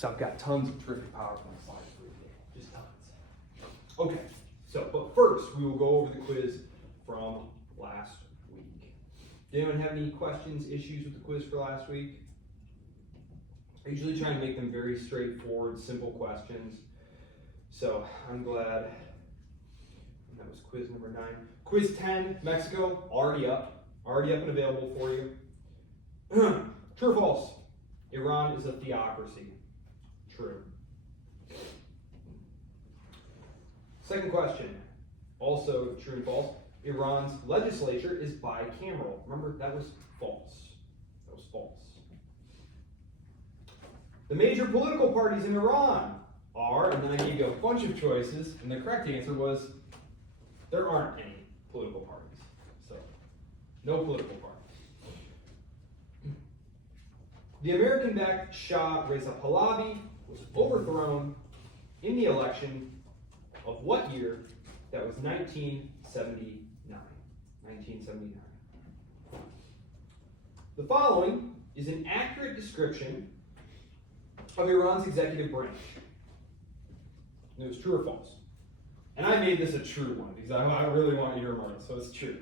because I've got tons of terrific PowerPoint slides for you today, just tons. Okay, but first we will go over the quiz from last week. Did anyone have any questions, issues with the quiz for last week? I usually try and make them very straightforward, simple questions. So I'm glad. That was quiz number 9. Quiz 10, Mexico, already up and available for you. True or false? Iran is a theocracy. True. Second question, also true and false. Iran's legislature is bicameral. Remember, that was false. That was false. The major political parties in Iran are, and then I gave you a bunch of choices, and the correct answer was there aren't any political parties. So, no political parties. The American-backed Shah Reza Pahlavi was overthrown in the election of what year? That was 1979. 1979. The following is an accurate description of Iran's executive branch. And it was true or false. And I made this a true one because I really want you to remember it, so it's true.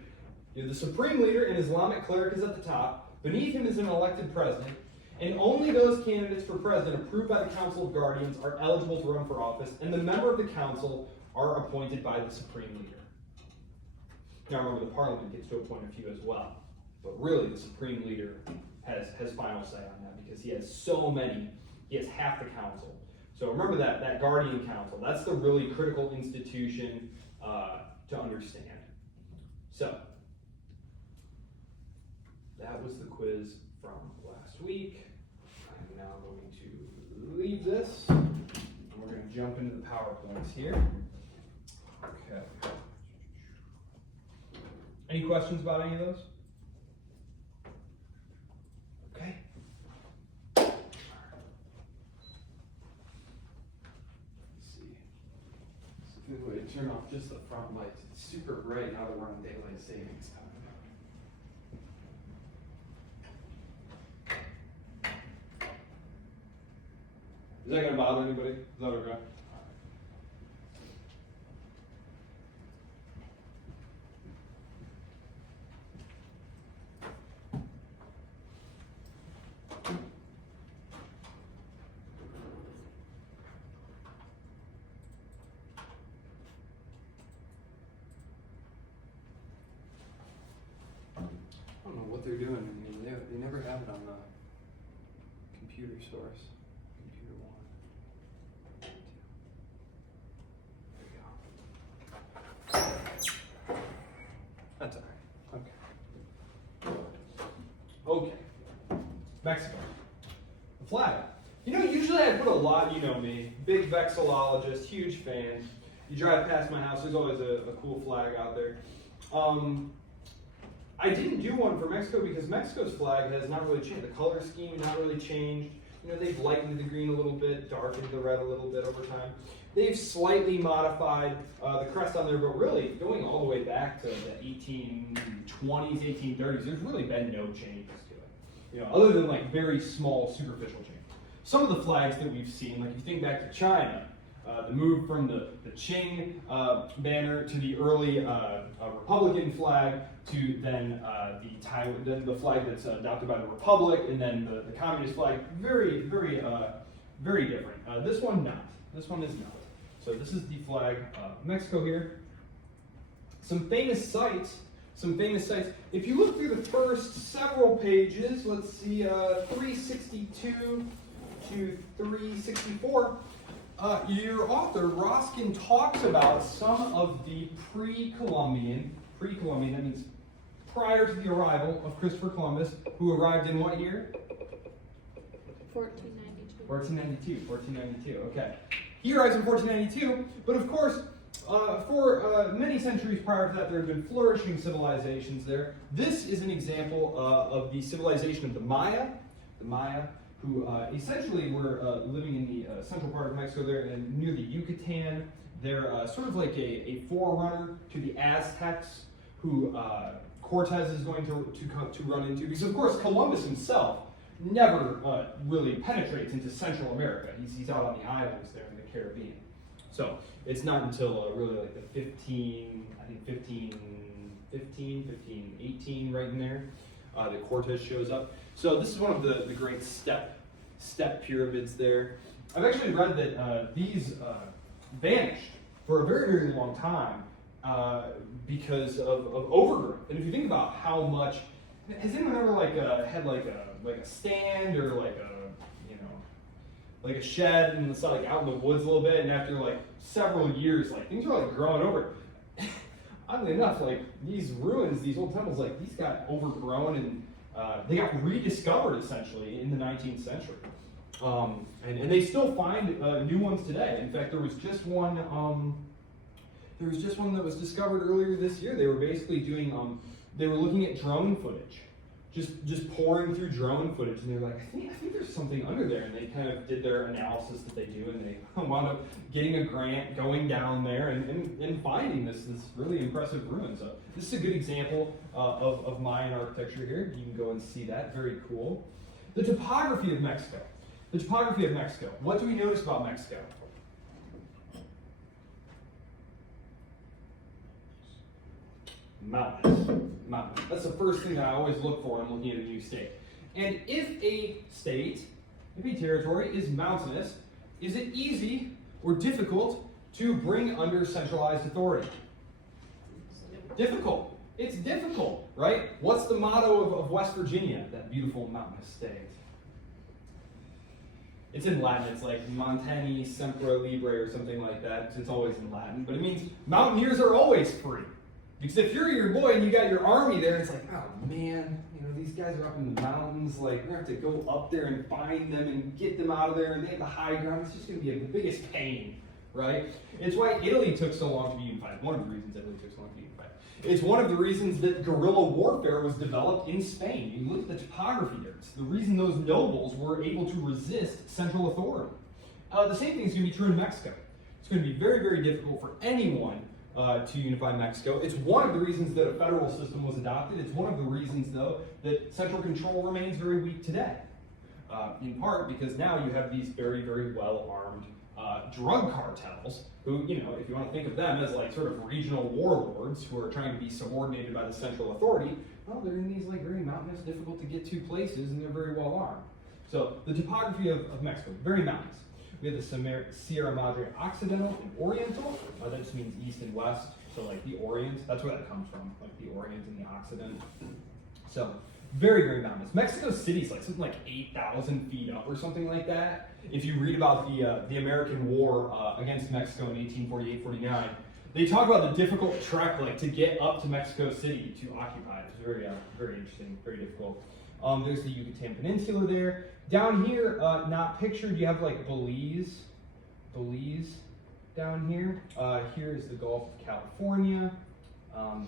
You have the supreme leader and Islamic cleric is at the top. Beneath him is an elected president. And only those candidates for president approved by the Council of Guardians are eligible to run for office, and the member of the council are appointed by the supreme leader. Now remember, the parliament gets to appoint a few as well, but really the supreme leader has final say on that because he has so many, he has half the council. So remember that guardian council, that's the really critical institution to understand. So, that was the quiz from last week. I'm now going to leave this, and we're going to jump into the PowerPoints here. Okay. Any questions about any of those? Okay. Let's see. It's a good way to turn off just the front lights. It's super bright now that we're on daylight savings time. Is that going to bother anybody? Is that okay? I don't know what they're doing. I mean, they never have it on the computer source. Computer one. There we go. That's all right. Okay. Okay. Mexico. The flag. You know, usually I put a lot, you know me, big vexillologist, huge fan. You drive past my house, there's always a cool flag out there. I didn't do one for Mexico because Mexico's flag has not really changed. The color scheme not really changed. You know, they've lightened the green a little bit, darkened the red a little bit over time. They've slightly modified the crest on there, but really going all the way back to the 1820s, 1830s, there's really been no changes to it. You know, other than like very small superficial changes. Some of the flags that we've seen, like if you think back to China, the move from the Qing banner to the early Republican flag to then the flag that's adopted by the Republic, and then the communist flag. Very, very, very different. This one not. This one is not. So this is the flag of Mexico here. Some famous sites. If you look through the first several pages, let's see, 362 to 364. Your author, Roskin, talks about some of the pre-Columbian, that means prior to the arrival of Christopher Columbus, who arrived in what year? 1492. 1492, okay. He arrives in 1492, but of course, for many centuries prior to that, there have been flourishing civilizations there. This is an example of the civilization of the Maya. Who essentially were living in the central part of Mexico there and near the Yucatan. They're sort of like a forerunner to the Aztecs, who Cortez is going to run into. Because of course Columbus himself never really penetrates into Central America. He's out on the islands there in the Caribbean. So it's not until really like the 1518, right in there, that Cortez shows up. So this is one of the great step pyramids there. I've actually read that these vanished for a very, very long time because of overgrowth. And if you think about how much, has anyone ever had like a stand or like a shed and it's like out in the woods a little bit, and after like several years, like things are like growing over. Oddly enough, like these ruins, these old temples, like these got overgrown and they got rediscovered essentially in the 19th century. And they still find new ones today. In fact, there was just one that was discovered earlier this year. They were basically doing, they were looking at drone footage, just pouring through drone footage, and they're like, I think there's something under there, and they kind of did their analysis that they do, and they wound up getting a grant, going down there, and finding this really impressive ruin. So this is a good example of Mayan architecture here. You can go and see that. Very cool. The topography of Mexico. The topography of Mexico. What do we notice about Mexico? Mountainous. That's the first thing that I always look for when looking at a new state. And if a territory is mountainous, is it easy or difficult to bring under centralized authority? Difficult. It's difficult, right? What's the motto of West Virginia, that beautiful mountainous state? It's in Latin. It's like Montani Sempre Libre or something like that. It's always in Latin. But it means mountaineers are always free. Because if you're your boy and you got your army there, it's like, oh man, these guys are up in the mountains, like we're gonna have to go up there and find them and get them out of there, and they have the high ground. It's just gonna be the biggest pain, right? It's why Italy took so long to be unified. One of the reasons Italy took so long to be unified. It's one of the reasons that guerrilla warfare was developed in Spain. You look at the topography there. It's the reason those nobles were able to resist central authority. The same thing is going to be true in Mexico. It's going to be very, very difficult for anyone to unify Mexico. It's one of the reasons that a federal system was adopted. It's one of the reasons, though, that central control remains very weak today. In part because now you have these very, very well-armed drug cartels who, if you want to think of them as like sort of regional warlords who are trying to be subordinated by the central authority, well, they're in these like very mountainous, difficult to get to places, and they're very well-armed. So the topography of Mexico, very mountainous. We have the Sierra Madre Occidental and Oriental. That just means east and west. So like the Orient, that's where that comes from, like the Orient and the Occident. So very, very mountainous. Mexico City's like something like 8,000 feet up or something like that. If you read about the American War against Mexico in 1848-49, they talk about the difficult trek like to get up to Mexico City to occupy it. It's very, very interesting, very difficult. There's the Yucatan Peninsula there. Down here, not pictured, you have like Belize down here. Here is the Gulf of California.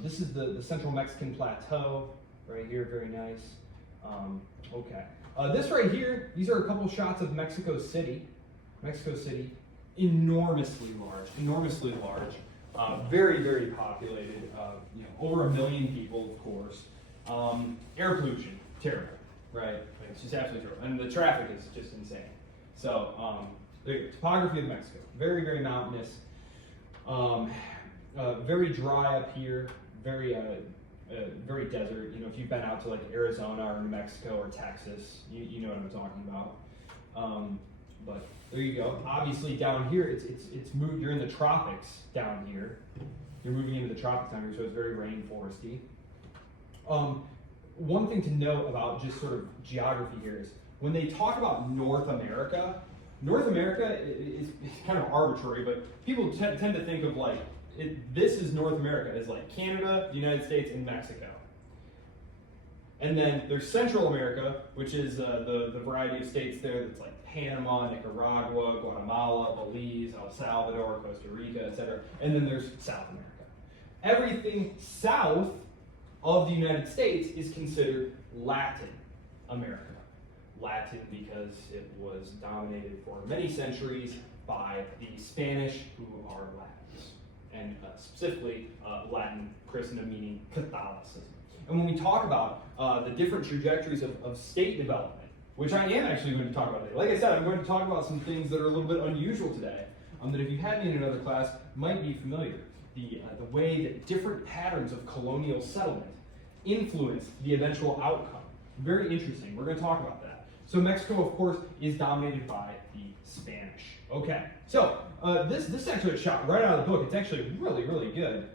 This is the Central Mexican Plateau right here, very nice. Okay. This right here, these are a couple shots of Mexico City. Mexico City, enormously large. Very, very populated. Over 1 million people, of course. Air pollution, terrible, right? It's just absolutely terrible, and the traffic is just insane. So, the topography of Mexico, very, very mountainous, very dry up here, very desert. If you've been out to like Arizona or New Mexico or Texas, you know what I'm talking about. But there you go. Obviously, down here, it's moved. You're in the tropics down here. You're moving into the tropics down here, so it's very rainforesty. One thing to note about just sort of geography here is when they talk about North America is kind of arbitrary, but people tend to think of like, this is North America, is like Canada, the United States, and Mexico. And then there's Central America, which is the variety of states there that's like Panama, Nicaragua, Guatemala, Belize, El Salvador, Costa Rica, etc. And then there's South America. Everything south of the United States is considered Latin America. Latin because it was dominated for many centuries by the Spanish, who are Latins, and specifically Latin Christendom, meaning Catholicism. And when we talk about the different trajectories of state development, which I am actually going to talk about today. Like I said, I'm going to talk about some things that are a little bit unusual today, that if you had me in another class, might be familiar. The way that different patterns of colonial settlement influence the eventual outcome. Very interesting. We're going to talk about that. So Mexico, of course, is dominated by the Spanish. Okay, so this is actually a shot right out of the book. It's actually really, really good.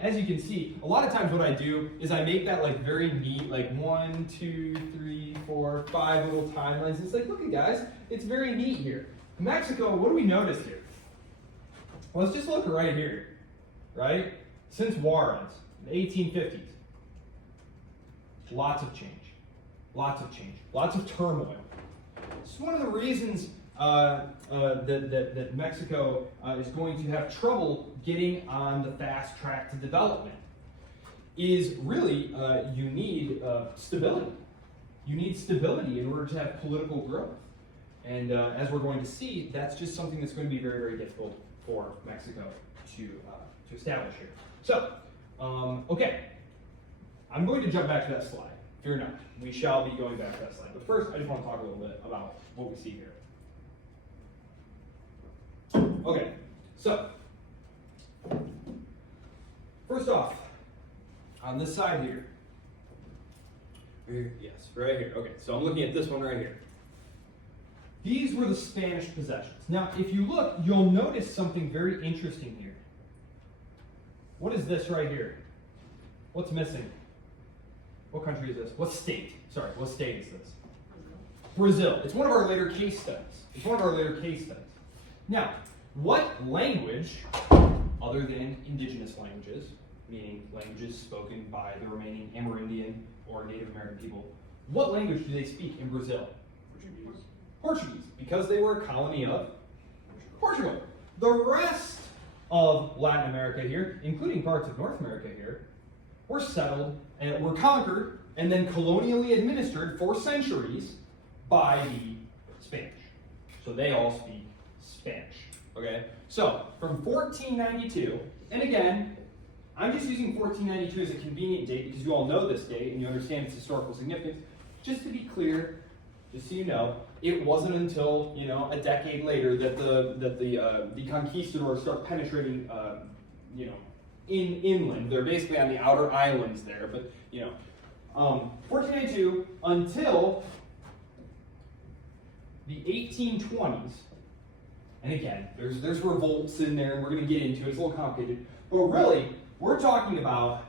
As you can see, a lot of times what I do is I make that like very neat, like 1, 2, 3, 4, 5 little timelines. It's like, look at guys, it's very neat here. Mexico, what do we notice here? Well, let's just look right here, right? Since Juarez, the 1850s, lots of change, lots of turmoil. It's one of the reasons that Mexico is going to have trouble getting on the fast track to development is really you need stability. You need stability in order to have political growth. And as we're going to see, that's just something that's going to be very, very difficult for Mexico to establish here. So, okay, I'm going to jump back to that slide. Fear not, we shall be going back to that slide. But first, I just want to talk a little bit about what we see here. Okay, so first off, on this side here, yes, right here. Okay, so I'm looking at this one right here. These were the Spanish possessions. Now, if you look, you'll notice something very interesting here. What is this right here? What's missing? What country is this? What state? Sorry, what state is this? Brazil. It's one of our later case studies. Now, what language, other than indigenous languages, meaning languages spoken by the remaining Amerindian or Native American people, what language do they speak in Brazil? Portuguese, because they were a colony of Portugal. The rest of Latin America here, including parts of North America here, were settled and were conquered and then colonially administered for centuries by the Spanish. So they all speak Spanish. Okay? So from 1492, and again, I'm just using 1492 as a convenient date because you all know this date and you understand its historical significance. Just to be clear, just so you know, it wasn't until a decade later that the conquistadors start penetrating inland. They're basically on the outer islands there, but 1492 until the 1820s. And again, there's revolts in there, and we're going to get into it. It's a little complicated, but really, we're talking about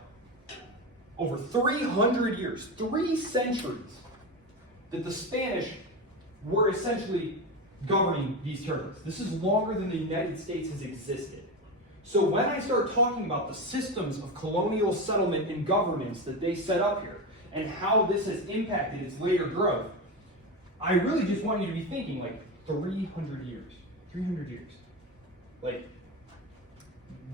over 300 years, 3 centuries, that the Spanish were essentially governing these territories. This is longer than the United States has existed. So when I start talking about the systems of colonial settlement and governance that they set up here, and how this has impacted its later growth, I really just want you to be thinking like 300 years. 300 years. Like,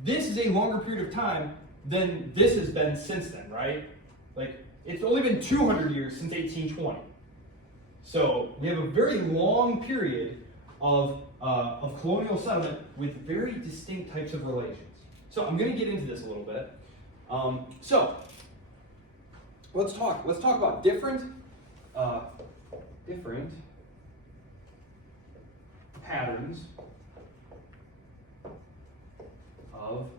this is a longer period of time than this has been since then, right? Like, it's only been 200 years since 1820. So we have a very long period of colonial settlement with very distinct types of relations. So I'm going to get into this a little bit. So let's talk about different patterns of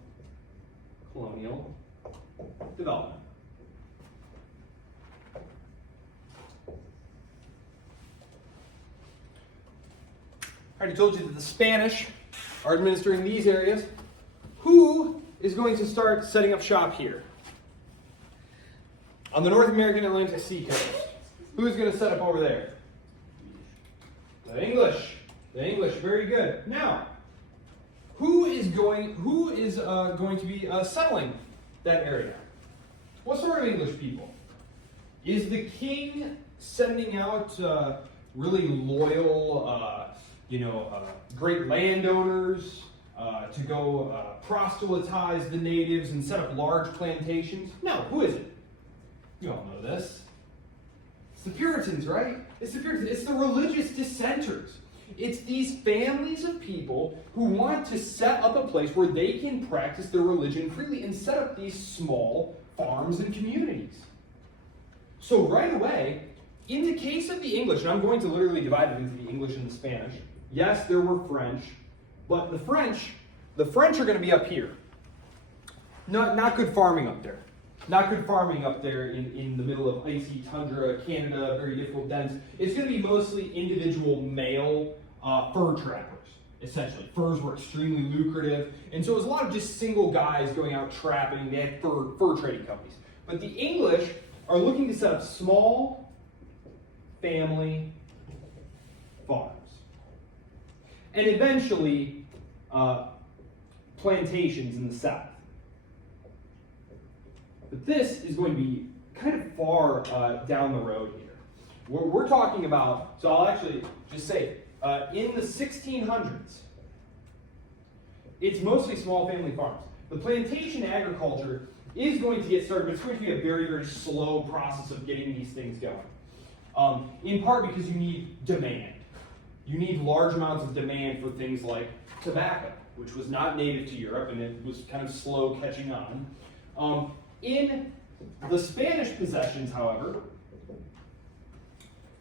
colonial development. I already told you that the Spanish are administering these areas. Who is going to start setting up shop here? On the North American Atlantic Sea coast. Who's going to set up over there? The English. The English, very good. Now, who is going to be settling that area? What sort of English people? Is the king sending out really loyal, great landowners to go proselytize the natives and set up large plantations? No, who is it? You all know this. It's the Puritans, right? It's the Puritans. It's the religious dissenters. It's these families of people who want to set up a place where they can practice their religion freely and set up these small farms and communities. So right away, In the case of the English, and I'm going to literally divide it into the English and the Spanish. Yes, there were French, but the French are going to be up here. Not good farming up there. Not good farming up there in the middle of icy tundra, Canada, very difficult dense. It's going to be mostly individual male fur trappers, essentially. Furs were extremely lucrative, and so it was a lot of just single guys going out trapping. They had fur trading companies. But the English are looking to set up small family farms. And eventually, plantations in the south. But this is going to be kind of far down the road here. We're talking about, so I'll actually just say, in the 1600s, it's mostly small family farms. The plantation agriculture is going to get started, but it's going to be a very, very slow process of getting these things going. In part because you need demand. You need large amounts of demand for things like tobacco, which was not native to Europe, and it was kind of slow catching on. In the Spanish possessions, however,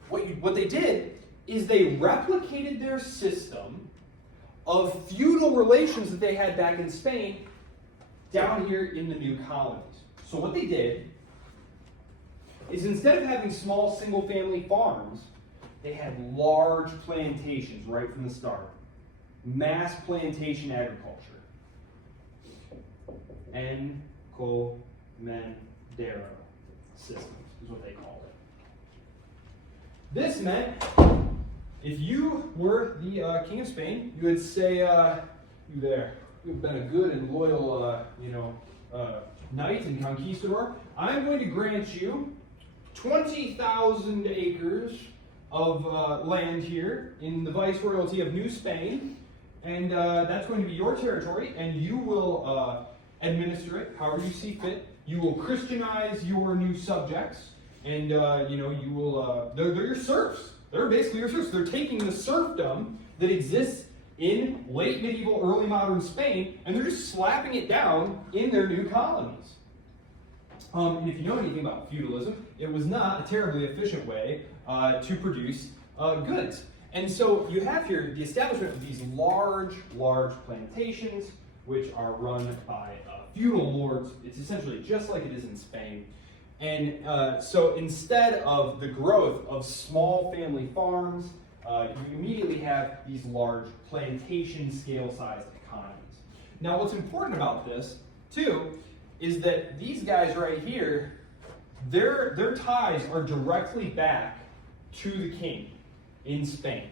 what they did is they replicated their system of feudal relations that they had back in Spain down here in the new colonies. So what they did is instead of having small single-family farms, they had large plantations right from the start. Mass plantation agriculture. Encomendero systems is what they called it. This meant if you were the king of Spain, you would say, you there, you've been a good and loyal, knight and conquistador. I'm going to grant you 20,000 acres of land here in the Viceroyalty of New Spain, and that's going to be your territory, and you will administer it however you see fit. You will Christianize your new subjects, and you will. They're your serfs. They're basically your serfs. They're taking the serfdom that exists in late medieval, early modern Spain, and they're just slapping it down in their new colonies. And if you know anything about feudalism, it was not a terribly efficient way to produce goods. And so you have here the establishment of these large plantations, which are run by feudal lords. It's essentially just like it is in Spain. And so instead of the growth of small family farms, you immediately have these large plantation scale-sized economies. Now what's important about this, too, is that these guys right here, their ties are directly back to the king in Spain.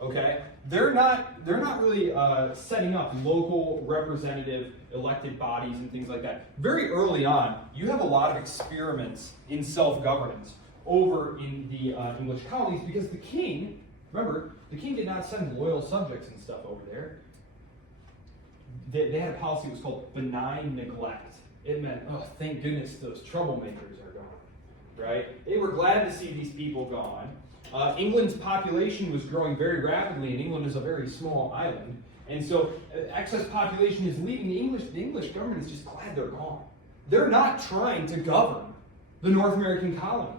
Okay, they're not really setting up local representative elected bodies and things like that. Very early on, you have a lot of experiments in self-governance over in the English colonies because the king, remember, the king did not send loyal subjects and stuff over there. They had a policy that was called benign neglect. It meant, oh, thank goodness those troublemakers are gone, right? They were glad to see these people gone. England's population was growing very rapidly, and England is a very small island. And so excess population is leaving. The English government is just glad they're gone. They're not trying to govern the North American colonies.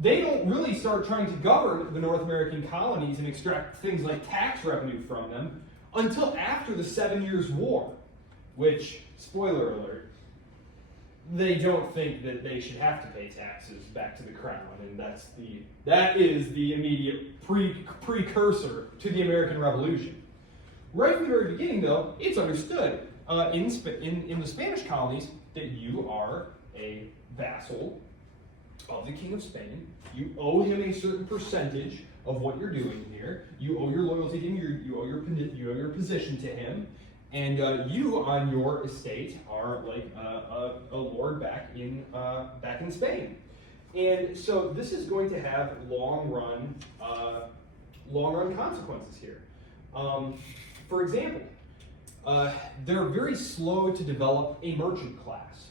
They don't really start trying to govern the North American colonies and extract things like tax revenue from them until after the 7 Years' War, which, spoiler alert, they don't think that they should have to pay taxes back to the crown, and that is the immediate precursor to the American Revolution. Right from the very beginning, though, it's understood in the Spanish colonies that you are a vassal of the King of Spain. You owe him a certain percentage of what you're doing here. You owe your loyalty to him. You owe your position to him. And you, on your estate, are like a lord back in Spain. And so this is going to have long run consequences here. For example, they're very slow to develop a merchant class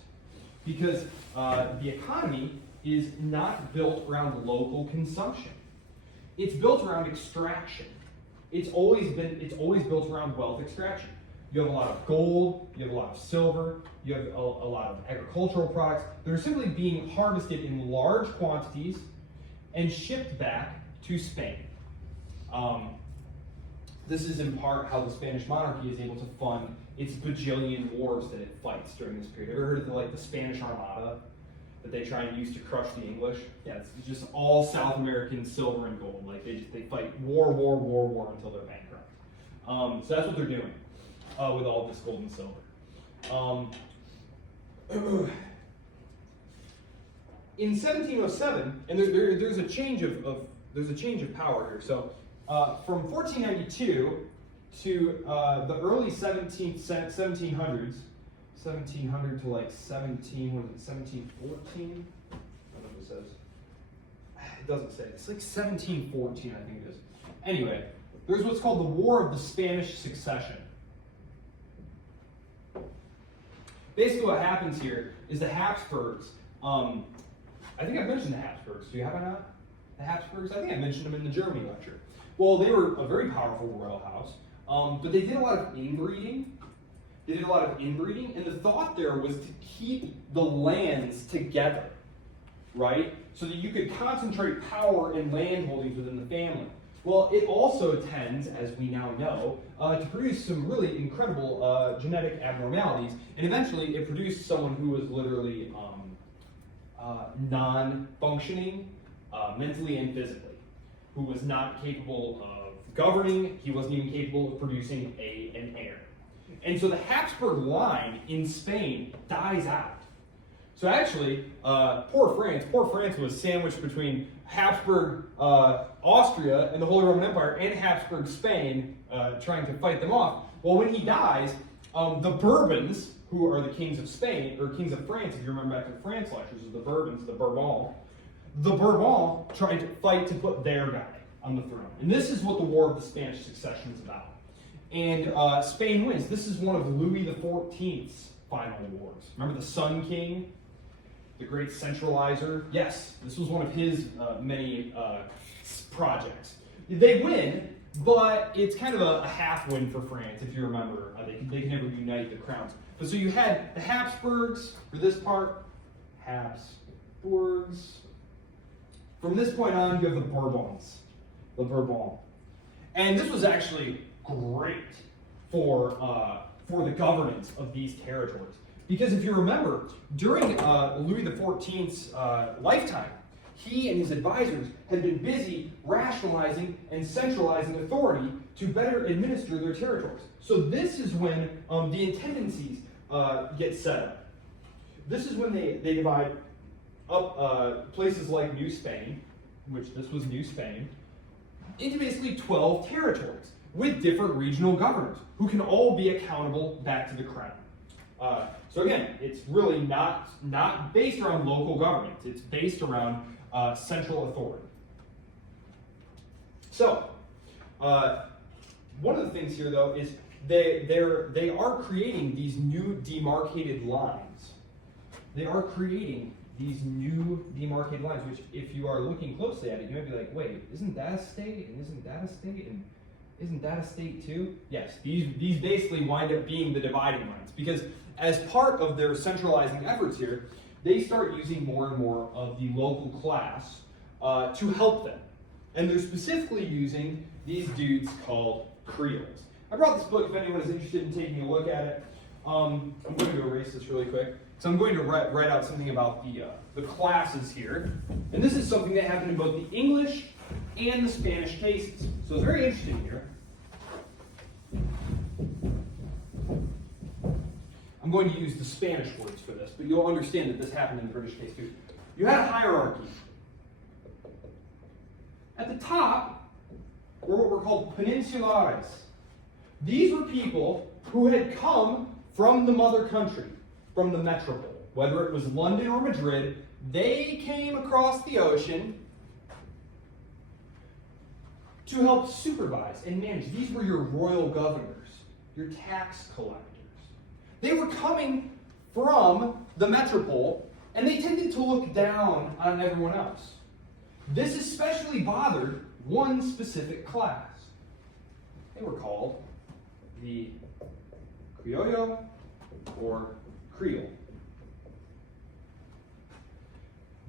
because the economy is not built around local consumption. It's built around extraction. It's always built around wealth extraction. You have a lot of gold, you have a lot of silver, you have a lot of agricultural products that are simply being harvested in large quantities and shipped back to Spain. This is in part how the Spanish monarchy is able to fund its bajillion wars that it fights during this period. Ever heard of the Spanish Armada that they try and use to crush the English? Yeah, it's just all South American silver and gold. Like they fight war until they're bankrupt. So that's what they're doing with all this gold and silver. In 1707, and there's a change of power here. So from 1492 to the early 1700s, 1700 to like 1714? I don't know what it says. It doesn't say. It's like 1714, I think it is. Anyway, there's what's called the War of the Spanish Succession. Basically what happens here is the Habsburgs, I think I've mentioned the Habsburgs. Have I not? The Habsburgs? I think I mentioned them in the Germany lecture. Well, they were a very powerful royal house, but they did a lot of inbreeding. And the thought there was to keep the lands together, right? So that you could concentrate power and land holdings within the family. Well, it also tends, as we now know, to produce some really incredible genetic abnormalities, and eventually it produced someone who was literally non-functioning mentally and physically, who was not capable of governing. He wasn't even capable of producing an heir. And so the Habsburg line in Spain dies out. So actually, poor France was sandwiched between Habsburg Austria and the Holy Roman Empire and Habsburg Spain, trying to fight them off. Well, when he dies, the Bourbons, who are the kings of Spain, or kings of France, if you remember back to the France lectures, the Bourbons, the Bourbons tried to fight to put their guy on the throne. And this is what the War of the Spanish Succession is about. And Spain wins. This is one of Louis XIV's final wars. Remember the Sun King, the great centralizer? Yes, this was one of his many projects. They win, but it's kind of a half win for France, if you remember. They can never unite the crowns. But so you had the Habsburgs, for this part, Habsburgs. From this point on, you have the Bourbons, the Bourbon. And this was actually great for the governance of these territories. Because if you remember, during Louis XIV's lifetime, he and his advisors had been busy rationalizing and centralizing authority to better administer their territories. So this is when the intendancies get set up. This is when they divide up places like New Spain, which this was New Spain, into basically 12 territories with different regional governors who can all be accountable back to the crown. So again, it's really not based around local government. It's based around central authority. So one of the things here, though, is they are creating these new demarcated lines. They are creating these new demarcated lines, which if you are looking closely at it, you might be like, wait, isn't that a state? And isn't that a state? And isn't that a state too? Yes, these basically wind up being the dividing lines, because as part of their centralizing efforts here, they start using more and more of the local class to help them. And they're specifically using these dudes called Creoles. I brought this book if anyone is interested in taking a look at it. I'm going to erase this really quick. So I'm going to write out something about the classes here. And this is something that happened in both the English and the Spanish cases. So it's very interesting here. I'm going to use the Spanish words for this, but you'll understand that this happened in the British case too. You had a hierarchy. At the top were what were called peninsulares. These were people who had come from the mother country, from the metropole. Whether it was London or Madrid, they came across the ocean to help supervise and manage. These were your royal governors, your tax collectors. They were coming from the metropole, and they tended to look down on everyone else. This especially bothered one specific class. They were called the Criollo or Creole.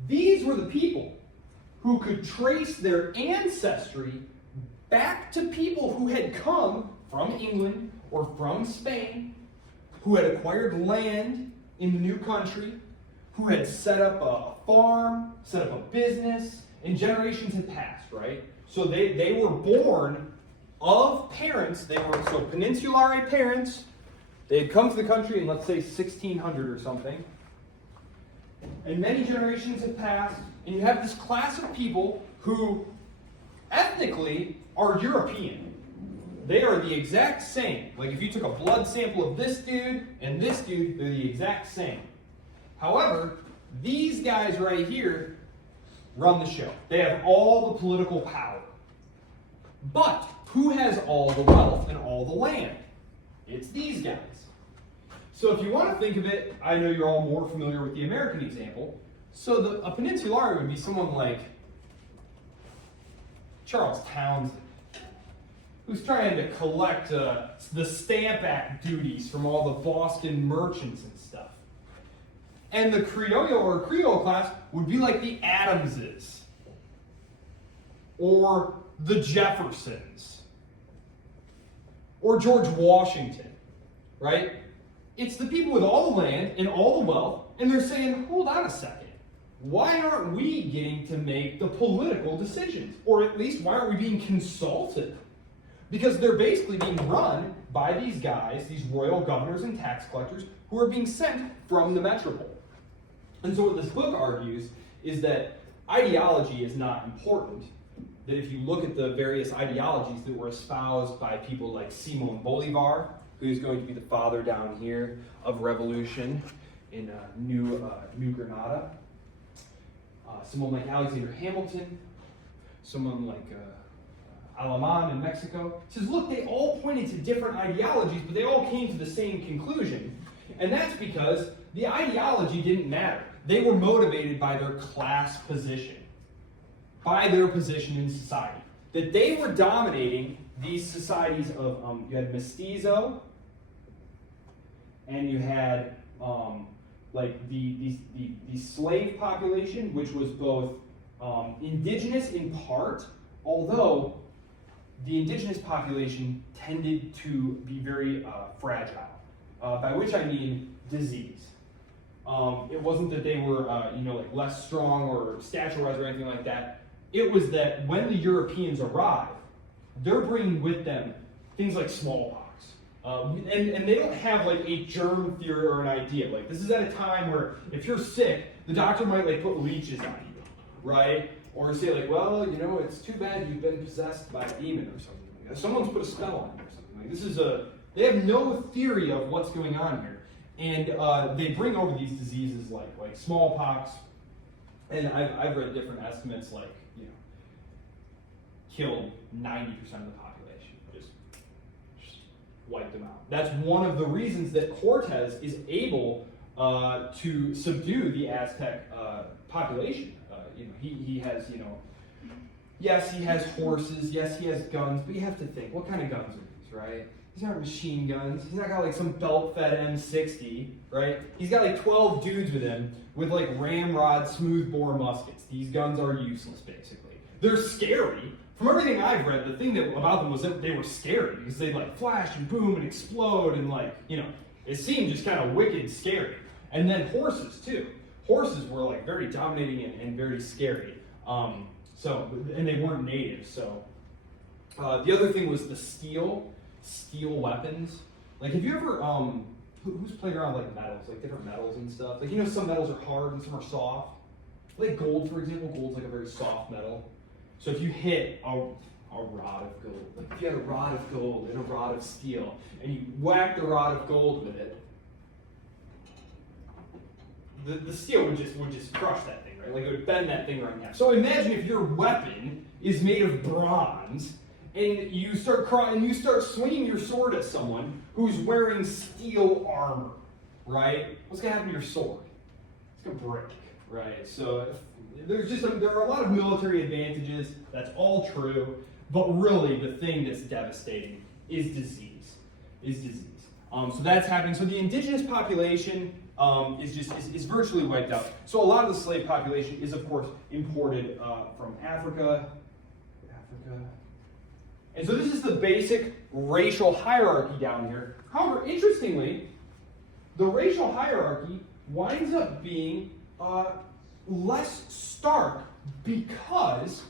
These were the people who could trace their ancestry back to people who had come from England or from Spain, who had acquired land in the new country, who had set up a farm, set up a business, and generations had passed, right? So they were born of parents, they were so peninsulary parents. They had come to the country in, let's say, 1600 or something. And many generations had passed, and you have this class of people who ethnically are European. They are the exact same. Like if you took a blood sample of this dude and this dude, they're the exact same. However, these guys right here run the show. They have all the political power. But who has all the wealth and all the land? It's these guys. So if you want to think of it, I know you're all more familiar with the American example. So a peninsulari would be someone like Charles Townsend, who's trying to collect the Stamp Act duties from all the Boston merchants and stuff. And the Criollo or Creole class would be like the Adamses or the Jeffersons or George Washington, right? It's the people with all the land and all the wealth, and they're saying, hold on a second. Why aren't we getting to make the political decisions? Or at least, why aren't we being consulted? Because they're basically being run by these guys, these royal governors and tax collectors, who are being sent from the metropole. And so what this book argues is that ideology is not important. That if you look at the various ideologies that were espoused by people like Simon Bolivar, who's going to be the father down here of revolution in New Granada, someone like Alexander Hamilton, someone like Alemán in Mexico, says, look, they all pointed to different ideologies, but they all came to the same conclusion. And that's because the ideology didn't matter. They were motivated by their class position, by their position in society. That they were dominating these societies of, you had mestizo, and you had like the slave population, which was both indigenous in part, although the indigenous population tended to be very fragile, by which I mean disease. It wasn't that they were, like less strong or stature-wise or anything like that. It was that when the Europeans arrive, they're bringing with them things like smallpox. And they don't have like a germ theory or an idea. Like this is at a time where if you're sick, the doctor might like put leeches on you, right? Or say like, well, it's too bad you've been possessed by a demon or something like that. Someone's put a spell on you or something. Like this is they have no theory of what's going on here. And they bring over these diseases like smallpox. And I've read different estimates like, killed 90% of the population. Just wiped them out. That's one of the reasons that Cortez is able to subdue the Aztec population. He has, yes, he has horses, yes, he has guns, but you have to think, what kind of guns are these, right? These aren't machine guns. He's not got like some belt-fed M60, right? He's got like 12 dudes with him with like ramrod smoothbore muskets. These guns are useless, basically. They're scary. From everything I've read, the thing about them was that they were scary because they'd like flash and boom and explode and it seemed just kind of wicked scary. And then horses too. Horses were like very dominating and very scary. And they weren't native. So the other thing was the steel weapons. Like have you ever who's played around with like metals, like different metals and stuff? Like some metals are hard and some are soft. Like gold, for example, gold's like a very soft metal. So if you hit a rod of gold, like if you had a rod of gold and a rod of steel, and you whack the rod of gold with it, the steel would just crush that thing, right? Like it would bend that thing right in half. So imagine if your weapon is made of bronze, and you start swinging your sword at someone who's wearing steel armor, right? What's gonna happen to your sword? It's gonna break, right? So there are a lot of military advantages. That's all true, but really the thing that's devastating is disease. So that's happening. So the indigenous population is virtually wiped out. So a lot of the slave population is, of course, imported from Africa. And so this is the basic racial hierarchy down here. However, interestingly, the racial hierarchy winds up being less stark because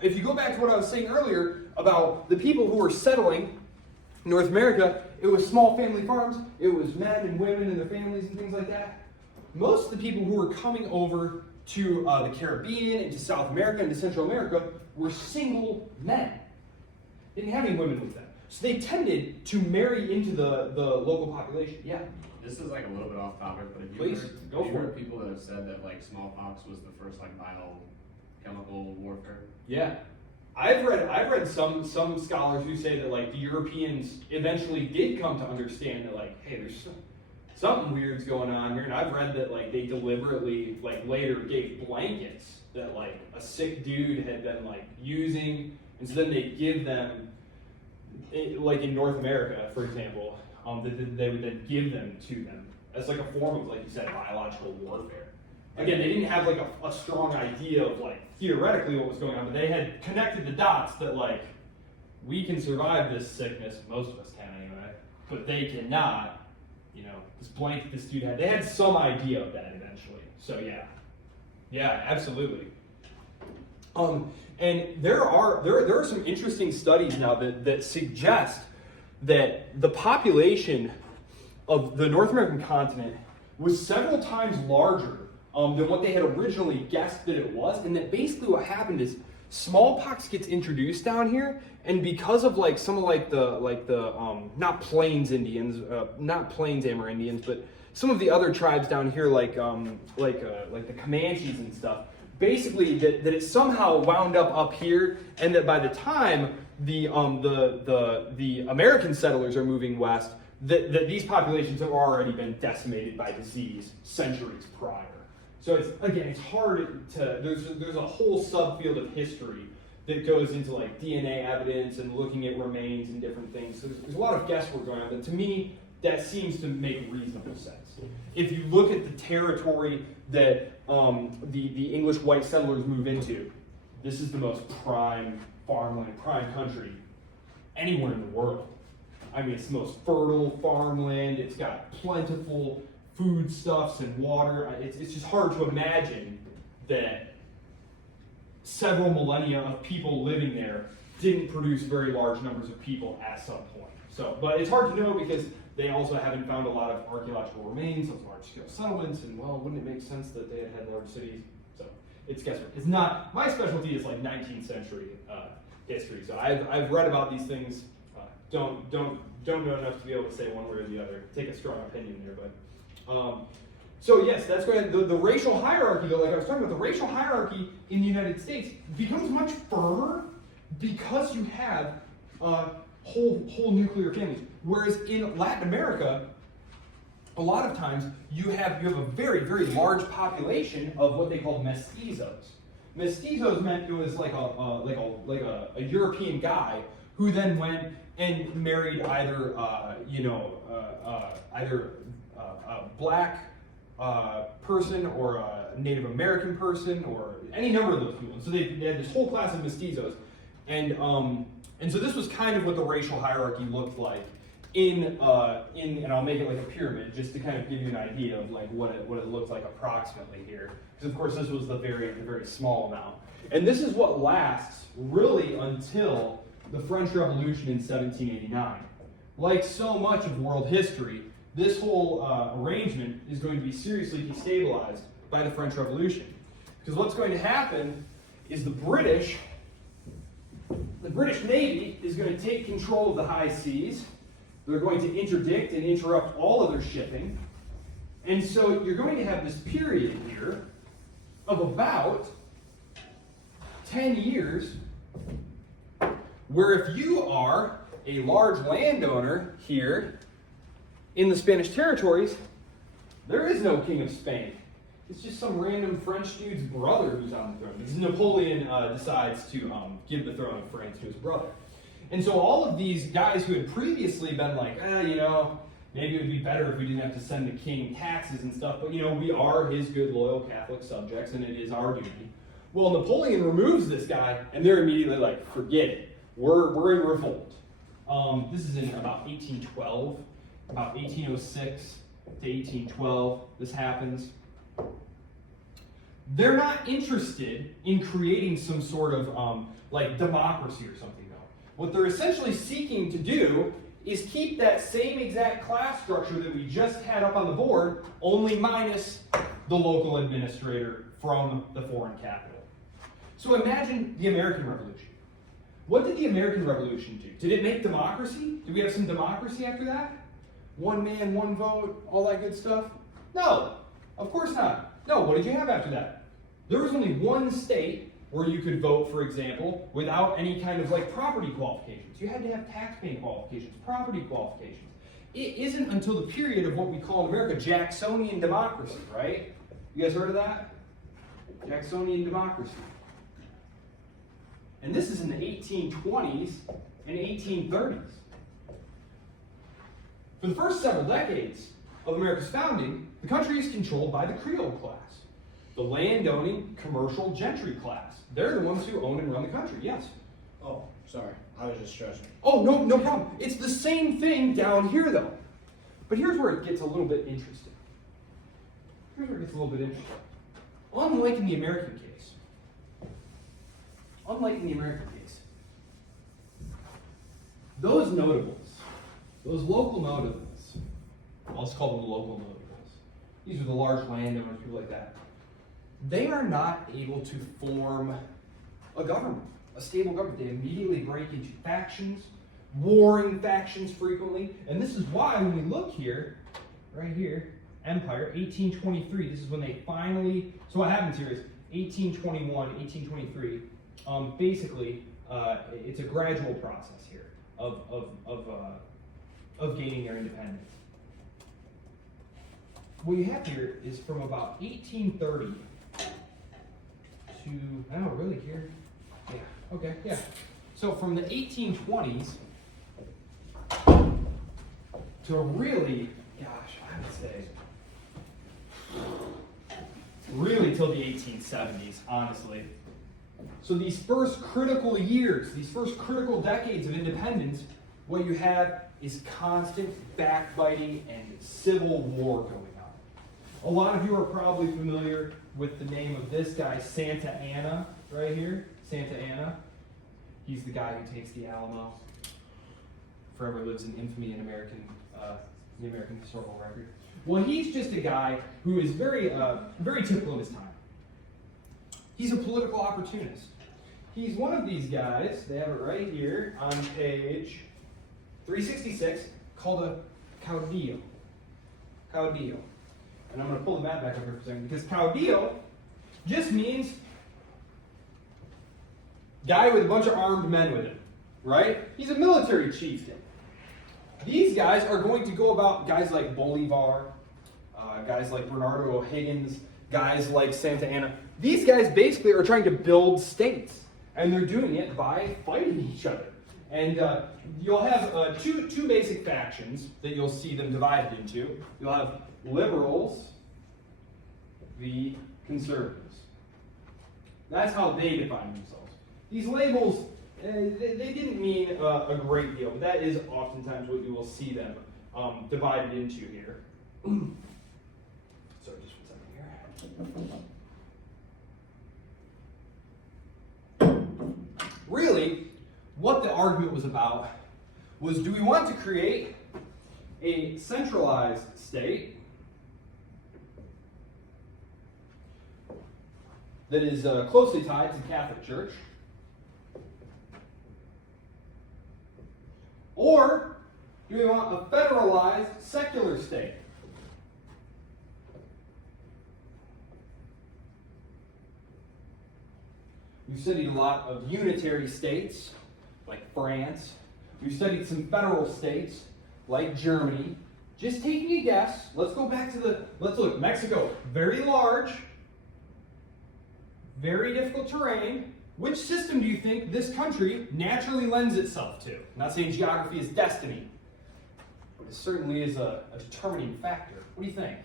if you go back to what I was saying earlier about the people who were settling North America, it was small family farms, it was men and women and their families and things like that. Most of the people who were coming over to the Caribbean and to South America and to Central America were single men. They didn't have any women with them. So they tended to marry into the local population. Yeah. This is like a little bit off topic, but have Please, go you for heard people that have said that like smallpox was the first like biochemical warfare? Yeah. I've read some scholars who say that like the Europeans eventually did come to understand that like, hey, there's something weird's going on here, and I've read that like they deliberately like later gave blankets that like a sick dude had been like using, and so then they give them, like in North America, for example, they would then give them to them as like a form of, like you said, biological warfare. Again, they didn't have like a strong idea of like theoretically what was going on, but they had connected the dots that like we can survive this sickness, most of us can anyway, but they cannot. You know, this blanket this dude had, they had some idea of that eventually. So yeah, absolutely. And there are some interesting studies now that suggest that the population of the North American continent was several times larger than what they had originally guessed that it was, and that basically what happened is smallpox gets introduced down here, and because of like some of the not Plains Indians, not Plains Amerindians, but some of the other tribes down here, like the Comanches and stuff. Basically, that it somehow wound up here, and that by the time the American settlers are moving west, that these populations have already been decimated by disease centuries prior. So it's hard to, there's a whole subfield of history that goes into like DNA evidence and looking at remains and different things. So there's a lot of guesswork going on, but to me, that seems to make reasonable sense. If you look at the territory that the English white settlers move into, this is the most prime farmland, prime country anywhere in the world. I mean, it's the most fertile farmland. It's got plentiful foodstuffs and water. It's just hard to imagine that several millennia of people living there didn't produce very large numbers of people at some point. So, but it's hard to know because they also haven't found a lot of archaeological remains of large-scale settlements, and well, wouldn't it make sense that they had large cities? So it's guesswork. It's not, my specialty is like 19th century history. So I've read about these things. Don't know enough to be able to say one way or the other. Take a strong opinion there, but so yes, that's going to, the racial hierarchy though, like I was talking about, the racial hierarchy in the United States becomes much firmer because you have whole nuclear families. Whereas in Latin America, a lot of times you have a very, very large population of what they call mestizos. Mestizos meant it was like a European guy who then went and married either a black person or a Native American person or any number of those people. And so they had this whole class of mestizos, and so this was kind of what the racial hierarchy looked like in and I'll make it like a pyramid just to kind of give you an idea of like what it looks like approximately here. Because of course this was the very small amount. And this is what lasts really until the French Revolution in 1789. Like so much of world history, this whole arrangement is going to be seriously destabilized by the French Revolution. Because what's going to happen is the British Navy is going to take control of the high seas. They're going to interdict and interrupt all other shipping. And so you're going to have this period here of about 10 years where if you are a large landowner here in the Spanish territories, there is no king of Spain. It's just some random French dude's brother who's on the throne. Because Napoleon decides to give the throne of France to his brother. And so all of these guys who had previously been like, Maybe it would be better if we didn't have to send the king taxes and stuff, but we are his good, loyal Catholic subjects, and it is our duty. Well, Napoleon removes this guy, and they're immediately like, forget it. We're in revolt. This is in about 1812, about 1806 to 1812, this happens. They're not interested in creating some sort of like democracy or something, though. What they're essentially seeking to do is keep that same exact class structure that we just had up on the board, only minus the local administrator from the foreign capital. So imagine the American Revolution. What did the American Revolution do? Did it make democracy? Did we have some democracy after that? One man, one vote, all that good stuff? No, of course not. No, what did you have after that? There was only one state where you could vote, for example, without any kind of like property qualifications. You had to have tax-paying qualifications, property qualifications. It isn't until the period of what we call in America Jacksonian democracy, right? You guys heard of that? Jacksonian democracy. And this is in the 1820s and 1830s. For the first several decades of America's founding, the country is controlled by the Creole class, the landowning commercial gentry class. They're the ones who own and run the country, yes. Oh, sorry. I was just stressing. Oh, no problem. It's the same thing down here, though. But here's where it gets a little bit interesting. Unlike in the American case, those notables, those local notables, let's call them local notables. These are the large landowners, people like that. They are not able to form a government, a stable government. They immediately break into factions, warring factions frequently. And this is why when we look here, right here, Empire, 1823, this is when they finally, so what happens here is 1821, 1823, basically, it's a gradual process here of gaining their independence. What you have here is from about 1830 to, oh, really here? Yeah, okay, yeah. So from the 1820s to really, gosh, I would say, really till the 1870s, honestly. So these first critical years, these first critical decades of independence, what you have is constant backbiting and civil war going on. A lot of you are probably familiar with the name of this guy, Santa Anna, right here. Santa Anna. He's the guy who takes the Alamo. Forever lives in infamy in the American historical record. Well, he's just a guy who is very typical of his time. He's a political opportunist. He's one of these guys, they have it right here on page 366, called a caudillo. Caudillo. And I'm going to pull the map back up here for a second, because caudillo just means guy with a bunch of armed men with him, right? He's a military chieftain. These guys are going to go about guys like Bolivar, guys like Bernardo O'Higgins, guys like Santa Anna. These guys basically are trying to build states, and they're doing it by fighting each other. And you'll have two basic factions that you'll see them divided into. You'll have liberals v. conservatives. That's how they define themselves. These labels, they didn't mean a great deal, but that is oftentimes what you will see them divided into here. Sorry, just one second here. Really, what the argument was about was, do we want to create a centralized state that is closely tied to the Catholic Church, or do we want a federalized secular state? We've studied a lot of unitary states, like France. We've studied some federal states, like Germany. Just taking a guess, let's go back to let's look. Mexico, very large, very difficult terrain. Which system do you think this country naturally lends itself to? I'm not saying geography is destiny. but it certainly is a determining factor. What do you think?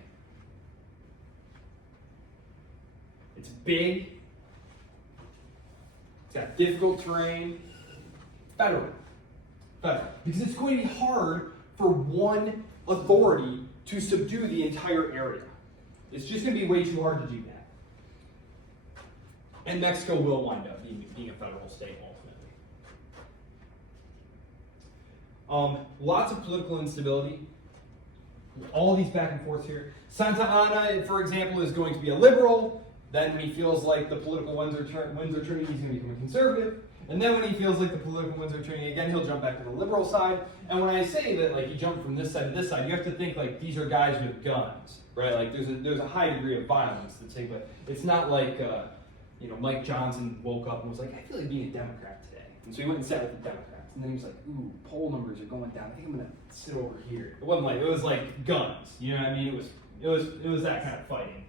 It's big. It's got difficult terrain. Federal. Because it's going to be hard for one authority to subdue the entire area. It's just going to be way too hard to do that. And Mexico will wind up being a federal state ultimately. Lots of political instability. All these back and forths here. Santa Anna, for example, is going to be a liberal. Then when he feels like the political winds are turning, he's going to become a conservative. And then when he feels like the political winds are turning again, he'll jump back to the liberal side. And when I say that, like, he jumped from this side to this side, you have to think like these are guys with guns, right? Like there's a high degree of violence that's taking place. It's not like Mike Johnson woke up and was like, I feel like being a Democrat today, and so he went and sat with the Democrats. And then he was like, ooh, poll numbers are going down. I think I'm gonna sit over here. It was like guns. You know what I mean? It was that kind of fighting.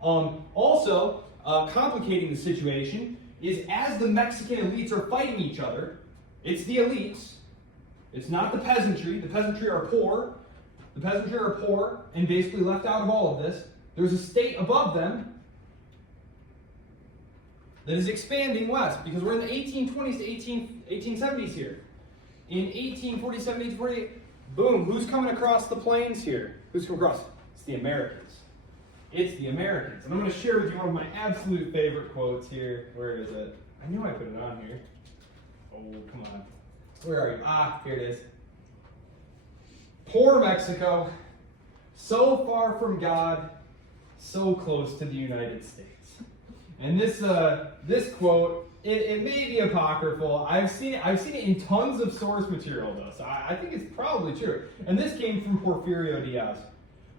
Also, complicating the situation is as the Mexican elites are fighting each other, it's the elites, it's not the peasantry. The peasantry are poor. The peasantry are poor and basically left out of all of this. There's a state above them that is expanding west because we're in the 1820s to 1870s here. In 1847, 1848, boom, who's coming across the plains here? Who's coming across? It's the Americans. It's the Americans. And I'm going to share with you one of my absolute favorite quotes here. Where is it? I knew I put it on here. Oh, come on. Where are you? Here it is. Poor Mexico, so far from God, so close to the United States. And this quote, it may be apocryphal. I've seen it in tons of source material, though, so I think it's probably true. And this came from Porfirio Diaz,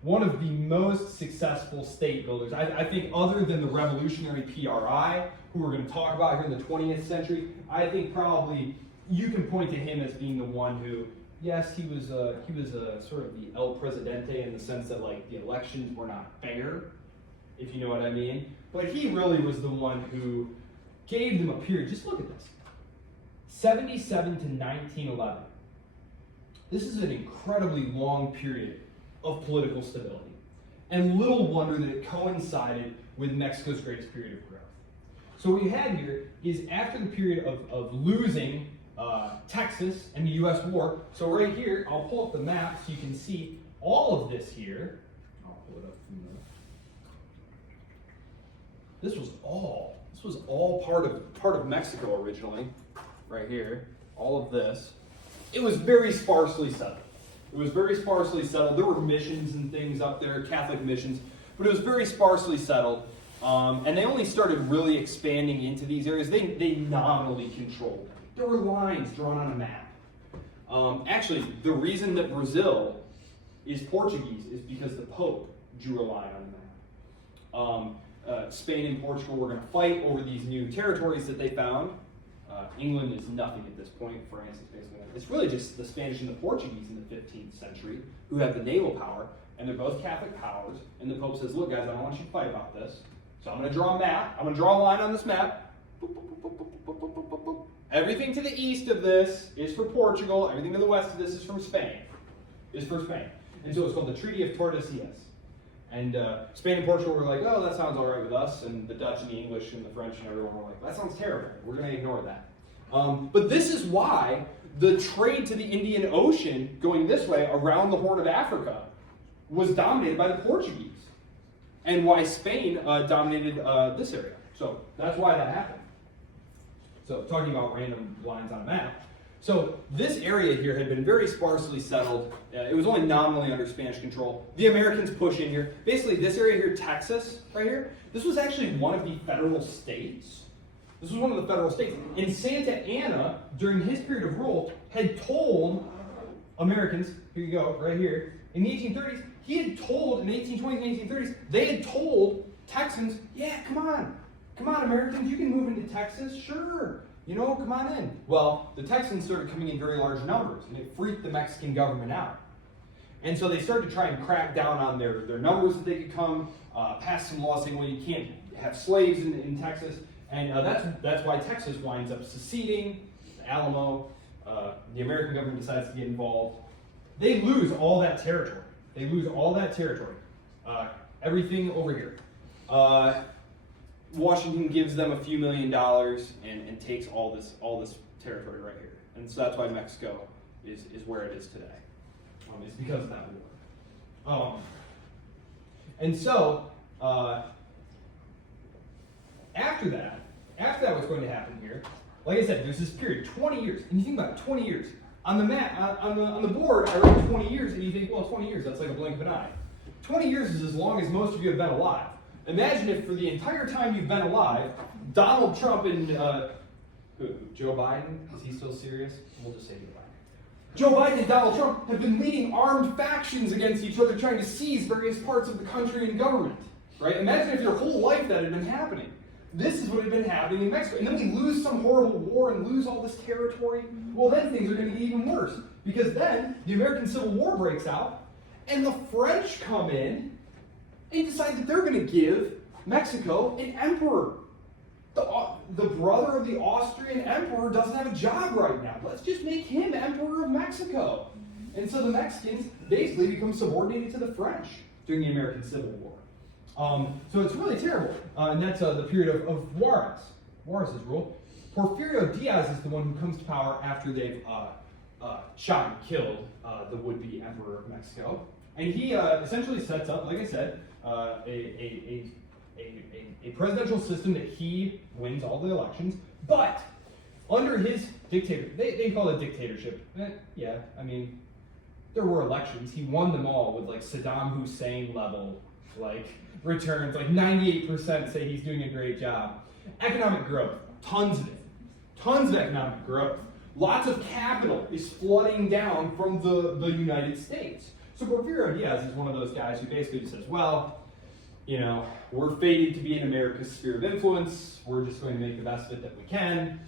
one of the most successful state builders. I think other than the revolutionary PRI, who we're going to talk about here in the 20th century, I think probably you can point to him as being the one who, yes, he was a sort of the El Presidente in the sense that like the elections were not fair, if you know what I mean. But he really was the one who gave them a period. Just look at this. 77 to 1911. This is an incredibly long period of political stability. And little wonder that it coincided with Mexico's greatest period of growth. So what you had here is after the period of losing Texas and the U.S. war. So right here, I'll pull up the map so you can see all of this here. I'll pull it up from there. This was all part of Mexico originally, right here. All of this. It was very sparsely settled. There were missions and things up there, Catholic missions, but it was very sparsely settled. And they only started really expanding into these areas. They nominally controlled them. There were lines drawn on a map. Actually, the reason that Brazil is Portuguese is because the Pope drew a line on the map. Spain and Portugal were going to fight over these new territories that they found. England is nothing at this point. France is basically nothing. It's really just the Spanish and the Portuguese in the 15th century who have the naval power, and they're both Catholic powers. And the Pope says, look, guys, I don't want you to fight about this. So I'm going to draw a map. I'm going to draw a line on this map. Boop, boop, boop, boop, boop, boop, boop, boop, boop. Everything to the east of this is for Portugal. Everything to the west of this is from Spain. And so it's called the Treaty of Tordesillas. And Spain and Portugal were like, oh, that sounds all right with us. And the Dutch and the English and the French and everyone were like, that sounds terrible. We're going to ignore that. But this is why the trade to the Indian Ocean going this way around the Horn of Africa was dominated by the Portuguese. And why Spain dominated this area. So that's why that happened. So talking about random lines on a map. So this area here had been very sparsely settled. It was only nominally under Spanish control. The Americans push in here. Basically, this area here, Texas, right here, this was actually one of the federal states. And Santa Anna, during his period of rule, had told Americans, here you go, right here, in the 1830s, he had told, in the 1820s and 1830s, they had told Texans, yeah, come on, Americans, you can move into Texas, sure. Come on in. Well, the Texans started coming in very large numbers, and it freaked the Mexican government out. And so they started to try and crack down on their numbers that they could come, pass some laws saying, well, you can't have slaves in Texas. And that's why Texas winds up seceding, the Alamo. The American government decides to get involved. they lose all that territory. They lose all that territory. Everything over here. Washington gives them a few $1 million and takes all this territory right here. And so that's why Mexico is where it is today. It's because of that war. And so, after that, what's going to happen here, like I said, there's this period, 20 years. And you think about it, 20 years. On the map, on the board, I wrote 20 years, and you think, well, 20 years, that's like a blink of an eye. 20 years is as long as most of you have been alive. Imagine if for the entire time you've been alive, Donald Trump and Joe Biden, is he still serious? We'll just say Joe Biden. Joe Biden and Donald Trump have been leading armed factions against each other, trying to seize various parts of the country and government. Right? Imagine if your whole life that had been happening. This is what had been happening in Mexico. And then we lose some horrible war and lose all this territory. Well, then things are going to get even worse. Because then the American Civil War breaks out, and the French come in and decide that they're going to give Mexico an emperor. The brother of the Austrian emperor doesn't have a job right now. Let's just make him emperor of Mexico. And so the Mexicans basically become subordinated to the French during the American Civil War. So it's really terrible. And that's the period of Juarez's rule. Porfirio Diaz is the one who comes to power after they've shot and killed the would-be emperor of Mexico. And he essentially sets up, like I said, a presidential system that he wins all the elections, but under his dictator, they call it dictatorship. Yeah, I mean, there were elections. He won them all with like Saddam Hussein level returns. Like 98% say he's doing a great job. Economic growth, tons of it. Tons of economic growth. Lots of capital is flooding down from the United States. So Porfirio Diaz is one of those guys who basically just says, well, we're fated to be in America's sphere of influence. We're just going to make the best of it that we can,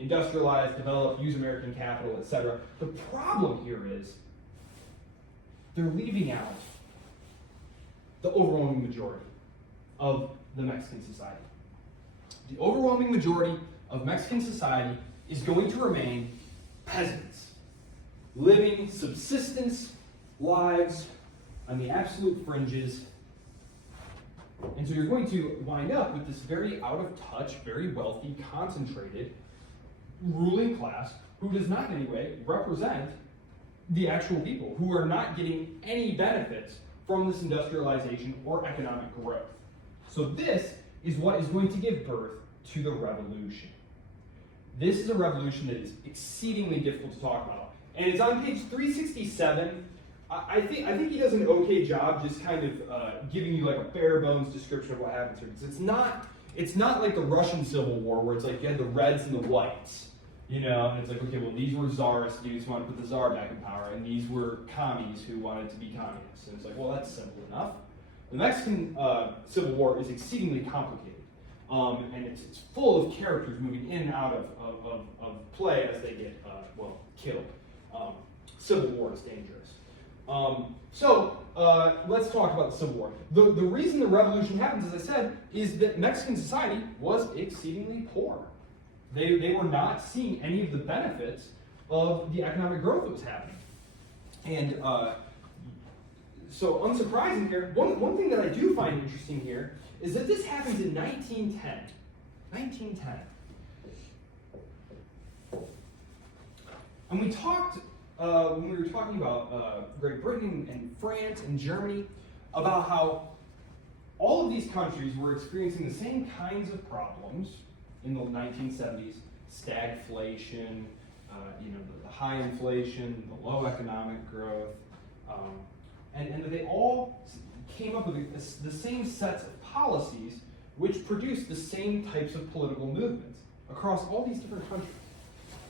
industrialize, develop, use American capital, etc. The problem here is they're leaving out the overwhelming majority of the Mexican society. The overwhelming majority of Mexican society is going to remain peasants, living subsistence lives on the absolute fringes. And so you're going to wind up with this very out of touch, very wealthy, concentrated ruling class who does not in any way represent the actual people, who are not getting any benefits from this industrialization or economic growth. So this is what is going to give birth to the revolution. This is a revolution that is exceedingly difficult to talk about. And it's on page 367. I think he does an okay job just kind of giving you like a bare bones description of what happens here. Because it's not like the Russian Civil War where it's like you had the Reds and the Whites, and it's like, okay, well, these were czarist dudes who wanted to put the czar back in power, and these were commies who wanted to be communists. And it's like, well, that's simple enough. The Mexican Civil War is exceedingly complicated, and it's full of characters moving in and out of play as they get killed. Civil War is dangerous. So let's talk about the Civil War. The reason the revolution happens, as I said, is that Mexican society was exceedingly poor. They were not seeing any of the benefits of the economic growth that was happening. And so unsurprising here, one thing that I do find interesting here is that this happens in 1910. 1910. And we talked when we were talking about Great Britain and France and Germany, about how all of these countries were experiencing the same kinds of problems in the 1970s: stagflation, the high inflation, the low economic growth, and that they all came up with the same sets of policies which produced the same types of political movements across all these different countries.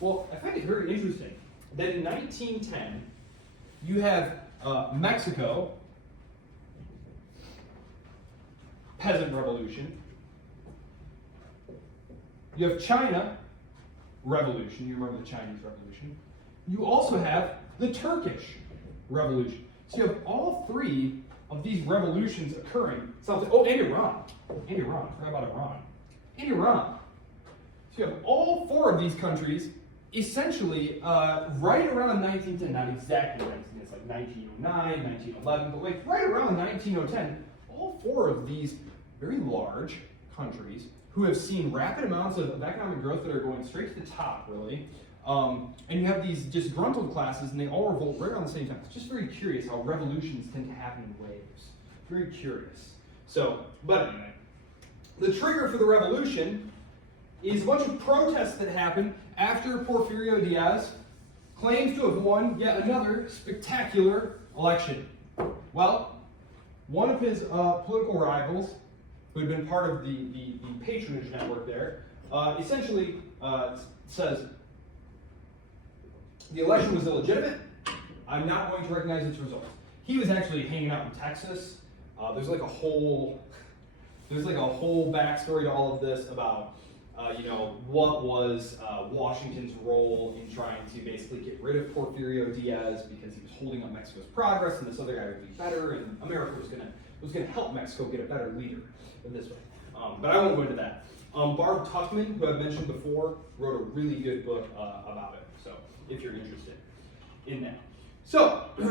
Well, I find it very interesting that in 1910, you have Mexico, peasant revolution. You have China, revolution. You remember the Chinese revolution. You also have the Turkish revolution. So you have all three of these revolutions occurring. And Iran. And Iran. I forgot about Iran. And Iran. So you have all four of these countries essentially, right around 1910, not exactly 1910, it's like 1909, 1911, but like right around 1910, all four of these very large countries who have seen rapid amounts of economic growth that are going straight to the top, really. And you have these disgruntled classes, and they all revolt right around the same time. It's just very curious how revolutions tend to happen in waves. Very curious. So, but anyway, the trigger for the revolution is a bunch of protests that happen after Porfirio Diaz claims to have won yet another spectacular election. Well, one of his political rivals, who had been part of the patronage network there, essentially says, the election was illegitimate. I'm not going to recognize its results. He was actually hanging out in Texas. There's like a whole backstory to all of this about what was Washington's role in trying to basically get rid of Porfirio Diaz because he was holding up Mexico's progress, and this other guy would be better, and America was gonna help Mexico get a better leader in this way. But I won't go into that. Barb Tuchman, who I've mentioned before, wrote a really good book about it. So if you're interested in that. So in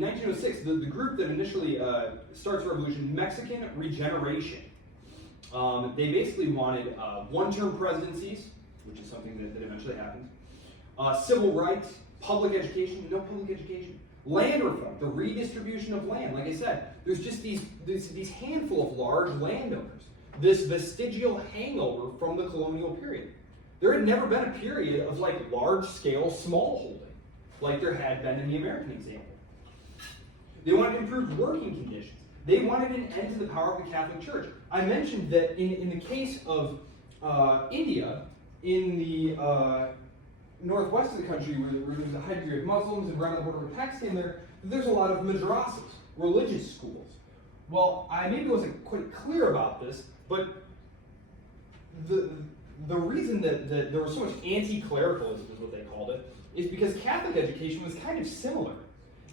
1906, the group that initially starts the revolution, Mexican Regeneration. They basically wanted one-term presidencies, which is something that eventually happened, civil rights, public education, no public education, land reform, the redistribution of land. Like I said, there's just these handful of large landowners, this vestigial hangover from the colonial period. There had never been a period of like large-scale smallholding, like there had been in the American example. They wanted improved working conditions. They wanted an end to the power of the Catholic Church. I mentioned that in the case of India, in the northwest of the country, where there's a high degree of Muslims, and around the border with Pakistan, there's a lot of madrasas, religious schools. Well, I maybe wasn't quite clear about this, but the reason that there was so much anti-clericalism, is what they called it, is because Catholic education was kind of similar.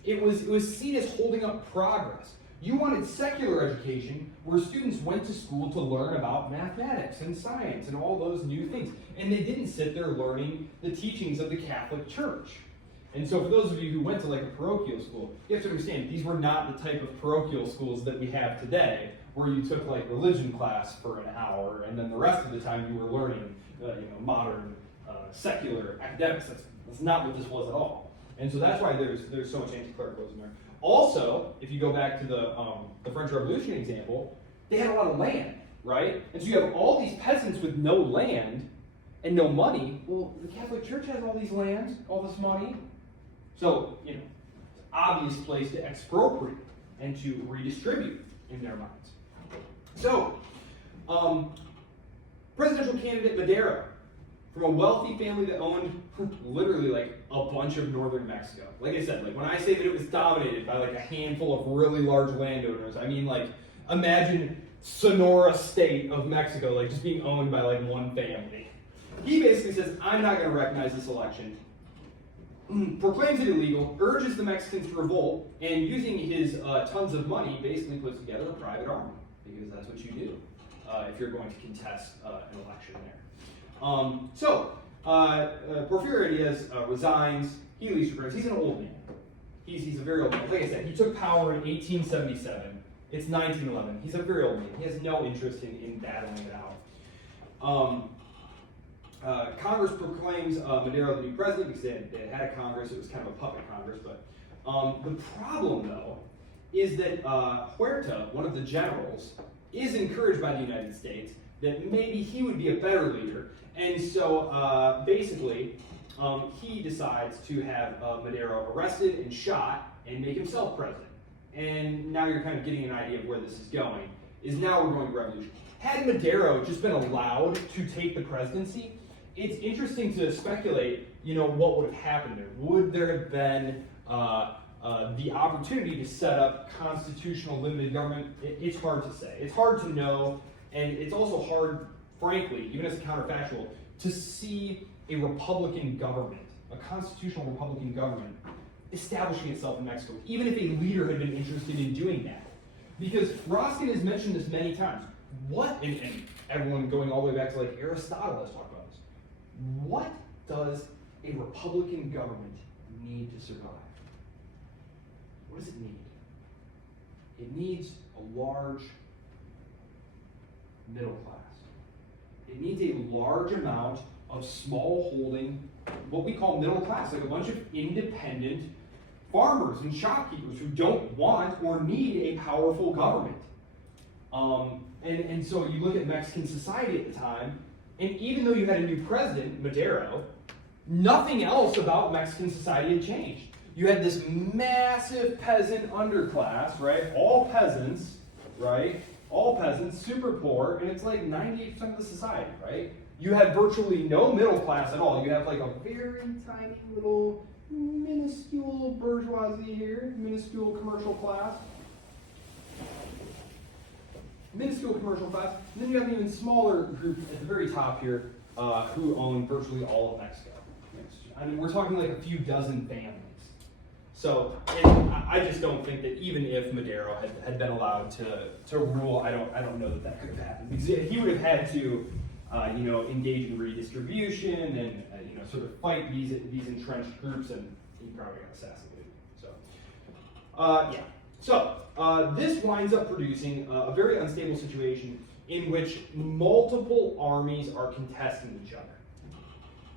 It was seen as holding up progress. You wanted secular education where students went to school to learn about mathematics and science and all those new things. And they didn't sit there learning the teachings of the Catholic Church. And so for those of you who went to like a parochial school, you have to understand these were not the type of parochial schools that we have today, where you took like religion class for an hour and then the rest of the time you were learning modern secular academics. That's not what this was at all. And so that's why there's so much anti-clericalism there. Also, if you go back to the French Revolution example, they had a lot of land, right? And so you have all these peasants with no land and no money. Well, the Catholic Church has all these lands, all this money. So, obvious place to expropriate and to redistribute in their minds. So, presidential candidate Madero, from a wealthy family that owned literally like a bunch of northern Mexico. Like I said, like when I say that it was dominated by like a handful of really large landowners, I mean like imagine Sonora state of Mexico like just being owned by like one family. He basically says, I'm not going to recognize this election, proclaims it illegal, urges the Mexicans to revolt, and using his tons of money basically puts together a private army, because that's what you do if you're going to contest an election there. Porfirio Diaz resigns. He leaves for France. He's an old man. He's a very old man. Like I said, he took power in 1877. It's 1911. He's a very old man. He has no interest in battling it out. Congress proclaims Madero the new president because they had a Congress. It was kind of a puppet Congress. But the problem, though, is that Huerta, one of the generals, is encouraged by the United States that maybe he would be a better leader. And so basically, he decides to have Madero arrested and shot and make himself president. And now you're kind of getting an idea of where this is going, is now we're going to revolution. Had Madero just been allowed to take the presidency, it's interesting to speculate, what would have happened there. Would there have been the opportunity to set up constitutional limited government? It's hard to say. It's hard to know, and it's also hard, frankly, even as a counterfactual, to see a Republican government, a constitutional Republican government, establishing itself in Mexico, even if a leader had been interested in doing that. Because Roskin has mentioned this many times. And everyone going all the way back to like Aristotle has talked about this. what does a Republican government need to survive? What does it need? It needs a large middle class. It needs a large amount of small holding, what we call middle class, like a bunch of independent farmers and shopkeepers who don't want or need a powerful government. And so you look at Mexican society at the time, and even though you had a new president, Madero, nothing else about Mexican society had changed. You had this massive peasant underclass, right? All peasants, right? All peasants, super poor, and it's like 98% of the society, right? You had virtually no middle class at all. You have like a very tiny little minuscule bourgeoisie here, minuscule commercial class. Minuscule commercial class. And then you have an even smaller group at the very top here who own virtually all of Mexico. I mean, we're talking like a few dozen families. So, and I just don't think that even if Madero had been allowed to rule, I don't know that could have happened, because he would have had to, engage in redistribution and sort of fight these entrenched groups, and he probably got assassinated. So, So this winds up producing a very unstable situation in which multiple armies are contesting each other.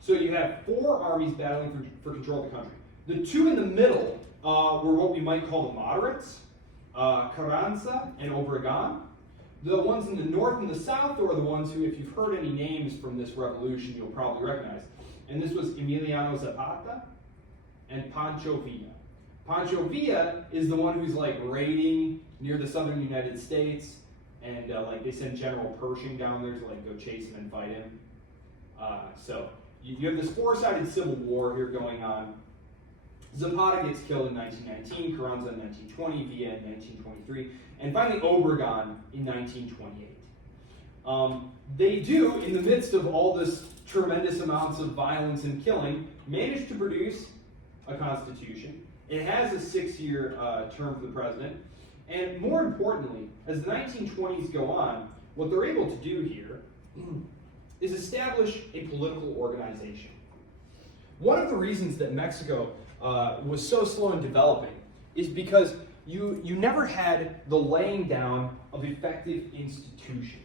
So you have 4 armies battling for control of the country. The 2 in the middle were what we might call the moderates, Carranza and Obregon. The ones in the north and the south are the ones who, if you've heard any names from this revolution, you'll probably recognize. And this was Emiliano Zapata and Pancho Villa. Pancho Villa is the one who's like raiding near the southern United States, and they send General Pershing down there to like go chase him and fight him. So you have this 4-sided civil war here going on. Zapata gets killed in 1919, Carranza in 1920, Villa in 1923, and finally Obregon in 1928. They do, in the midst of all this tremendous amounts of violence and killing, manage to produce a constitution. It has a 6-year term for the president, and more importantly, as the 1920s go on, what they're able to do here is establish a political organization. One of the reasons that Mexico was so slow in developing is because you never had the laying down of effective institutions.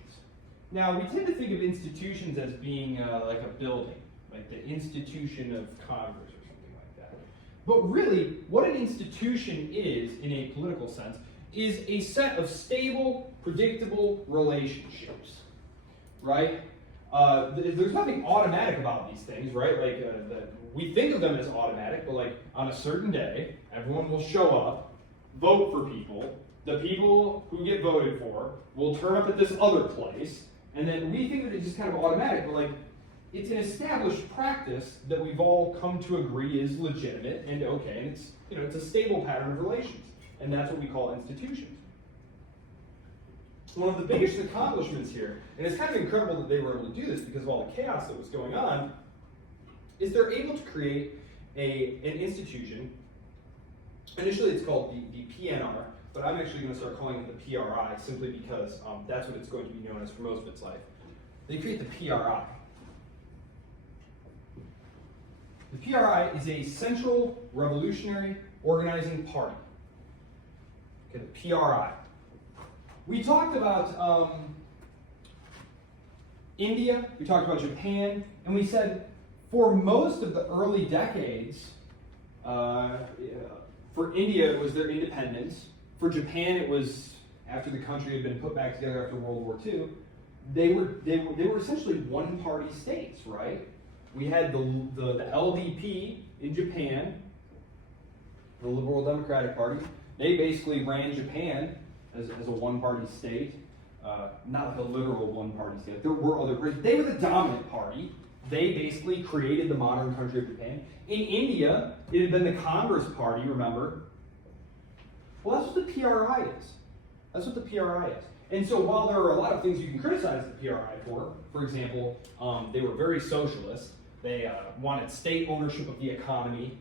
Now, we tend to think of institutions as being like a building, like the institution of Congress or something like that. But really, what an institution is, in a political sense, is a set of stable, predictable relationships, right? There's nothing automatic about these things, right? We think of them as automatic, but like on a certain day, everyone will show up, vote for people. The people who get voted for will turn up at this other place, and then we think that it's just kind of automatic, but like it's an established practice that we've all come to agree is legitimate and okay, and it's a stable pattern of relations, and that's what we call institutions. One of the biggest accomplishments here, and it's kind of incredible that they were able to do this because of all the chaos that was going on, is they're able to create an institution. Initially it's called the PNR, but I'm actually going to start calling it the PRI simply because that's what it's going to be known as for most of its life. They create the PRI. The PRI is a Central Revolutionary Organizing Party. Okay, the PRI. We talked about India, we talked about Japan, and we said for most of the early decades, for India it was their independence. For Japan it was after the country had been put back together after World War II. They were essentially one-party states, right? We had the LDP in Japan, the Liberal Democratic Party. They basically ran Japan as a one-party state, not like a literal one-party state. There were other groups. They were the dominant party. They basically created the modern country of Japan. In India, it had been the Congress Party, remember? Well, that's what the PRI is. That's what the PRI is. And so while there are a lot of things you can criticize the PRI for example, they were very socialist. They wanted state ownership of the economy.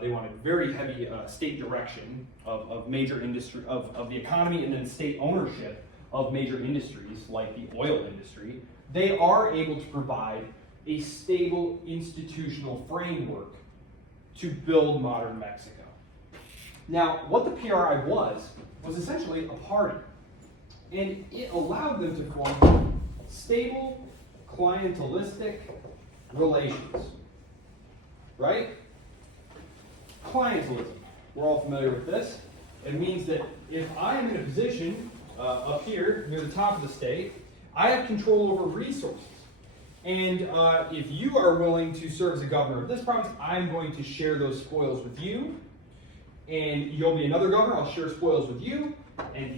They wanted very heavy state direction of major industry, of the economy, and then state ownership of major industries like the oil industry. They are able to provide a stable institutional framework to build modern Mexico. Now, what the PRI was essentially a party. And it allowed them to form stable, clientelistic relations. Right? Clientelism. We're all familiar with this. It means that if I am in a position up here near the top of the state, I have control over resources. And if you are willing to serve as a governor of this province, I'm going to share those spoils with you. And you'll be another governor, I'll share spoils with you, and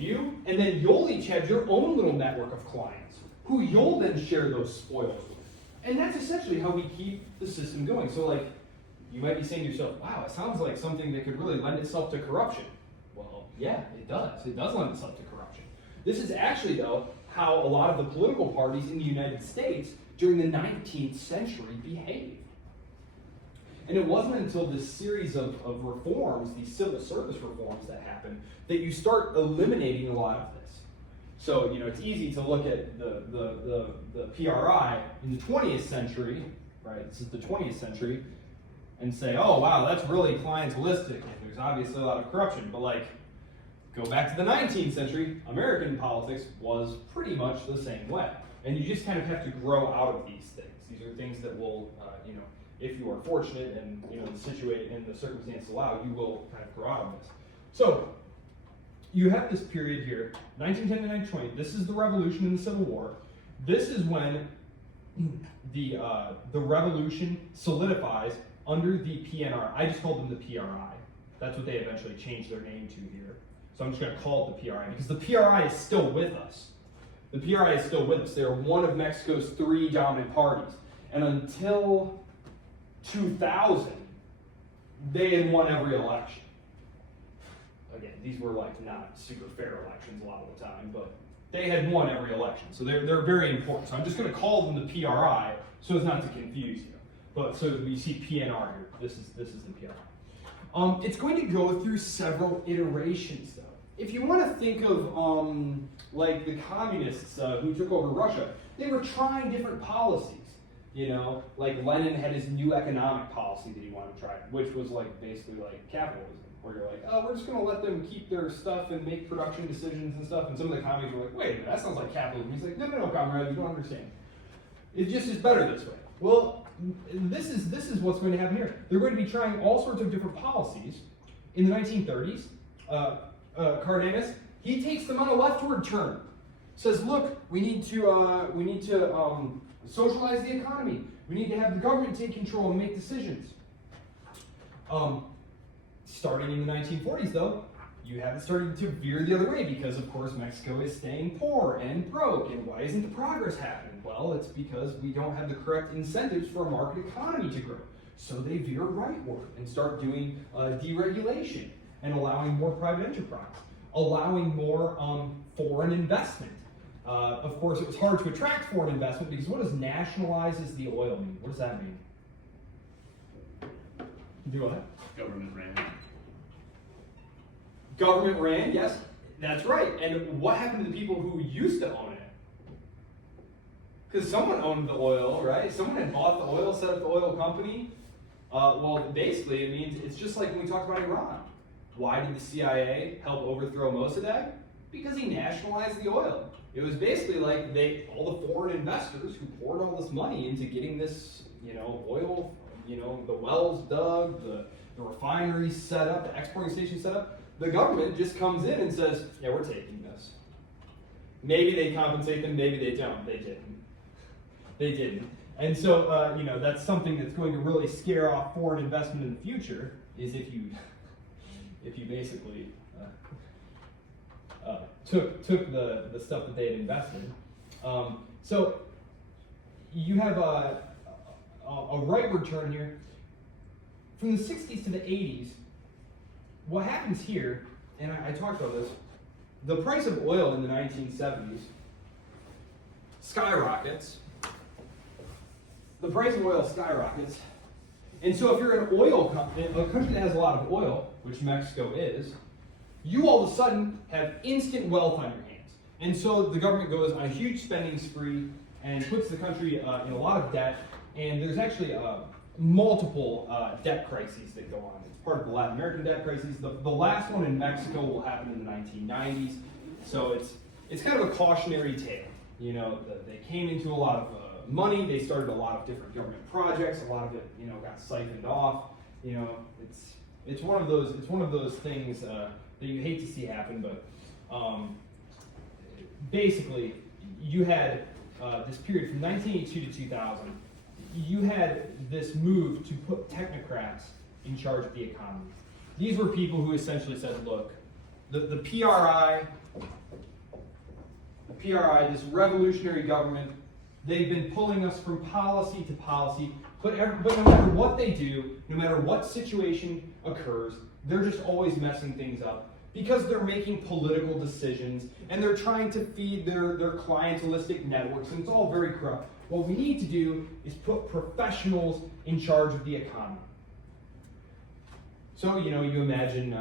then you'll each have your own little network of clients, who you'll then share those spoils with. And that's essentially how we keep the system going. So like, you might be saying to yourself, wow, it sounds like something that could really lend itself to corruption. Well, yeah, it does. It does lend itself to corruption. This is actually, though, how a lot of the political parties in the United States during the 19th century behaved. And it wasn't until this series of reforms, these civil service reforms that happened, that you start eliminating a lot of this. So, it's easy to look at the PRI in the 20th century, right? This is the 20th century, and say, oh, wow, that's really clientelistic. There's obviously a lot of corruption. But, go back to the 19th century, American politics was pretty much the same way. And you just kind of have to grow out of these things. These are things that will, if you are fortunate and the circumstances allow, you will kind of grow out of this. So you have this period here, 1910 to 1920. This is the revolution and the Civil War. This is when the revolution solidifies under the PNR. I just called them the PRI. That's what they eventually changed their name to here. So I'm just going to call it the PRI because the PRI is still with us. The PRI is still with us. They are one of Mexico's 3 dominant parties. And until 2000, they had won every election. Again, these were not super fair elections a lot of the time, but they had won every election. So they're very important. So I'm just going to call them the PRI so as not to confuse you. But so you see PNR here. This is the PRI. It's going to go through several iterations, though. If you want to think of the communists who took over Russia, they were trying different policies. Like Lenin had his new economic policy that he wanted to try, which was basically capitalism, where you're oh, we're just going to let them keep their stuff and make production decisions and stuff. And some of the communists were wait a minute, that sounds like capitalism. He's no, comrade, you don't understand. It just is better this way. Well, this is what's going to happen here. They're going to be trying all sorts of different policies. In the 1930s, Cardenas, he takes them on a leftward turn. Says, look, we need to socialize the economy. We need to have the government take control and make decisions. Starting in the 1940s, though, you have it starting to veer the other way because, of course, Mexico is staying poor and broke. And why isn't the progress happening? Well, it's because we don't have the correct incentives for a market economy to grow. So they veer rightward and start doing deregulation and allowing more private enterprise, allowing more foreign investment. Of course, it was hard to attract foreign investment because what does nationalizes the oil mean? What does that mean? Do what? Government ran. Government ran, yes, that's right. And what happened to the people who used to own it? Because someone owned the oil, right? Someone had bought the oil, set up the oil company. Well, basically, it means it's just like when we talked about Iran. Why did the CIA help overthrow Mossadegh? Because he nationalized the oil. It was basically like all the foreign investors who poured all this money into getting this, oil, the wells dug, the refineries set up, the exporting stations set up. The government just comes in and says, yeah, we're taking this. Maybe they compensate them, maybe they don't. They didn't. And so, that's something that's going to really scare off foreign investment in the future, is if you basically took the stuff that they had invested. So you have a rightward turn here. From the 60s to the 80s, what happens here, and I talked about this, the price of oil in the 1970s skyrockets. The price of oil skyrockets. And so if you're an oil company, a country that has a lot of oil, which Mexico is, you all of a sudden have instant wealth on your hands. And so the government goes on a huge spending spree and puts the country in a lot of debt And there's actually multiple debt crises that go on. It's part of the Latin American debt crises. The last one in Mexico will happen in the 1990s. So it's kind of a cautionary tale. You know, they came into a lot of money. They started a lot of different government projects. A lot of it, you know, got siphoned off. You know, it's one of those things that you hate to see happen. But basically, you had this period from 1982 to 2000. You had this move to put technocrats in charge of the economy. These were people who essentially said, look, the PRI, this revolutionary government, they've been pulling us from policy to policy, but no matter what they do, no matter what situation occurs, they're just always messing things up because they're making political decisions and they're trying to feed their clientelistic networks, and it's all very corrupt. What we need to do is put professionals in charge of the economy. So, you know, you imagine,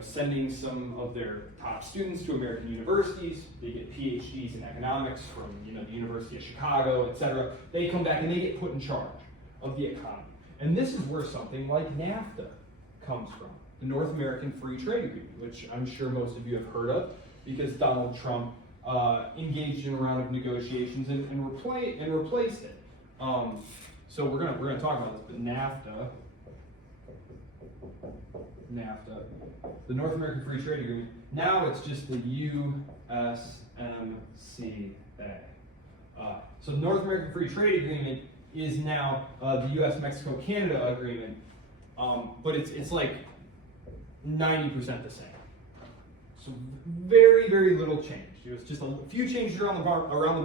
sending some of their top students to American universities. They get PhDs in economics from, the University of Chicago, etc. They come back and they get put in charge of the economy. And this is where something like NAFTA comes from, the North American Free Trade Agreement, which I'm sure most of you have heard of because Donald Trump engaged in a round of negotiations and replaced it. So we're gonna talk about this, but NAFTA, the North American Free Trade Agreement. Now it's just the USMCA. So the North American Free Trade Agreement is now the U.S.-Mexico-Canada agreement, but it's like 90% the same. So very, very little change. There's just a few changes around the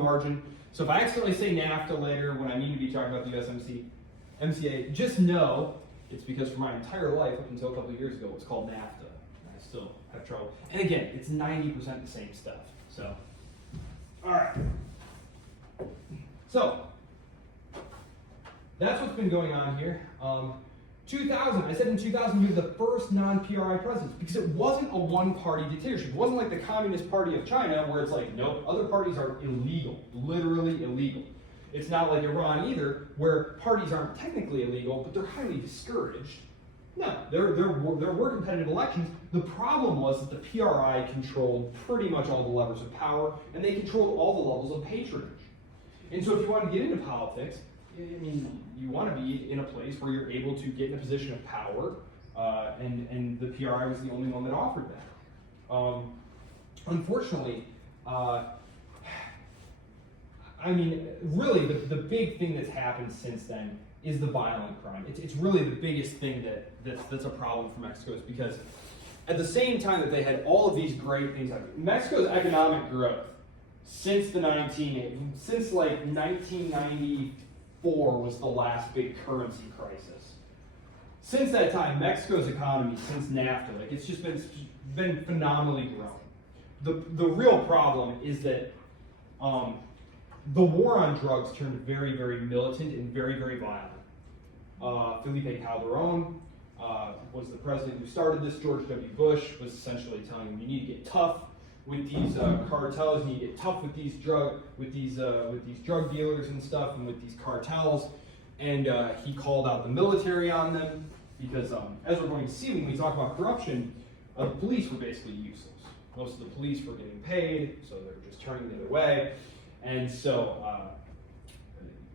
margin. So if I accidentally say NAFTA later when I mean to be talking about the USMCA, just know it's because for my entire life, up until a couple of years ago, it was called NAFTA. And I still have trouble. And again, it's 90% the same stuff. So, all right. So, that's what's been going on here. 2000, I said in 2000, we were the first non-PRI presidents because it wasn't a one-party dictatorship. It wasn't like the Communist Party of China where it's like, nope, other parties are illegal, literally illegal. It's not like Iran either, where parties aren't technically illegal, but they're highly discouraged. No, there were competitive elections. The problem was that the PRI controlled pretty much all the levers of power, and they controlled all the levels of patronage. And so if you want to get into politics, I mean, you want to be in a place where you're able to get in a position of power, and the PRI was the only one that offered that. Unfortunately, I mean, really, the big thing that's happened since then is the violent crime. It's really the biggest thing that's a problem for Mexico, is because at the same time that they had all of these great things happen, Mexico's economic growth since since like 1994 was the last big currency crisis. Since that time, Mexico's economy, since NAFTA, it's just been phenomenally growing. The real problem is that the war on drugs turned very, very militant and very, very violent. Felipe Calderon was the president who started this. George W. Bush was essentially telling him, you need to get tough with these cartels, you need to get tough with these drug dealers and stuff, and with these cartels. And he called out the military on them because, as we're going to see when we talk about corruption, the police were basically useless. Most of the police were getting paid, so they're just turning the other way. And so,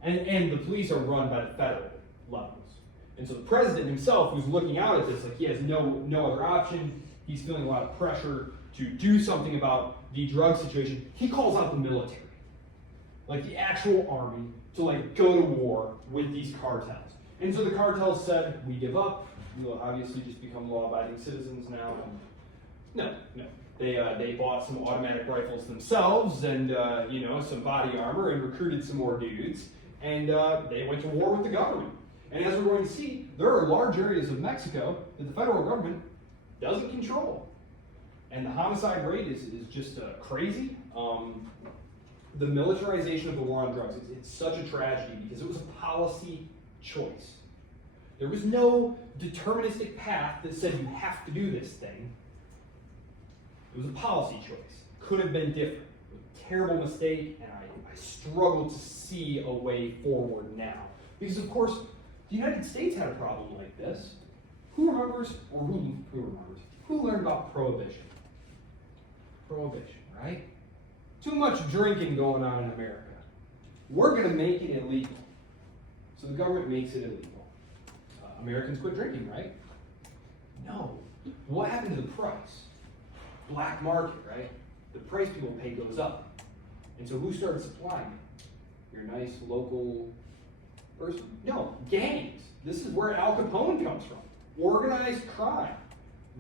and the police are run by the federal levels. And so the president himself, who's looking out at this, like he has no other option, he's feeling a lot of pressure to do something about the drug situation. He calls out the military, like the actual army, to like go to war with these cartels. And so the cartels said, we give up, we'll obviously just become law-abiding citizens now. No. They bought some automatic rifles themselves and some body armor and recruited some more dudes, and they went to war with the government. And as we're going to see, there are large areas of Mexico that the federal government doesn't control, and the homicide rate is just crazy. The militarization of the war on drugs, it's such a tragedy because it was a policy choice. There was no deterministic path that said you have to do this thing. It was a policy choice. Could have been different. It was a terrible mistake, and I struggle to see a way forward now. Because of course, the United States had a problem like this. Who remembers, or who remembers, who learned about prohibition? Prohibition, right? Too much drinking going on in America. We're going to make it illegal. So the government makes it illegal. Americans quit drinking, right? No. What happened to the price? Black market, right? The price people pay goes up. And so who started supplying it? Your nice local person? No, gangs. This is where Al Capone comes from. Organized crime.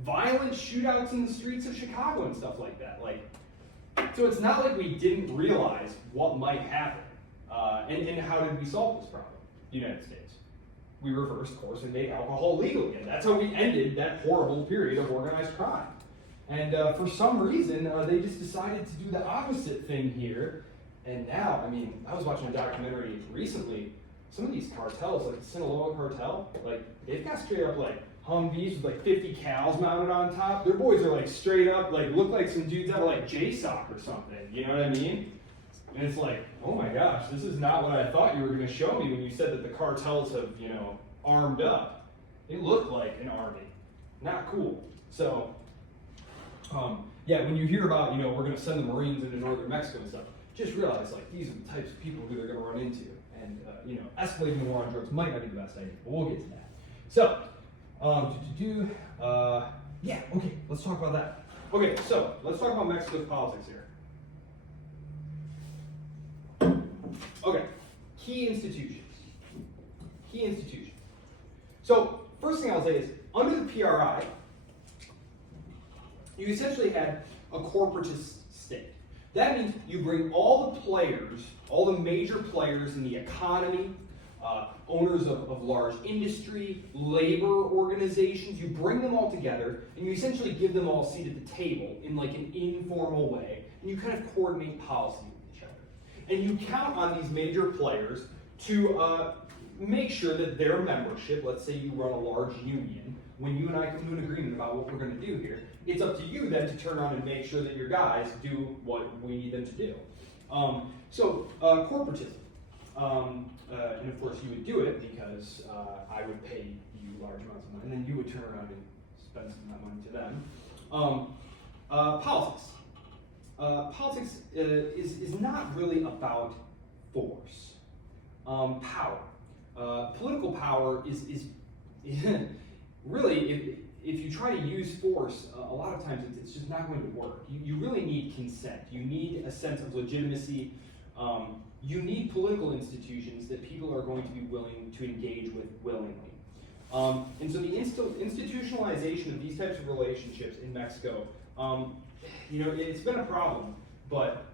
Violent shootouts in the streets of Chicago and stuff like that. So it's not like we didn't realize what might happen. And how did we solve this problem? The United States. We reversed course and made alcohol legal again. That's how we ended that horrible period of organized crime. And for some reason, they just decided to do the opposite thing here. And now, I mean, I was watching a documentary recently. Some of these cartels, like the Sinaloa cartel, they've got straight up Humvees with 50 cows mounted on top. Their boys are straight up, look like some dudes out of JSOC or something. You know what I mean? And it's oh my gosh, this is not what I thought you were going to show me when you said that the cartels have, armed up. They look like an army. Not cool. So, yeah, when you hear about, we're going to send the Marines into northern Mexico and stuff, just realize, these are the types of people who they're going to run into. And, escalating the war on drugs might not be the best idea, but we'll get to that. So, yeah, okay, let's talk about that. Okay, so, let's talk about Mexico's politics here. Okay, key institutions. Key institutions. So, first thing I'll say is, under the PRI, you essentially had a corporatist state. That means you bring all the players, all the major players in the economy, owners of large industry, labor organizations, you bring them all together, and you essentially give them all a seat at the table in an informal way, and you kind of coordinate policy with each other. And you count on these major players to make sure that their membership, let's say you run a large union, when you and I come to an agreement about what we're going to do here, it's up to you then to turn on and make sure that your guys do what we need them to do. Corporatism. And of course you would do it because I would pay you large amounts of money, and then you would turn around and spend some of that money to them. Politics. Politics is not really about force. Power. Political power is really, if you try to use force, a lot of times it's just not going to work. You really need consent. You need a sense of legitimacy. You need political institutions that people are going to be willing to engage with willingly. And so the institutionalization of these types of relationships in Mexico, it's been a problem, but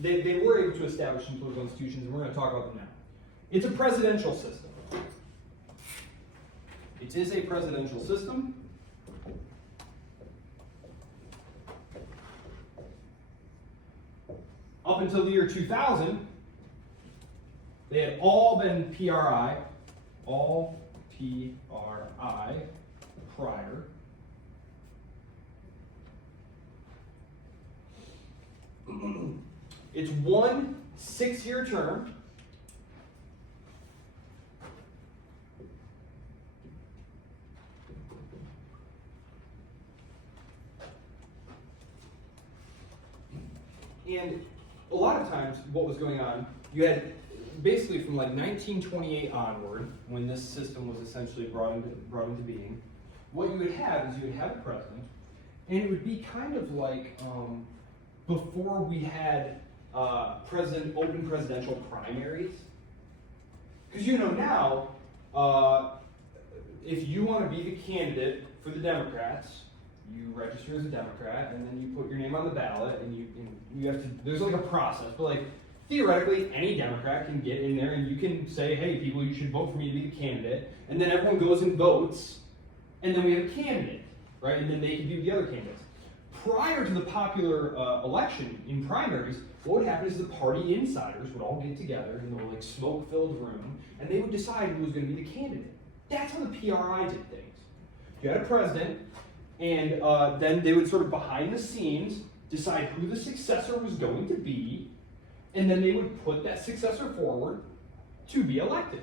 they were able to establish some political institutions, and we're going to talk about them now. It's a presidential system. It is a presidential system. Up until the year 2000, they had all been PRI, all PRI prior. It's one 6-year term. And a lot of times, what was going on, you had basically from 1928 onward, when this system was essentially brought into being, what you would have is you would have a president, and it would be kind of like before we had open presidential primaries. Because now, if you want to be the candidate for the Democrats, you register as a Democrat, and then you put your name on the ballot, and you have to, there's a process, but theoretically, any Democrat can get in there, and you can say, hey, people, you should vote for me to be the candidate, and then everyone goes and votes, and then we have a candidate, right, and then they can do the other candidates. Prior to the popular election in primaries, what would happen is the party insiders would all get together in the smoke-filled room, and they would decide who was going to be the candidate. That's how the PRI did things. You had a president, and then they would sort of behind the scenes decide who the successor was going to be, and then they would put that successor forward to be elected.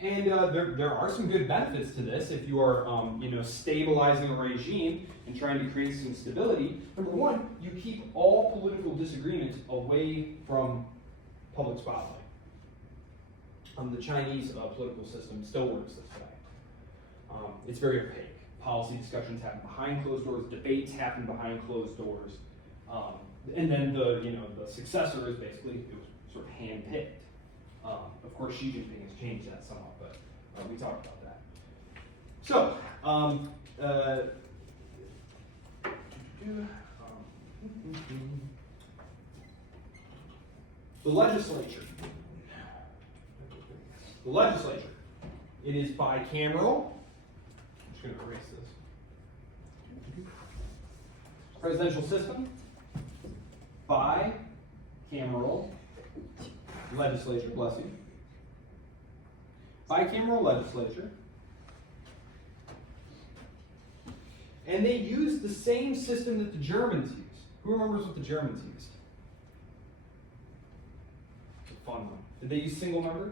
And there are some good benefits to this if you are stabilizing a regime and trying to create some stability. Number one, you keep all political disagreements away from public spotlight. The Chinese political system still works this way. It's very opaque. Policy discussions happen behind closed doors. Debates happen behind closed doors. And then the successor is basically, it was sort of handpicked. Of course, Xi Jinping has changed that somewhat, but we talked about that. So, the legislature. The legislature. It is bicameral. I'm just going to erase this. Presidential system. Bicameral legislature. Bless you. Bicameral legislature. And they use the same system that the Germans use. Who remembers what the Germans used? It's a fun one. Did they use single member?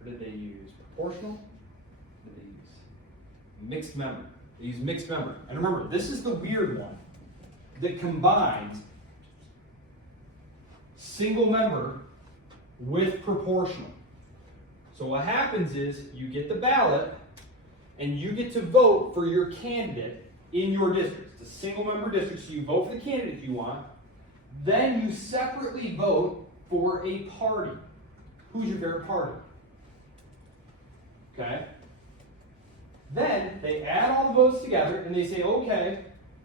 Or did they use proportional? Did they use mixed member? They use mixed member. And remember, this is the weird one that combines single member with proportional. So what happens is you get the ballot and you get to vote for your candidate in your district. It's a single member district, so you vote for the candidate you want. Then you separately vote for a party. Who's your favorite party? Okay? Then they add all the votes together and they say, okay,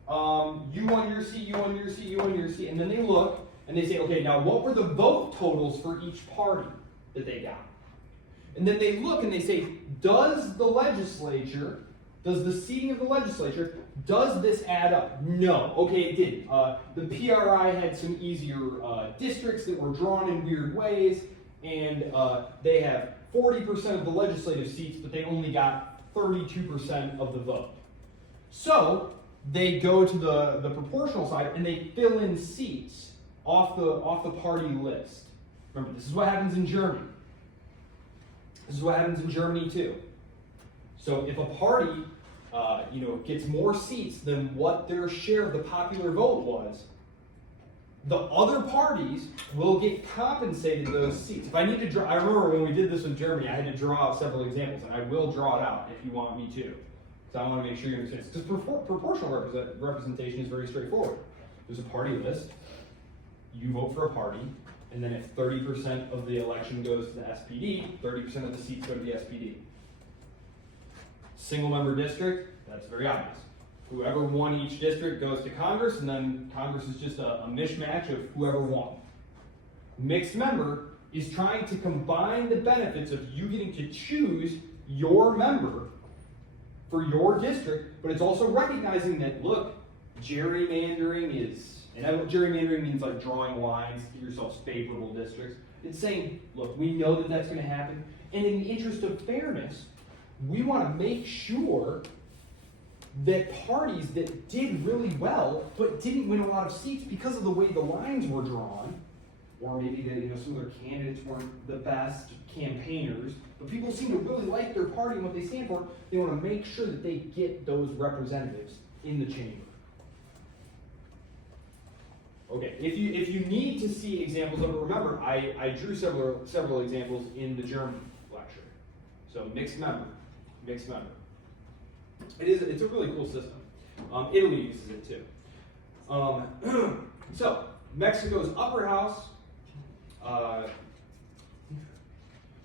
you won your seat, you won your seat, you won your seat. And then they look and they say, okay, now what were the vote totals for each party that they got? And then they look and they say, does the legislature, does the seating of the legislature, does this add up? No. Okay, it didn't. The PRI had some easier districts that were drawn in weird ways, and they have 40% of the legislative seats, but they only got 32% of the vote. So they go to the proportional side and they fill in seats off the party list. Remember, this is what happens in Germany. This is what happens in Germany too. So if a party gets more seats than what their share of the popular vote was, the other parties will get compensated those seats. If I need to draw, I remember when we did this in Germany, I had to draw out several examples, and I will draw it out if you want me to. So I want to make sure you understand. Because proportional representation is very straightforward. There's a party list. You vote for a party, and then if 30% of the election goes to the SPD, 30% of the seats go to the SPD. Single member district, that's very obvious. Whoever won each district goes to Congress, and then Congress is just a mishmash of whoever won. Mixed member is trying to combine the benefits of you getting to choose your member for your district, but it's also recognizing that, look, gerrymandering is, and gerrymandering means like drawing lines to get yourselves favorable districts. It's saying, look, we know that that's going to happen, and in the interest of fairness, we want to make sure that parties that did really well but didn't win a lot of seats because of the way the lines were drawn, or maybe that some of their candidates weren't the best campaigners, but people seem to really like their party and what they stand for. They want to make sure that they get those representatives in the chamber. Okay, if you need to see examples of it, remember I drew several examples in the German lecture. So mixed member. It's a really cool system. Italy uses it too. So Mexico's upper house.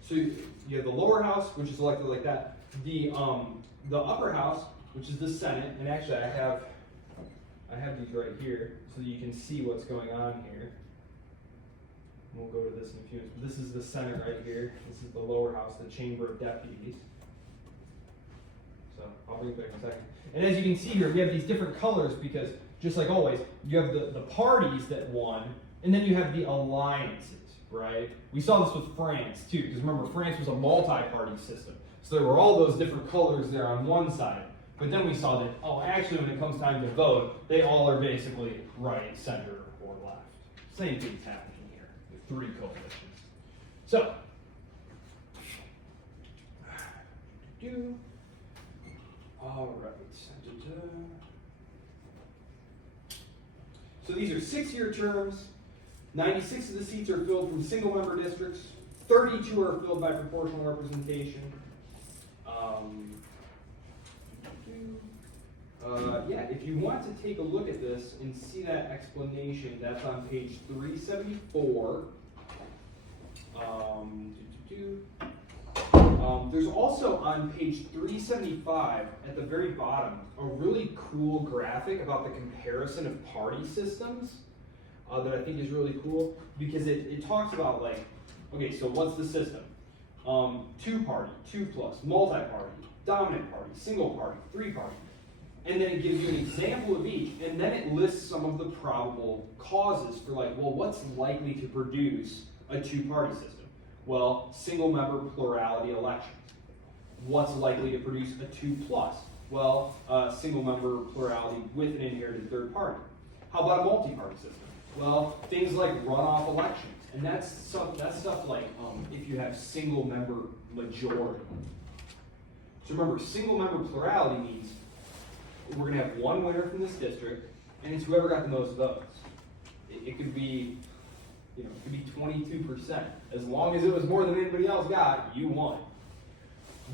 So you have the lower house, which is elected like that. The upper house, which is the Senate, and actually I have these right here so that you can see what's going on here. We'll go to this in a few minutes. But this is the Senate right here. This is the lower house, the Chamber of Deputies. So I'll bring it back in a second. And as you can see here, we have these different colors because, just like always, you have the parties that won, and then you have the alliances, right? We saw this with France too, because remember, France was a multi-party system. So there were all those different colors there on one side. But then we saw that, actually when it comes time to vote, they all are basically right, center, or left. Same thing's happening here. 3 coalitions. So, all right. So these are 6-year terms. 96 of the seats are filled from single-member districts. 32 are filled by proportional representation. Yeah, if you want to take a look at this and see that explanation, that's on page 374. There's also on page 375 at the very bottom a really cool graphic about the comparison of party systems that I think is really cool because it talks about like, okay, so what's the system? 2-party, 2+, multi-party, dominant party, single party, 3-party. And then it gives you an example of each, and then it lists some of the probable causes for like, well, what's likely to produce a 2-party system? Well, single-member plurality elections. What's likely to produce a 2+? Well, single-member plurality with an inherited third party. How about a multi-party system? Well, things like runoff elections, and that's stuff like if you have single-member majority. So remember, single-member plurality means we're going to have one winner from this district, and it's whoever got the most votes. It could be, it could be 22%. As long as it was more than anybody else got, you won.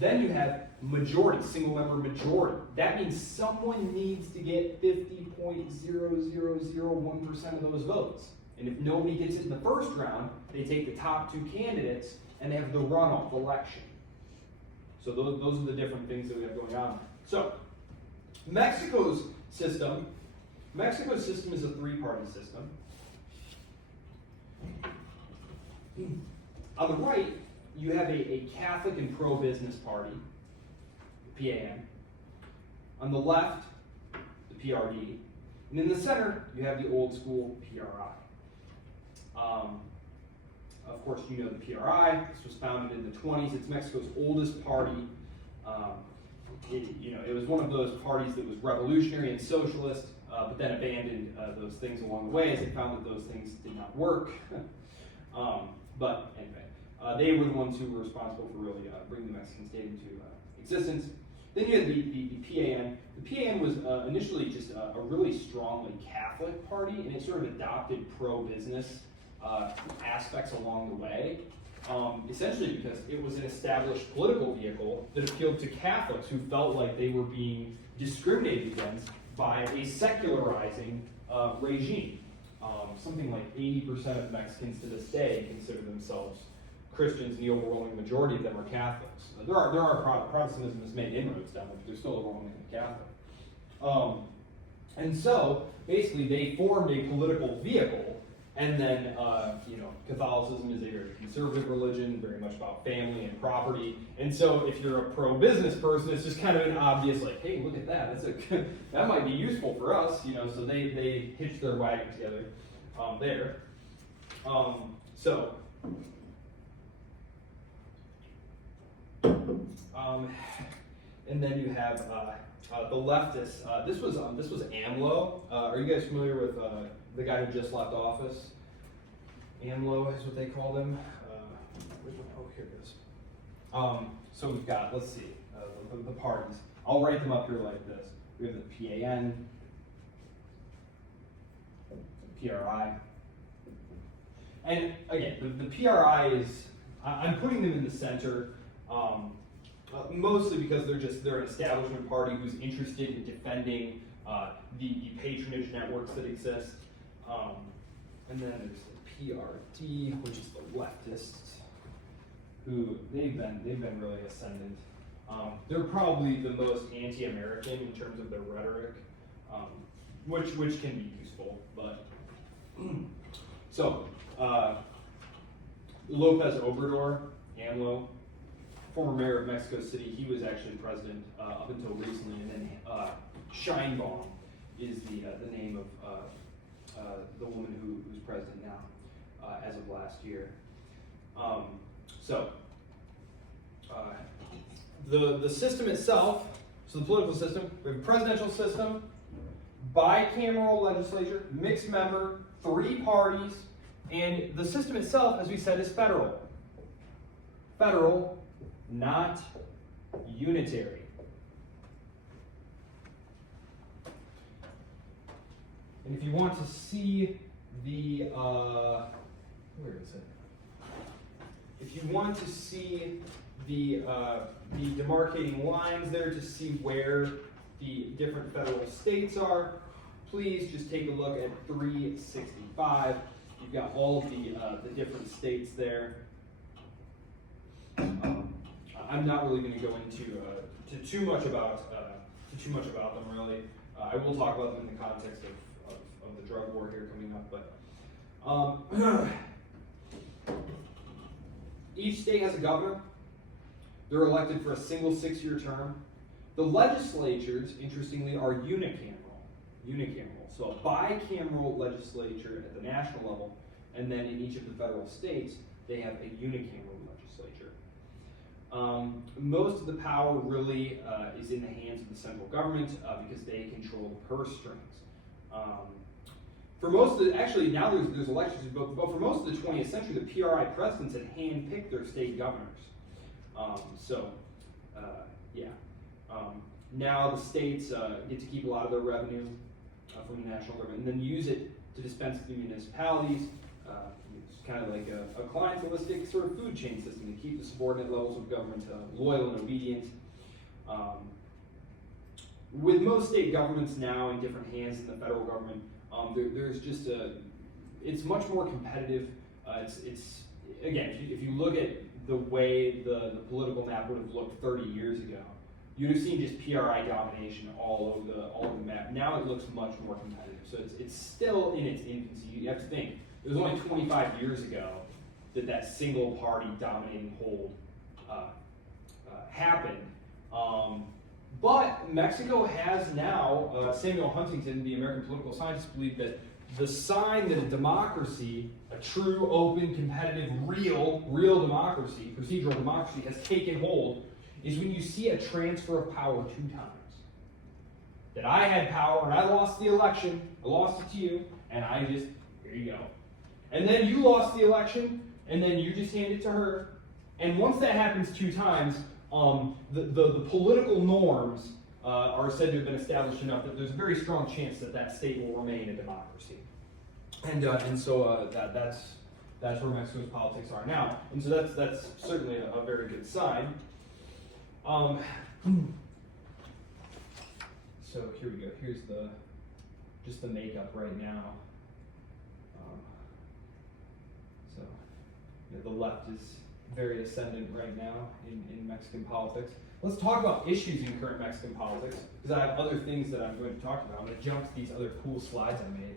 Then you have majority, single-member majority. That means someone needs to get 50.0001% of those votes. And if nobody gets it in the first round, they take the top 2 candidates, and they have the runoff election. So those are the different things that we have going on. So, Mexico's system is a 3-party system. On the right, you have a Catholic and pro-business party, the PAN. On the left, the PRD. And in the center, you have the old school PRI. Of course, you know the PRI. This was founded in the 20s. It's Mexico's oldest party. It was one of those parties that was revolutionary and socialist, but then abandoned those things along the way as they found that those things did not work. But anyway, they were the ones who were responsible for really bringing the Mexican state into existence. Then you had the PAN. The PAN was initially just a really strongly Catholic party, and it sort of adopted pro-business aspects along the way. Essentially because it was an established political vehicle that appealed to Catholics who felt like they were being discriminated against by a secularizing regime. Something like 80% of Mexicans to this day consider themselves Christians, and the overwhelming majority of them are Catholics. There are Protestantism has made inroads down there, but they're still overwhelmingly Catholic. And so basically they formed a political vehicle. And then, Catholicism is a very conservative religion, very much about family and property. And so, if you're a pro-business person, it's just kind of an obvious, like, hey, look at that. That might be useful for us, So they hitch their wagon together there. And then you have the leftists. This was AMLO. Are you guys familiar with the guy who just left office? AMLO is what they called him. Here it is. So we've got, let's see, the parties. I'll write them up here like this. We have the PAN, the PRI. And again, the PRI is, I'm putting them in the center, mostly because they're an establishment party who's interested in defending the patronage networks that exist. And then there's the PRD, which is the leftists, who they've been really ascendant. They're probably the most anti-American in terms of their rhetoric, which can be useful. But so Lopez Obrador, AMLO, former mayor of Mexico City, he was actually president up until recently, and then Sheinbaum is the name of the woman who's president now, as of last year. The system itself, so the political system, we have a presidential system, bicameral legislature, mixed member, 3 parties, And the system itself, as we said, is federal. Federal, not unitary. And if you want to see the, where is it? If you want to see the demarcating lines there to see where the different federal states are, please just take a look at 365. You've got all of the different states there. I'm not really going to go into to too much about them really. I will talk about them in the context of the drug war here coming up, but each state has a governor. They're elected for a single 6-year term. The legislatures, interestingly, are unicameral. So a bicameral legislature at the national level, and then in each of the federal states, they have a unicameral legislature. Most of the power really is in the hands of the central government because they control the purse strings. For most of the, actually now there's elections, but for most of the 20th century, the PRI presidents had handpicked their state governors. Now the states get to keep a lot of their revenue from the national government and then use it to dispense to the municipalities. It's kind of like a clientelistic sort of food chain system to keep the subordinate levels of government loyal and obedient. With most state governments now in different hands in the federal government, there's just it's much more competitive. It's again, if you look at the way the political map would have looked 30 years ago, you'd have seen just PRI domination all over the map. Now it looks much more competitive. So it's still in its infancy. You have to think, it was only 25 years ago that single party dominating hold happened. But Mexico has now, Samuel Huntington, the American political scientist, believed that the sign that a democracy, a true, open, competitive, real democracy, procedural democracy, has taken hold is when you see a transfer of power 2 times. That I had power and I lost the election, I lost it to you, and I just, here you go. And then you lost the election, and then you just hand it to her. And once that happens 2 times, the political norms are said to have been established enough that there's a very strong chance that that state will remain a democracy. And so that's where Mexico's politics are now. And so that's certainly a very good sign. So here we go. Here's just the makeup right now. The left is very ascendant right now in Mexican politics. Let's talk about issues in current Mexican politics, because I have other things that I'm going to talk about. I'm going to jump to these other cool slides I made.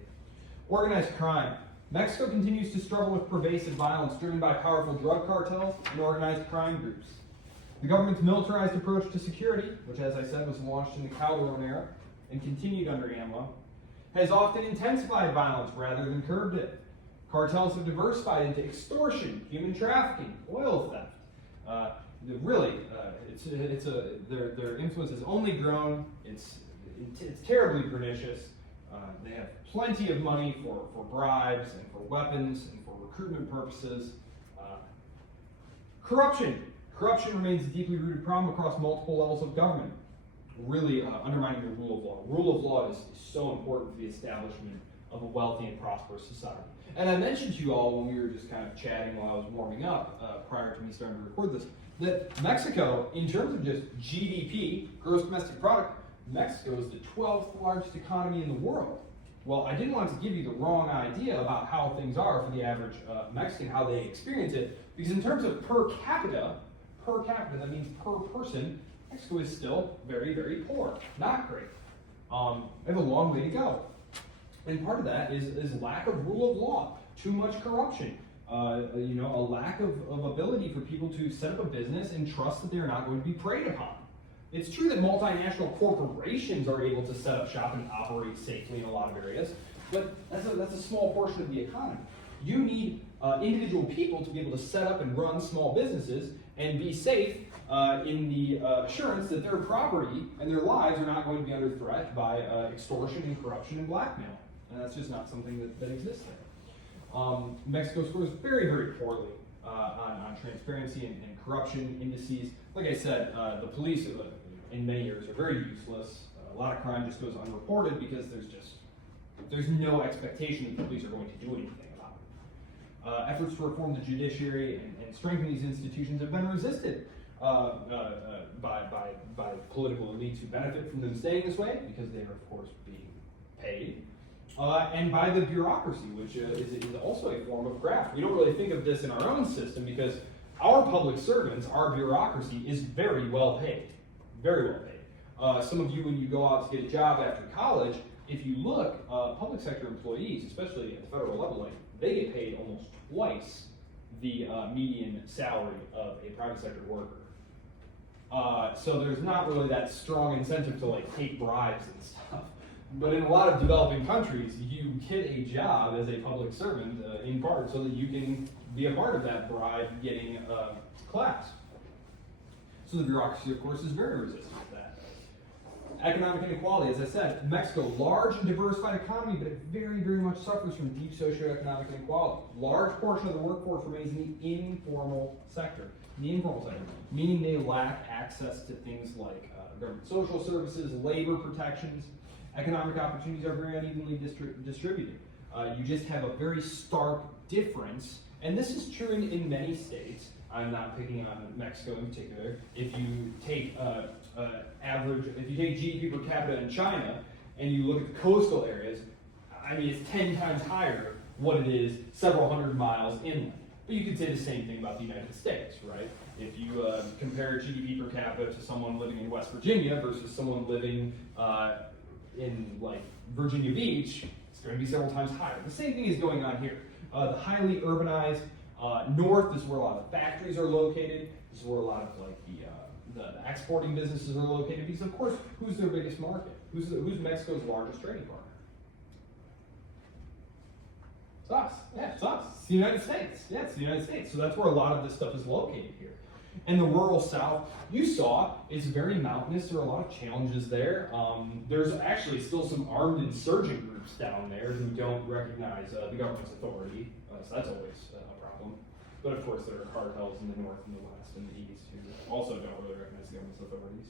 Organized crime. Mexico continues to struggle with pervasive violence driven by powerful drug cartels and organized crime groups. The government's militarized approach to security, which as I said was launched in the Calderon era and continued under AMLO, has often intensified violence rather than curbed it. Cartels have diversified into extortion, human trafficking, oil theft. Their influence has only grown. It's terribly pernicious. They have plenty of money for bribes and for weapons and for recruitment purposes. Corruption. Corruption remains a deeply rooted problem across multiple levels of government, really undermining the rule of law. Rule of law is so important for the establishment of a wealthy and prosperous society. And I mentioned to you all when we were just kind of chatting while I was warming up, prior to me starting to record this, that Mexico, in terms of just GDP, gross domestic product, Mexico is the 12th largest economy in the world. Well, I didn't want to give you the wrong idea about how things are for the average Mexican, how they experience it, because in terms of per capita, that means per person, Mexico is still very, very poor, not great. They have a long way to go. And part of that is lack of rule of law, too much corruption, a lack of ability for people to set up a business and trust that they're not going to be preyed upon. It's true that multinational corporations are able to set up shop and operate safely in a lot of areas, but that's a small portion of the economy. You need individual people to be able to set up and run small businesses and be safe in the assurance that their property and their lives are not going to be under threat by extortion and corruption and blackmail. And that's just not something that exists there. Mexico scores very, very poorly on transparency and corruption indices. Like I said, the police in many areas are very useless. A lot of crime just goes unreported because there's no expectation that the police are going to do anything about it. Efforts to reform the judiciary and strengthen these institutions have been resisted by political elites who benefit from them staying this way because they are, of course, being paid. And by the bureaucracy, which is also a form of graft. We don't really think of this in our own system because our public servants, our bureaucracy, is very well paid. Very well paid. Some of you, when you go out to get a job after college, if you look, public sector employees, especially at the federal level, like, they get paid almost twice the median salary of a private sector worker. So there's not really that strong incentive to like take bribes and stuff. But in a lot of developing countries, you get a job as a public servant in part so that you can be a part of that bribe getting class. So the bureaucracy, of course, is very resistant to that. Economic inequality, as I said, Mexico, large and diversified economy, but it very, very much suffers from deep socioeconomic inequality. Large portion of the workforce remains in the informal sector. Meaning they lack access to things like government social services, labor protections. Economic opportunities are very unevenly distributed. You just have a very stark difference, and this is true in many states. I'm not picking on Mexico in particular. If you take if you take GDP per capita in China and you look at the coastal areas, I mean, it's 10 times higher what it is several hundred miles inland. But you could say the same thing about the United States, right? If you compare GDP per capita to someone living in West Virginia versus someone living in like Virginia Beach, it's going to be several times higher. The same thing is going on here. The highly urbanized north is where a lot of factories are located. This is where a lot of like the exporting businesses are located. Because of course, who's their biggest market? Who's Mexico's largest trading partner? It's us. Yeah, it's us. It's the United States. Yeah, it's the United States. So that's where a lot of this stuff is located here. And the rural South, you saw, is very mountainous. There are a lot of challenges there. There's actually still some armed insurgent groups down there who don't recognize the government's authority. So that's always a problem. But of course, there are cartels in the north and the west and the east who also don't really recognize the government's authority.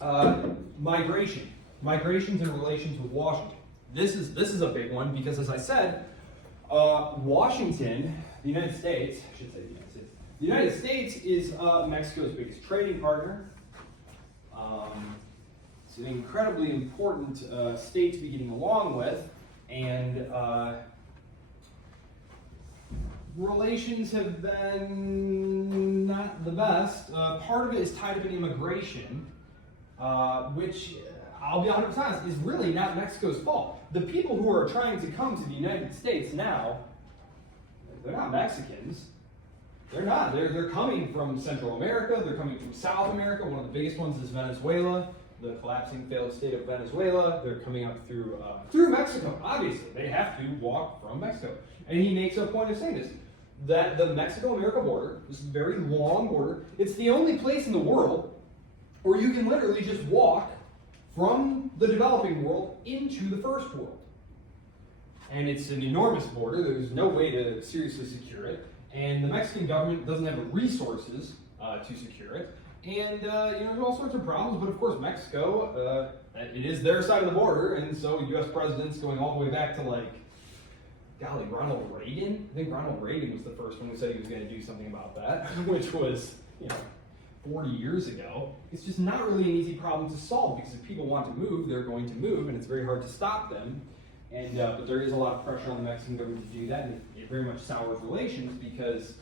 So, migrations and relations with Washington. This is a big one because, as I said, Washington, the United States, I should say the United States. The United States is Mexico's biggest trading partner. It's an incredibly important state to be getting along with, and relations have been not the best. Part of it is tied up in immigration, which, I'll be 100% honest, is really not Mexico's fault. The people who are trying to come to the United States now, they're not Mexicans. They're not. They're coming from Central America. They're coming from South America. One of the biggest ones is Venezuela, the collapsing failed state of Venezuela. They're coming up through Mexico. Obviously, they have to walk from Mexico. And he makes a point of saying this, that the Mexico-America border, this very long border, it's the only place in the world where you can literally just walk from the developing world into the first world. And it's an enormous border. There's no way to seriously secure it. And the Mexican government doesn't have the resources to secure it. And there's all sorts of problems. But of course, Mexico, it is their side of the border. And so U.S. presidents going all the way back to Ronald Reagan. I think Ronald Reagan was the first one who said he was going to do something about that, which was, 40 years ago. It's just not really an easy problem to solve because if people want to move, they're going to move, and it's very hard to stop them. And but there is a lot of pressure on the Mexican government to do that, and it very much sours relations because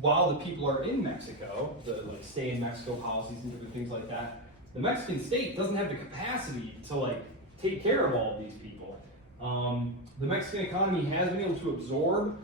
while the people are in Mexico, the stay in Mexico policies and different things like that, the Mexican state doesn't have the capacity to take care of all of these people. The Mexican economy has been able to absorb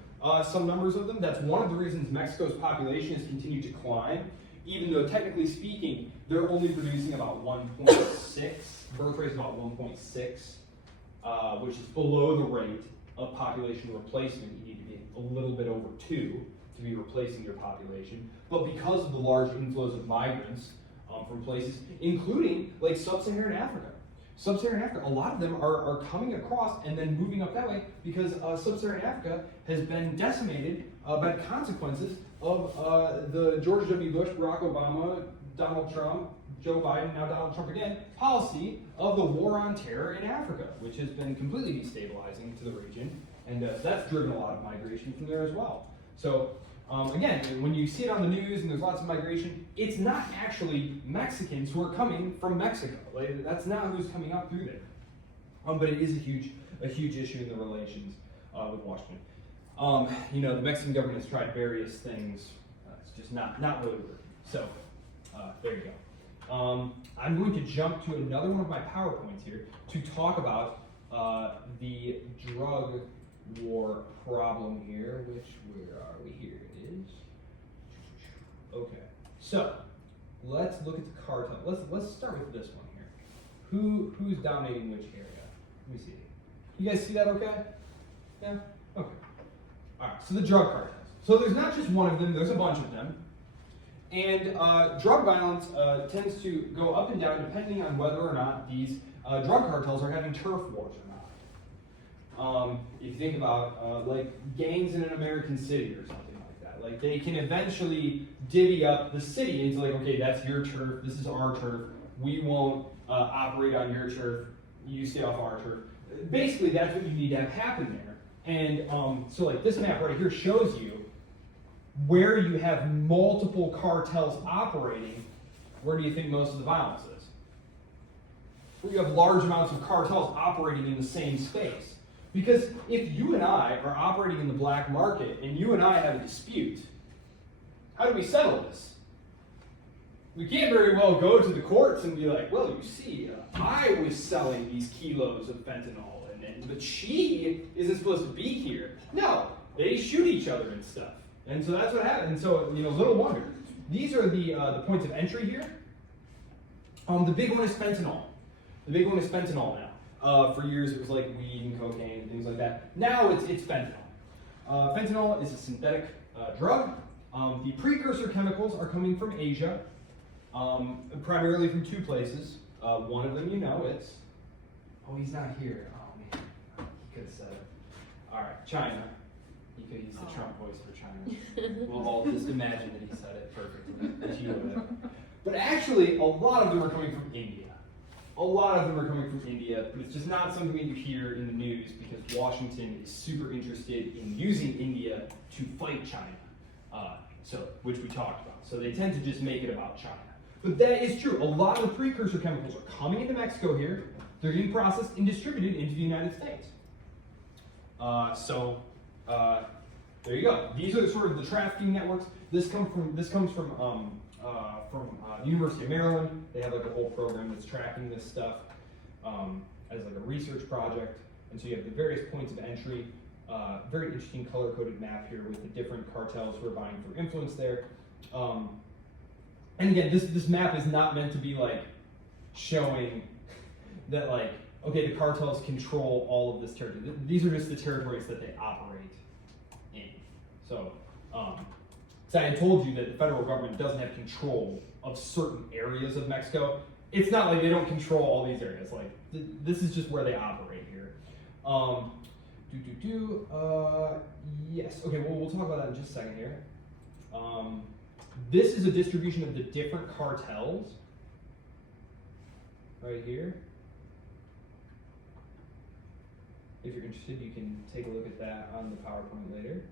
some numbers of them. That's one of the reasons Mexico's population has continued to climb, even though technically speaking, they're only producing about 1.6, birth rate is about 1.6, which is below the rate of population replacement. You need to be a little bit over 2 to be replacing your population. But because of the large inflows of migrants from places, including sub-Saharan Africa, Sub-Saharan Africa, a lot of them are coming across and then moving up that way because Sub-Saharan Africa has been decimated by the consequences of the George W. Bush, Barack Obama, Donald Trump, Joe Biden, now Donald Trump again, policy of the war on terror in Africa, which has been completely destabilizing to the region, and so that's driven a lot of migration from there as well. So again, when you see it on the news and there's lots of migration, it's not actually Mexicans who are coming from Mexico. Like, that's not who's coming up through there. But it is a huge issue in the relations with Washington. The Mexican government has tried various things. It's just not really working. So there you go. I'm going to jump to another one of my PowerPoints here to talk about the drug war problem here, where are we? Here it is. Okay, so let's look at the cartel. Let's start with this one here. Who's dominating which area? Let me see. You guys see that okay? Yeah? Okay. Alright, so the drug cartels. So there's not just one of them, there's a bunch of them. And drug violence tends to go up and down depending on whether or not these drug cartels are having turf wars or not. If you think about like gangs in an American city or something like that, like they can eventually divvy up the city into like, okay, that's your turf, this is our turf, we won't operate on your turf, you stay off our turf. Basically, that's what you need to have happen there. And so like this map right here shows you where you have multiple cartels operating, where do you think most of the violence is? Where you have large amounts of cartels operating in the same space. Because if you and I are operating in the black market and you and I have a dispute, how do we settle this? We can't very well go to the courts and be like, well, you see, I was selling these kilos of fentanyl, but she isn't supposed to be here. No, they shoot each other and stuff. And so that's what happened. And so, little wonder. These are the points of entry here. The big one is fentanyl. The big one is fentanyl now. For years it was like weed and cocaine and things like that. Now it's fentanyl. Fentanyl is a synthetic drug. The precursor chemicals are coming from Asia, primarily from two places. One of them it's... Oh, he's not here. Oh, man. He could have said it. All right, China. He could use the Trump voice for China. We'll all just imagine that he said it perfectly, as you would. But actually, a lot of them are coming from India. A lot of them are coming from India, but it's just not something that you hear in the news because Washington is super interested in using India to fight China, which we talked about. So they tend to just make it about China. But that is true. A lot of the precursor chemicals are coming into Mexico here. They're getting processed and distributed into the United States. There you go. These are sort of the trafficking networks. This comes from the University of Maryland. They have like a whole program that's tracking this stuff as like a research project. And so you have the various points of entry. Very interesting color-coded map here with the different cartels who are vying for influence there. And again, this map is not meant to be like showing that like, okay, the cartels control all of this territory. These are just the territories that they operate in. So I had told you that the federal government doesn't have control of certain areas of Mexico. It's not like they don't control all these areas. Like this is just where they operate here. Yes. Okay. Well, we'll talk about that in just a second here. This is a distribution of the different cartels. Right here. If you're interested, you can take a look at that on the PowerPoint later.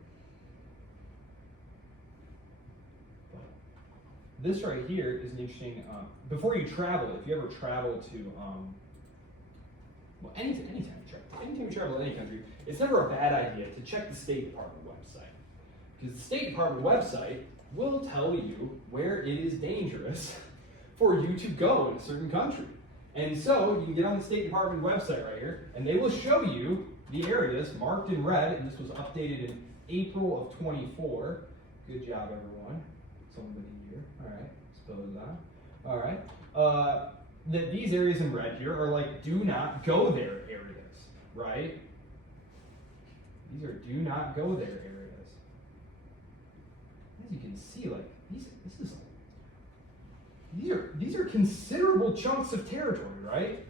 This right here is an interesting, before you travel, if you ever travel to, anytime you travel to any country, it's never a bad idea to check the State Department website. Because the State Department website will tell you where it is dangerous for you to go in a certain country. And so you can get on the State Department website right here, and they will show you the areas marked in red, and this was updated in April of 24. Good job, everyone. Somebody here. All right, suppose that. All right. That these areas in red here are like do not go there areas, right? These are do not go there areas. As you can see, like these are considerable chunks of territory, right?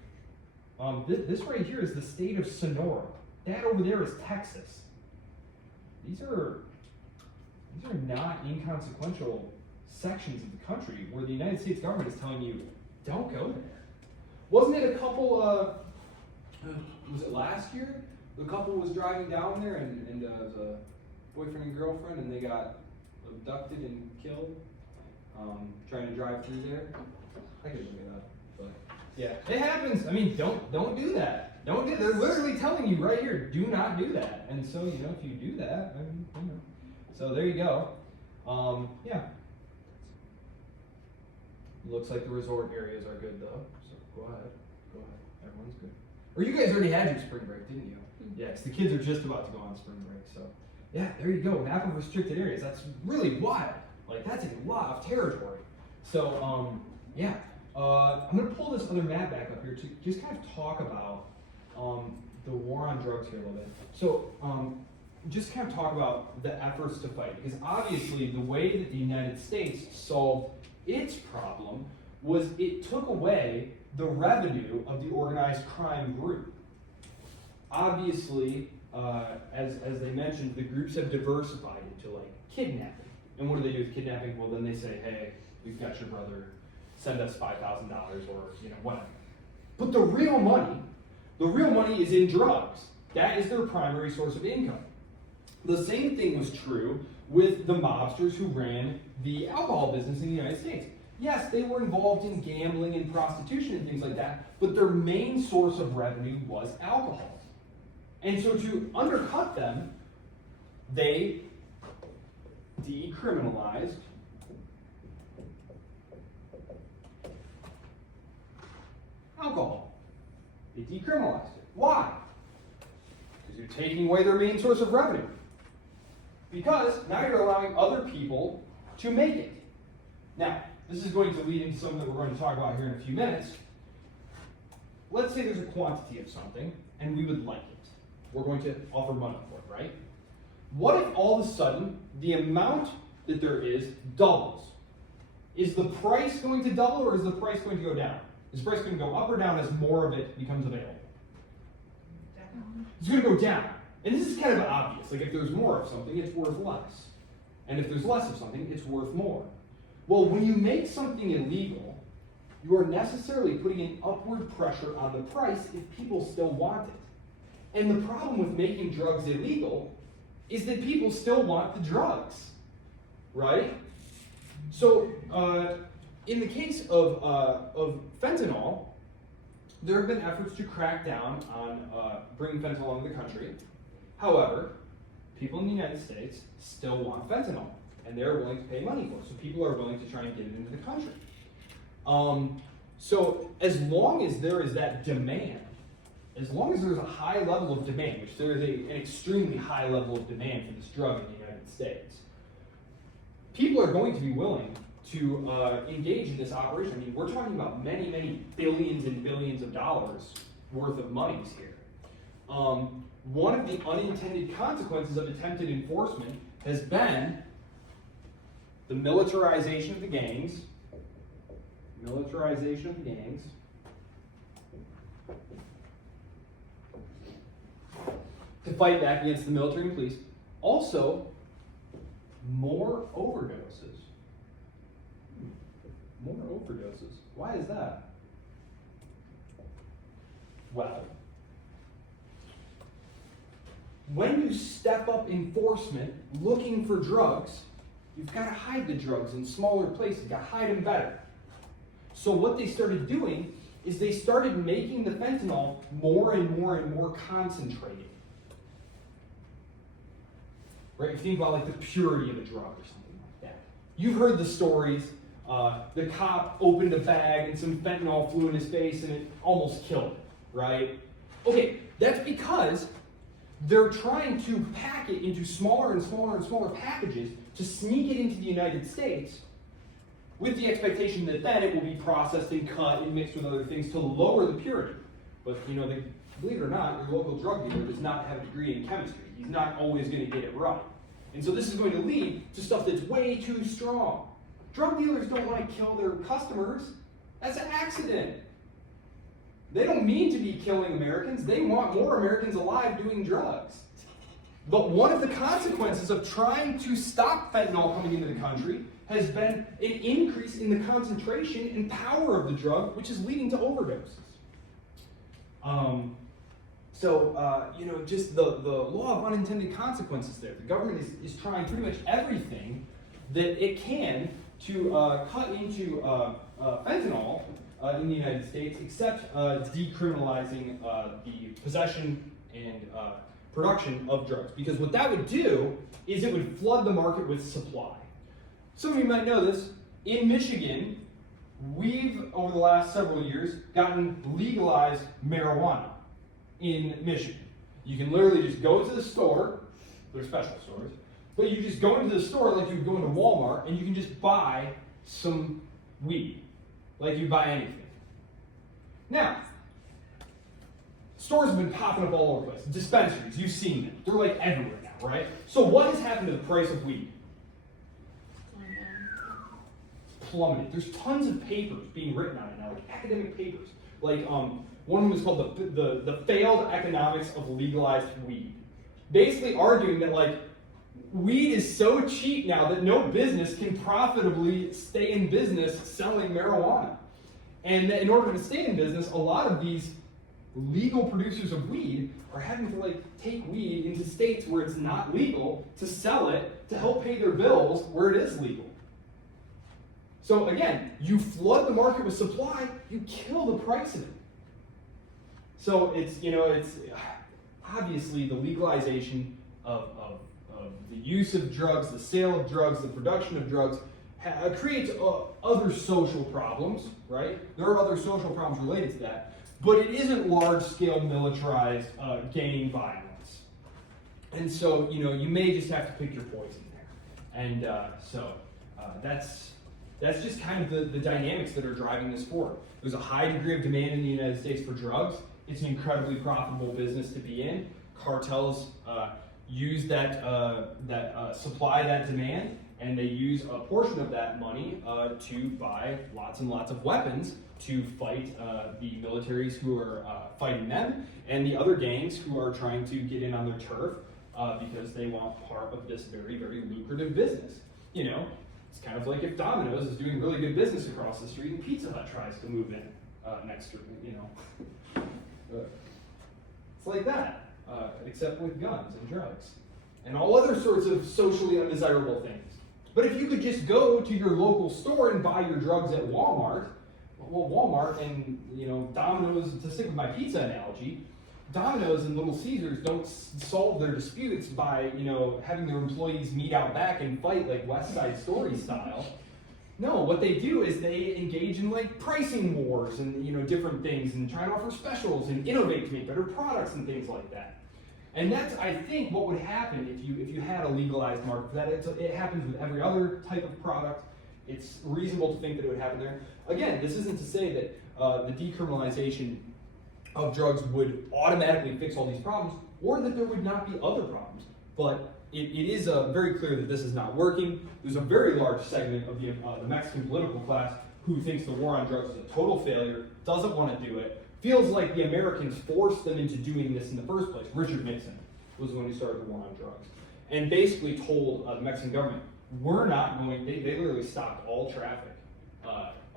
This right here is the state of Sonora. That over there is Texas. These are not inconsequential sections of the country where the United States government is telling you, don't go there. Wasn't it a couple, was it last year? The couple was driving down there and it was a boyfriend and girlfriend and they got abducted and killed trying to drive through there. I could look it up, but yeah, it happens. I mean, don't do that. Don't do. They're literally telling you right here, do not do that. And so if you do that, I mean, So there you go. Yeah. Looks like the resort areas are good though. So go ahead. Everyone's good. Or you guys already had your spring break, didn't you? Yeah, 'cause the kids are just about to go on spring break. So yeah, there you go. Map of restricted areas. That's really wild. Like that's a lot of territory. So yeah. I'm going to pull this other map back up here to just kind of talk about the war on drugs here a little bit. So just kind of talk about the efforts to fight, because obviously the way that the United States solved its problem was it took away the revenue of the organized crime group. Obviously, as they mentioned, the groups have diversified into like kidnapping. And what do they do with kidnapping? Well, then they say, hey, we've got your brother, send us $5,000 or whatever. But the real money is in drugs. That is their primary source of income. The same thing was true with the mobsters who ran the alcohol business in the United States. Yes, they were involved in gambling and prostitution and things like that, but their main source of revenue was alcohol. And so to undercut them, they decriminalized alcohol. They decriminalized it. Why? Because you're taking away their main source of revenue. Because now you're allowing other people to make it. Now, this is going to lead into something that we're going to talk about here in a few minutes. Let's say there's a quantity of something, and we would like it. We're going to offer money for it, right? What if all of a sudden the amount that there is doubles? Is the price going to double, or is the price going to go down? Is the price going to go up or down as more of it becomes available? Down. It's going to go down. And this is kind of obvious. Like if there's more of something, it's worth less. And if there's less of something, it's worth more. Well, when you make something illegal, you are necessarily putting an upward pressure on the price if people still want it. And the problem with making drugs illegal is that people still want the drugs, right? So, in the case of fentanyl, there have been efforts to crack down on bringing fentanyl into the country. However, people in the United States still want fentanyl, and they're willing to pay money for it. So people are willing to try and get it into the country. So as long as there is that demand, as long as there's a high level of demand, which there is an extremely high level of demand for this drug in the United States, people are going to be willing to engage in this operation. I mean, we're talking about many, many billions and billions of dollars worth of monies here. One of the unintended consequences of attempted enforcement has been the militarization of the gangs. To fight back against the military and police. Also, more overdoses. More overdoses. Why is that? Well, when you step up enforcement looking for drugs, you've got to hide the drugs in smaller places. You've got to hide them better. So what they started doing is they started making the fentanyl more and more and more concentrated. Right? If you think about like the purity of a drug or something like that. You've heard the stories. The cop opened a bag and some fentanyl flew in his face and it almost killed him, right? Okay, that's because they're trying to pack it into smaller and smaller and smaller packages to sneak it into the United States with the expectation that then it will be processed and cut and mixed with other things to lower the purity. But believe it or not, your local drug dealer does not have a degree in chemistry. He's not always going to get it right. And so this is going to lead to stuff that's way too strong. Drug dealers don't want to kill their customers. That's an accident. They don't mean to be killing Americans. They want more Americans alive doing drugs. But one of the consequences of trying to stop fentanyl coming into the country has been an increase in the concentration and power of the drug, which is leading to overdoses. Just the law of unintended consequences there. The government is trying pretty much everything that it can to cut into fentanyl in the United States, except decriminalizing the possession and production of drugs. Because what that would do is it would flood the market with supply. Some of you might know this. In Michigan, we've, over the last several years, gotten legalized marijuana in Michigan. You can literally just go to the store, they're special stores, but you just go into the store like you would go into Walmart, and you can just buy some weed, like you buy anything. Now, stores have been popping up all over the place. Dispensaries, you've seen them. They're like everywhere now, right? So what has happened to the price of weed? Plummeted. There's tons of papers being written on it now, like academic papers. Like one of them is called the Failed Economics of Legalized Weed. Basically arguing that like weed is so cheap now that no business can profitably stay in business selling marijuana. And that in order to stay in business, a lot of these legal producers of weed are having to like take weed into states where it's not legal to sell it to help pay their bills where it is legal. So again, you flood the market with supply, you kill the price of it. So it's obviously the legalization of the use of drugs, the sale of drugs, the production of drugs creates other social problems, right? There are other social problems related to that, but it isn't large-scale militarized gang violence. And so, you may just have to pick your poison there. And that's just kind of the dynamics that are driving this forward. There's a high degree of demand in the United States for drugs. It's an incredibly profitable business to be in. Cartels use that supply that demand, and they use a portion of that money to buy lots and lots of weapons to fight the militaries who are fighting them and the other gangs who are trying to get in on their turf because they want part of this very, very lucrative business. It's kind of like if Domino's is doing really good business across the street and Pizza Hut tries to move in next to it, It's like that, except with guns and drugs and all other sorts of socially undesirable things. But if you could just go to your local store and buy your drugs at Walmart, well, Walmart and Domino's, to stick with my pizza analogy, Domino's and Little Caesars don't solve their disputes by having their employees meet out back and fight like West Side Story style. No, what they do is they engage in like pricing wars and different things and try to offer specials and innovate to make better products and things like that. And that's, I think, what would happen if you had a legalized market. That it happens with every other type of product. It's reasonable to think that it would happen there. Again, this isn't to say that the decriminalization of drugs would automatically fix all these problems, or that there would not be other problems. But it is very clear that this is not working. There's a very large segment of the Mexican political class who thinks the war on drugs is a total failure, doesn't want to do it, feels like the Americans forced them into doing this in the first place. Richard Nixon was the one who started the war on drugs, and basically told the Mexican government, we're not going, they literally stopped all traffic,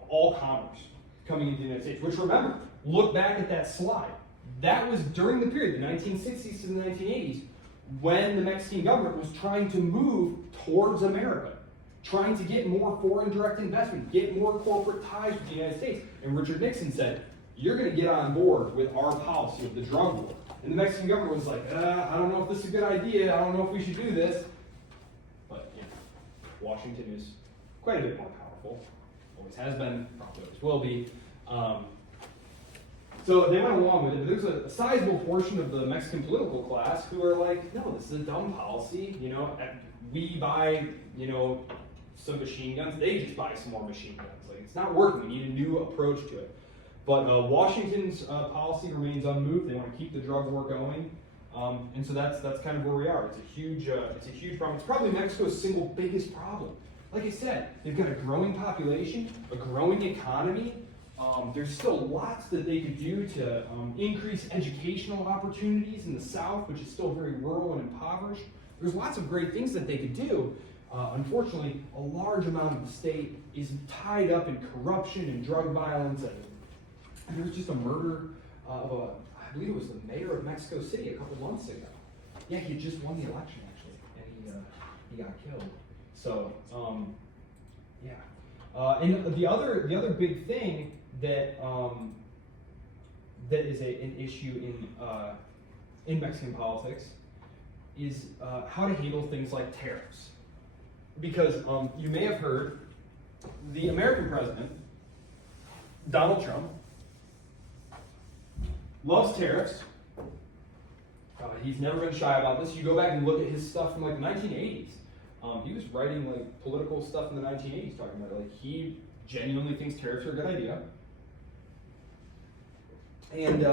all commerce coming into the United States, which remember, look back at that slide. That was during the period, the 1960s to the 1980s, when the Mexican government was trying to move towards America, trying to get more foreign direct investment, get more corporate ties with the United States. And Richard Nixon said, you're going to get on board with our policy of the drug war. And the Mexican government was like, I don't know if this is a good idea, I don't know if we should do this. But Washington is quite a bit more powerful, always has been, probably always will be. So they went along with it, but there's a sizable portion of the Mexican political class who are like, no, this is a dumb policy. We buy, some machine guns. They just buy some more machine guns. Like, it's not working. We need a new approach to it. But Washington's policy remains unmoved. They want to keep the drug war going, and so that's kind of where we are. It's a huge problem. It's probably Mexico's single biggest problem. Like I said, they've got a growing population, a growing economy. There's still lots that they could do to increase educational opportunities in the South, which is still very rural and impoverished. There's lots of great things that they could do. Unfortunately, a large amount of the state is tied up in corruption and drug violence, and there was just a murder of I believe it was the mayor of Mexico City a couple months ago. Yeah, he had just won the election actually, and he got killed. So yeah, and the other big thing that that is an issue in Mexican politics is how to handle things like tariffs. Because you may have heard the American president, Donald Trump, loves tariffs. He's never been shy about this. You go back and look at his stuff from like the 1980s. He was writing like political stuff in the 1980s talking about it. Like he genuinely thinks tariffs are a good idea. And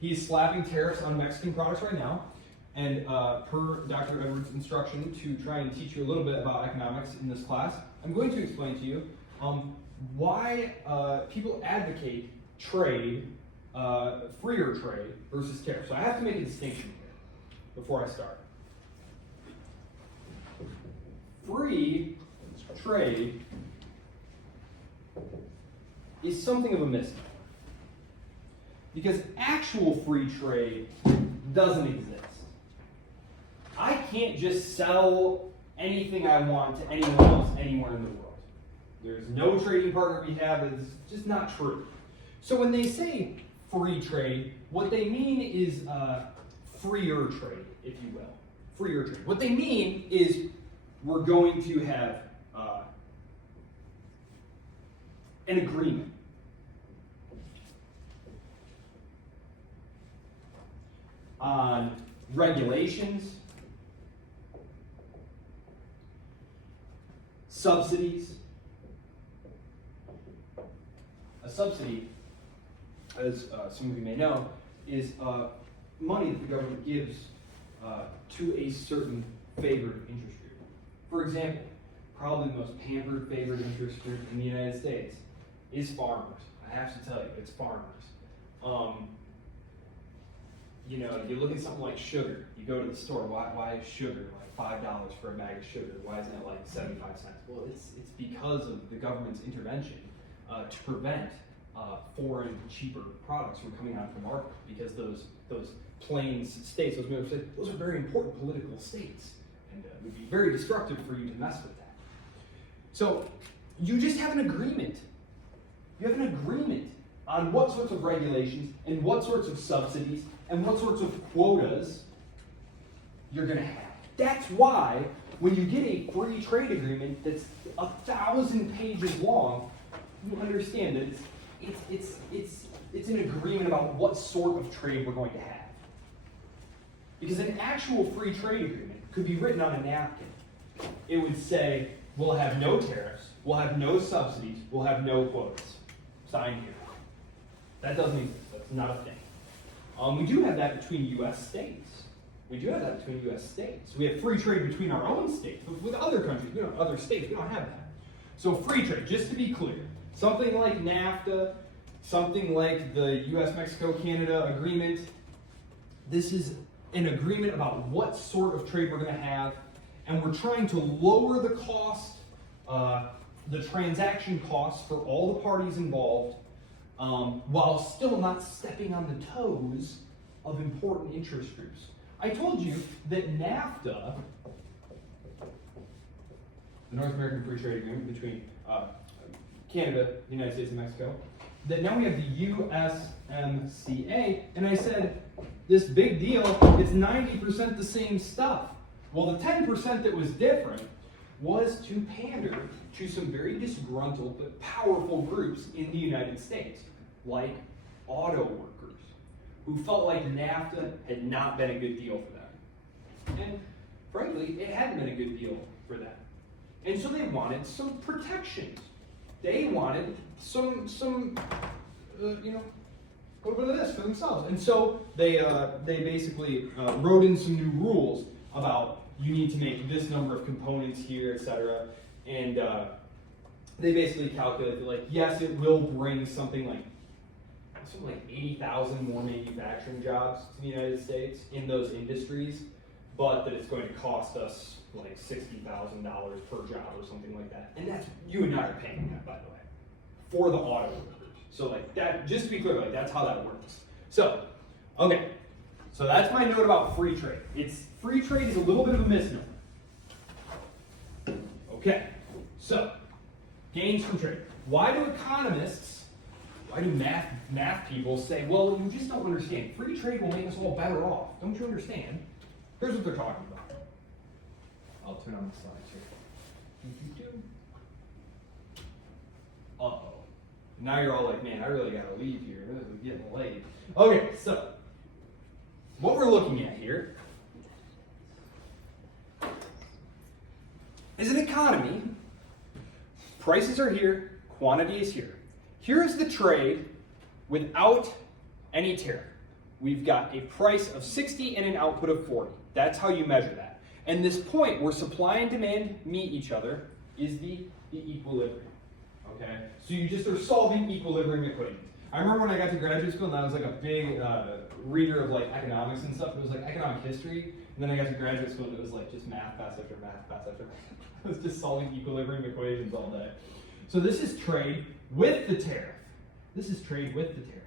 he's slapping tariffs on Mexican products right now. And per Dr. Edwards' instruction to try and teach you a little bit about economics in this class, I'm going to explain to you why people advocate trade, freer trade versus tariffs. So I have to make a distinction here before I start. Free trade is something of a misnomer. Because actual free trade doesn't exist. I can't just sell anything I want to anyone else anywhere in the world. There's no trading partner we have. It's just not true. So when they say free trade, what they mean is freer trade, if you will. Freer trade. What they mean is we're going to have an agreement. On regulations, subsidies. A subsidy, as some of you may know, is money that the government gives to a certain favored interest group. For example, probably the most pampered favored interest group in the United States is farmers. I have to tell you, it's farmers. You know, if you look at something like sugar, you go to the store, why is sugar like $5 for a bag of sugar? Why isn't it like 75 cents? Well, it's because of the government's intervention to prevent foreign, cheaper products from coming onto the market, because those plains states, those middle states, those are very important political states, and it would be very destructive for you to mess with that. So you just have an agreement. You have an agreement on what sorts of regulations and what sorts of subsidies and what sorts of quotas you're going to have. That's why when you get a free trade agreement that's 1,000 pages long, you understand that it's an agreement about what sort of trade we're going to have. Because an actual free trade agreement could be written on a napkin. It would say, we'll have no tariffs, we'll have no subsidies, we'll have no quotas. Signed here. That doesn't exist. That's not a thing. We do have that between U.S. states. We have free trade between our own states, but with other countries, other states, we don't have that. So free trade, just to be clear, something like NAFTA, something like the U.S.-Mexico-Canada agreement, this is an agreement about what sort of trade we're going to have, and we're trying to lower the cost, the transaction costs for all the parties involved, while still not stepping on the toes of important interest groups. I told you that NAFTA, the North American Free Trade Agreement between Canada, the United States, and Mexico, that now we have the USMCA, and I said, this big deal, it's 90% the same stuff. Well, the 10% that was different was to pander to some very disgruntled but powerful groups in the United States, like auto workers, who felt like NAFTA had not been a good deal for them. And frankly, it hadn't been a good deal for them. And so they wanted some protections. They wanted some a little bit of this for themselves. And so they basically wrote in some new rules about you need to make this number of components here, etc. And they basically calculate that, like, yes, it will bring something like 80,000 more manufacturing jobs to the United States in those industries, but that it's going to cost us like $60,000 per job or something like that. And that's, you and I are paying that, by the way, for the auto workers. So like that, just to be clear, like that's how that works. So, okay, so that's my note about free trade. Free trade is a little bit of a misnomer. Okay, so gains from trade. Why do math people say, well, you just don't understand. Free trade will make us all better off. Don't you understand? Here's what they're talking about. I'll turn on the slides here. Uh-oh. Now you're all like, man, I really gotta leave here. This is getting late. Okay, so what we're looking at here is an economy. Prices are here, quantity is here. Here's the trade without any tariff. We've got a price of 60 and an output of 40. That's how you measure that. And this point where supply and demand meet each other is the equilibrium. Okay? So you just are solving equilibrium equations. I remember when I got to graduate school and I was like a big reader of like economics and stuff. It was like economic history. And then I got to graduate school and it was like just math class after math class after math. I was just solving equilibrium equations all day. So this is trade with the tariff. This is trade with the tariff.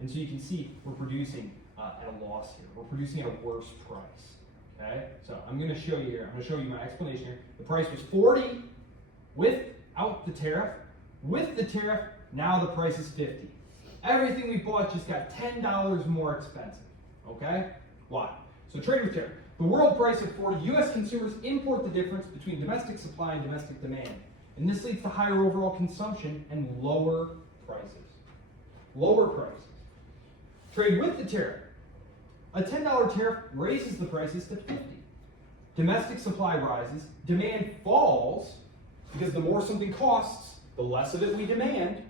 And so you can see we're producing at a loss here. We're producing at a worse price. Okay? So I'm going to show you here. I'm going to show you my explanation here. The price was 40 without the tariff. With the tariff, now the price is 50. Everything we bought just got $10 more expensive. Okay? Why? So trade with tariff. The world price of 40, U.S. consumers import the difference between domestic supply and domestic demand. And this leads to higher overall consumption and lower prices. Lower prices. Trade with the tariff. A $10 tariff raises the prices to 50. Domestic supply rises, demand falls, because the more something costs, the less of it we demand.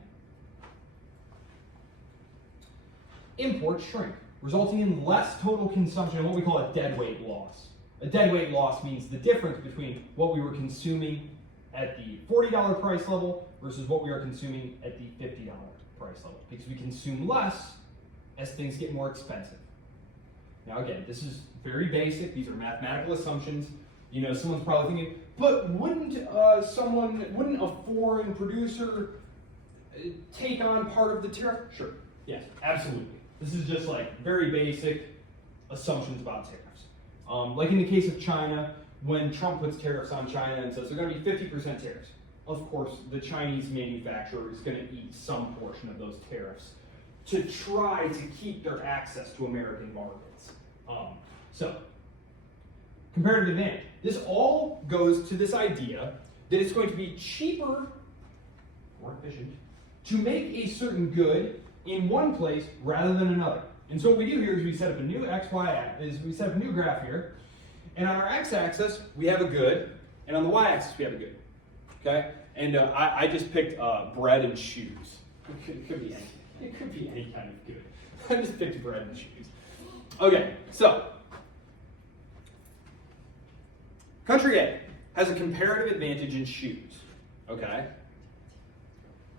Imports shrink, resulting in less total consumption and what we call a deadweight loss. A deadweight loss means the difference between what we were consuming at the $40 price level versus what we are consuming at the $50 price level, because we consume less as things get more expensive. Now again, this is very basic. These are mathematical assumptions. You know, someone's probably thinking, but wouldn't a foreign producer take on part of the tariff? Sure, yes, absolutely. This is just like very basic assumptions about tariffs. Like in the case of China, when Trump puts tariffs on China and says they're going to be 50% tariffs, of course, the Chinese manufacturer is going to eat some portion of those tariffs to try to keep their access to American markets. So, comparative advantage. This all goes to this idea that it's going to be cheaper, more efficient, to make a certain good in one place rather than another. And so what we do here is we set up a new we set up a new graph here, and on our x-axis we have a good, and on the y-axis we have a good. Okay? And I just picked bread and shoes. It could be anything. It could be any kind of good. I just picked bread and shoes. Okay, so country A has a comparative advantage in shoes. Okay?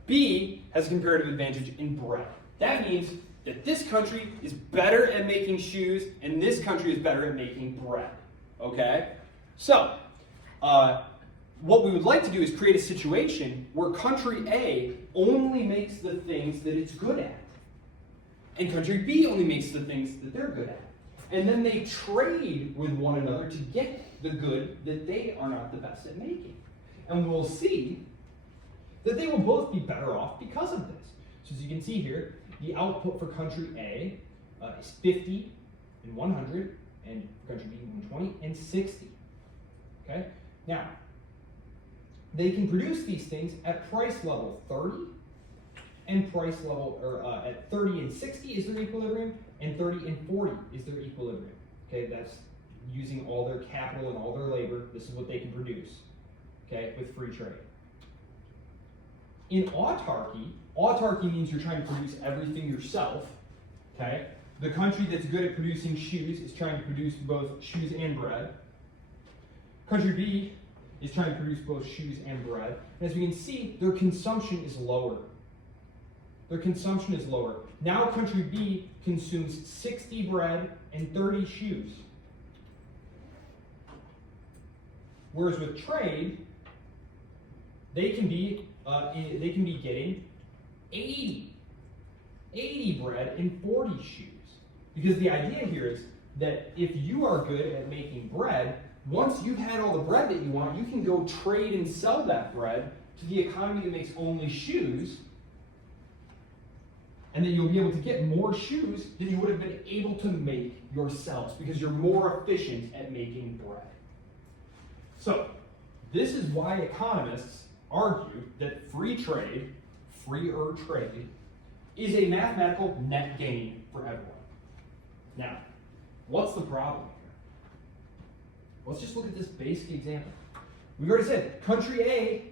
B has a comparative advantage in bread. That means that this country is better at making shoes and this country is better at making bread. Okay? So, what we would like to do is create a situation where country A only makes the things that it's good at. And country B only makes the things that they're good at. And then they trade with one another to get the good that they are not the best at making. And we'll see that they will both be better off because of this. So as you can see here, the output for country A is 50 and 100, and country B 120 and 60. Okay? Now, they can produce these things at price level 30, and price level, at 30 and 60 is their equilibrium, and 30 and 40 is their equilibrium. Okay, that's using all their capital and all their labor. This is what they can produce, okay, with free trade. In autarky means you're trying to produce everything yourself, okay? The country that's good at producing shoes is trying to produce both shoes and bread. Country B is trying to produce both shoes and bread. And as we can see, their consumption is lower. Their consumption is lower. Now country B consumes 60 bread and 30 shoes. Whereas with trade, they can be getting 80 bread and 40 shoes. Because the idea here is that if you are good at making bread, once you've had all the bread that you want, you can go trade and sell that bread to the economy that makes only shoes, and then you'll be able to get more shoes than you would have been able to make yourselves because you're more efficient at making bread. So, this is why economists argue that freer trade, is a mathematical net gain for everyone. Now, what's the problem here? Let's just look at this basic example. We've already said country A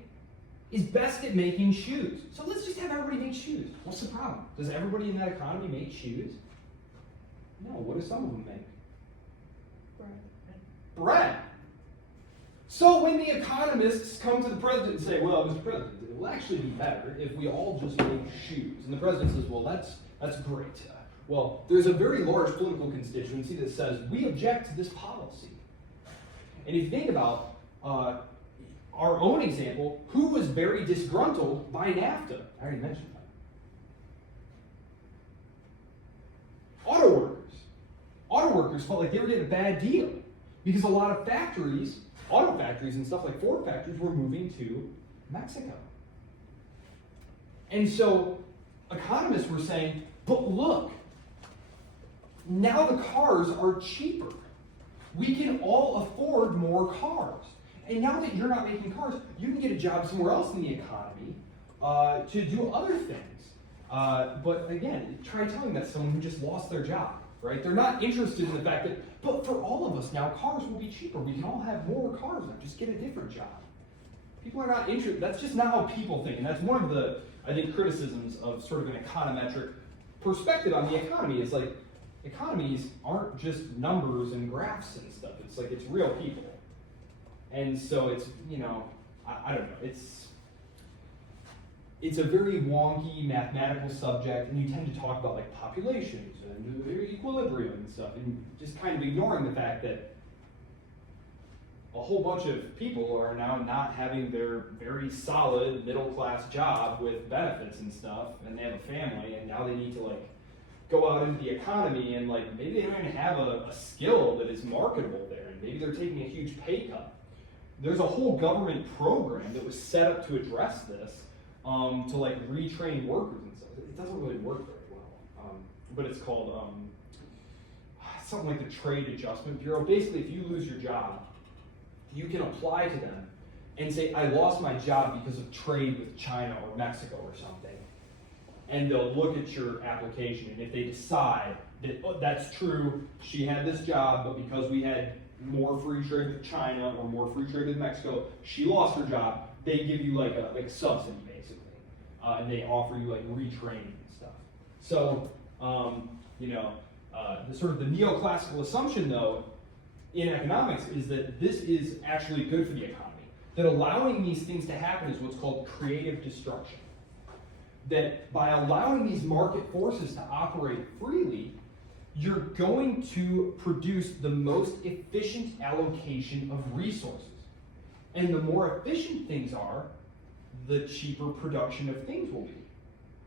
is best at making shoes. So let's just have everybody make shoes. What's the problem? Does everybody in that economy make shoes? No, what do some of them make? Bread. So when the economists come to the president and say, well, Mr. President, it will actually be better if we all just make shoes. And the president says, well, that's great. Well, there's a very large political constituency that says, we object to this policy. And if you think about our own example, who was very disgruntled by NAFTA? I already mentioned that. Auto workers. Auto workers felt like they were getting a bad deal because a lot of factories, auto factories and stuff like Ford factories, were moving to Mexico. And so economists were saying, but look, now the cars are cheaper. We can all afford more cars. And now that you're not making cars, you can get a job somewhere else in the economy to do other things. But again, try telling that to someone who just lost their job, right? They're not interested in the fact that, but for all of us now, cars will be cheaper. We can all have more cars now. Just get a different job. People are not interested. That's just not how people think. And that's one of the, I think, criticisms of sort of an econometric perspective on the economy. Is like, economies aren't just numbers and graphs and stuff. It's like, it's real people. And so it's, I don't know, it's a very wonky mathematical subject, and you tend to talk about like populations and equilibrium and stuff, and just kind of ignoring the fact that a whole bunch of people are now not having their very solid middle-class job with benefits and stuff, and they have a family, and now they need to like go out into the economy, and like maybe they don't even have a skill that is marketable there, and maybe they're taking a huge pay cut. There's a whole government program that was set up to address this, to like retrain workers and stuff. It doesn't really work very well, but it's called something like the Trade Adjustment Bureau. Basically, if you lose your job, you can apply to them and say, I lost my job because of trade with China or Mexico or something. And they'll look at your application, and if they decide that, oh, that's true, she had this job, but because we had more free trade with China or more free trade with Mexico, she lost her job, they give you like a subsidy basically, and they offer you like retraining and stuff. So, the sort of the neoclassical assumption though in economics is that this is actually good for the economy. That allowing these things to happen is what's called creative destruction. That by allowing these market forces to operate freely, you're going to produce the most efficient allocation of resources. And the more efficient things are, the cheaper production of things will be.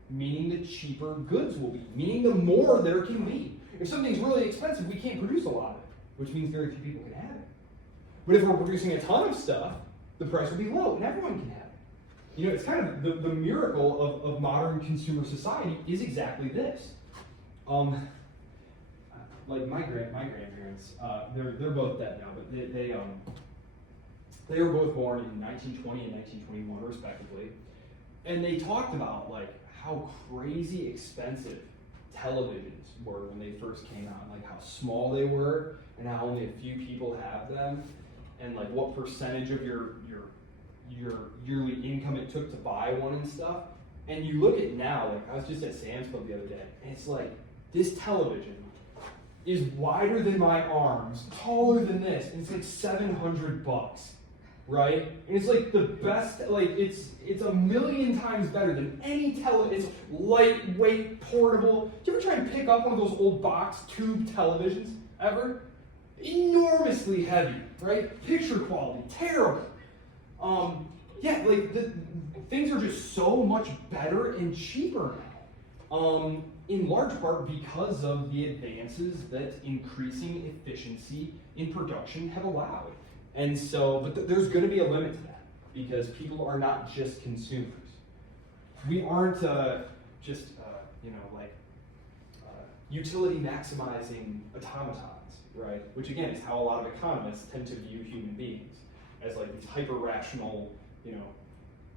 Meaning the cheaper goods will be. Meaning the more there can be. If something's really expensive, we can't produce a lot of it, which means very few people can have it. But if we're producing a ton of stuff, the price will be low and everyone can have it. It's kind of the miracle of modern consumer society is exactly this. Like my grandparents, they're both dead now, but they were both born in 1920 and 1921 respectively, and they talked about like how crazy expensive televisions were when they first came out, and like how small they were, and how only a few people have them, and like what percentage of your yearly income it took to buy one and stuff. And you look at now, like I was just at Sam's Club the other day, and it's like this television is wider than my arms, taller than this, and it's like $700. right? And it's like the best, like it's a million times better than any It's lightweight, portable. Do you ever try and pick up one of those old box tube televisions ever? Enormously heavy, right? Picture quality, terrible. Yeah, like things are just so much better and cheaper now. In large part because of the advances that increasing efficiency in production have allowed. And so, but there's going to be a limit to that because people are not just consumers. We aren't just, utility maximizing automatons, right? Which again is how a lot of economists tend to view human beings as like these hyper-rational,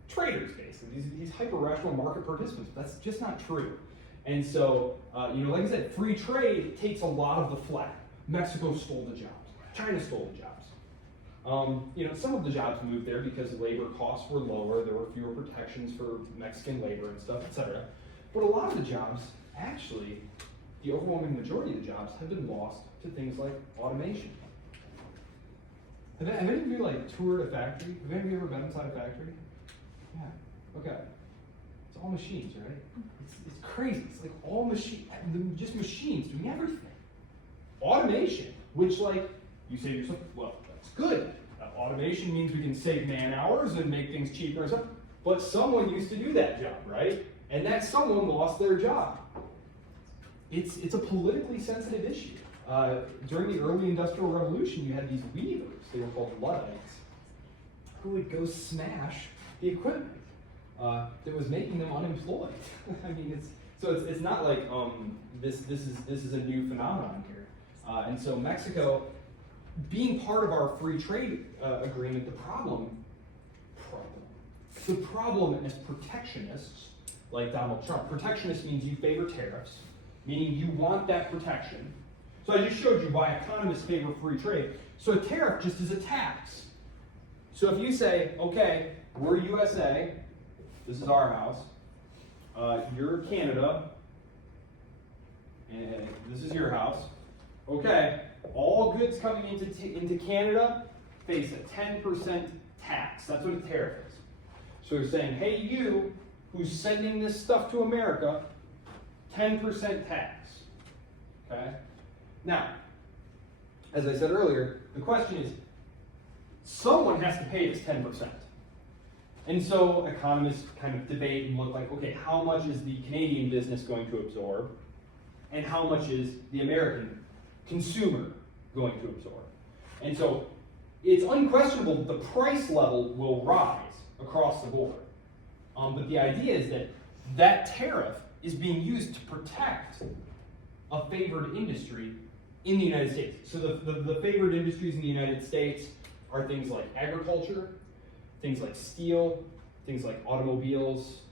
traders basically, these hyper-rational market participants. That's just not true. And so, like I said, free trade takes a lot of the flack. Mexico stole the jobs. China stole the jobs. Some of the jobs moved there because labor costs were lower. There were fewer protections for Mexican labor and stuff, etc. But a lot of the jobs, actually, the overwhelming majority of the jobs have been lost to things like automation. Have any of you toured a factory? Have any of you ever been inside a factory? Yeah. Okay. It's all machines, right? It's crazy. It's like all just machines doing everything. Automation, which you say to yourself, well, that's good. Automation means we can save man hours and make things cheaper and stuff. But someone used to do that job, right? And that someone lost their job. It's a politically sensitive issue. During the early Industrial Revolution, you had these weavers. They were called Luddites, who would go smash the equipment that was making them unemployed. I mean, it's not like this is a new phenomenon here. And so Mexico, being part of our free trade agreement, the problem as protectionists, like Donald Trump. Protectionist means you favor tariffs, meaning you want that protection. So I just showed you why economists favor free trade. So a tariff just is a tax. So if you say, okay, we're USA, this is our house, you're Canada, and this is your house. Okay, all goods coming into Canada face a 10% tax. That's what a tariff is. So they're saying, hey, you who's sending this stuff to America, 10% tax. Okay? Now, as I said earlier, the question is, someone has to pay this 10%. And so economists kind of debate and look like, okay, how much is the Canadian business going to absorb? And how much is the American consumer going to absorb? And so it's unquestionable that the price level will rise across the board. But the idea is that tariff is being used to protect a favored industry in the United States. So the favored industries in the United States are things like agriculture, things like steel, things like automobiles,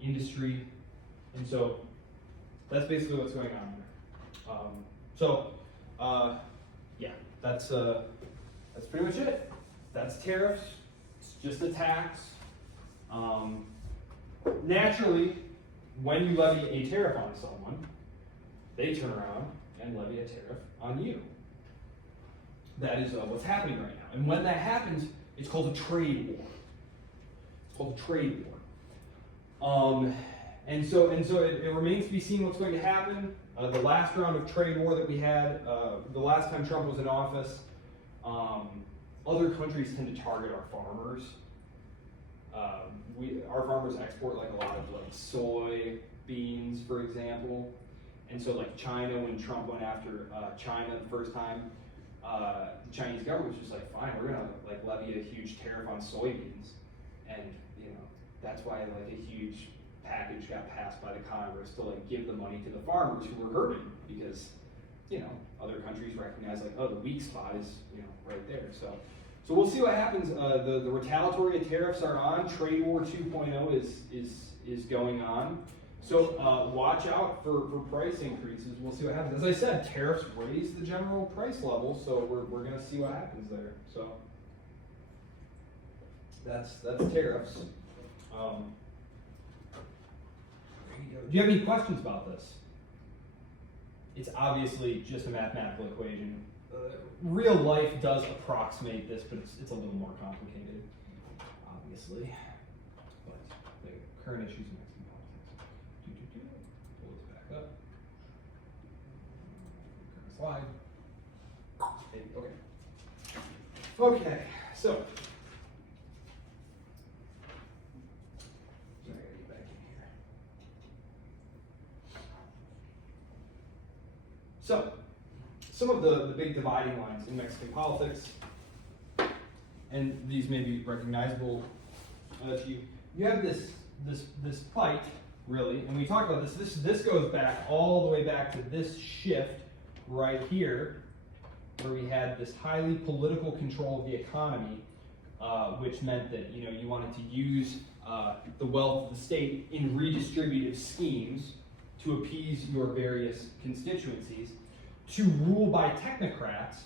industry. And so that's basically what's going on there. Yeah, that's pretty much it. That's tariffs. It's just a tax. Naturally, when you levy a tariff on someone, they turn around and levy a tariff on you. That is what's happening right now. And when that happens, it's called a trade war. It's called a trade war. And so it remains to be seen what's going to happen. The last round of trade war that we had, the last time Trump was in office, other countries tend to target our farmers. Our farmers export a lot of soy beans, for example. And so China, when Trump went after China the first time, the Chinese government was just fine, we're gonna levy a huge tariff on soybeans. And that's why a huge package got passed by the Congress to give the money to the farmers who were hurting, because other countries recognize oh, the weak spot is right there. So we'll see what happens. The retaliatory tariffs are on. Trade War 2.0 is going on. So watch out for price increases. We'll see what happens. As I said, tariffs raise the general price level, so we're going to see what happens there. So that's tariffs. Do you have any questions about this? It's obviously just a mathematical equation. real life does approximate this, but it's a little more complicated, obviously. But the current issues in Mexican politics. Pull this back up. Current slide. Okay. Okay, so. Sorry, I gotta get back in here. So, some of the big dividing lines in Mexican politics, and these may be recognizable to you. You have this fight, really, and we talked about this. This goes back all the way back to this shift right here, where we had this highly political control of the economy, which meant that you wanted to use the wealth of the state in redistributive schemes to appease your various constituencies, to rule by technocrats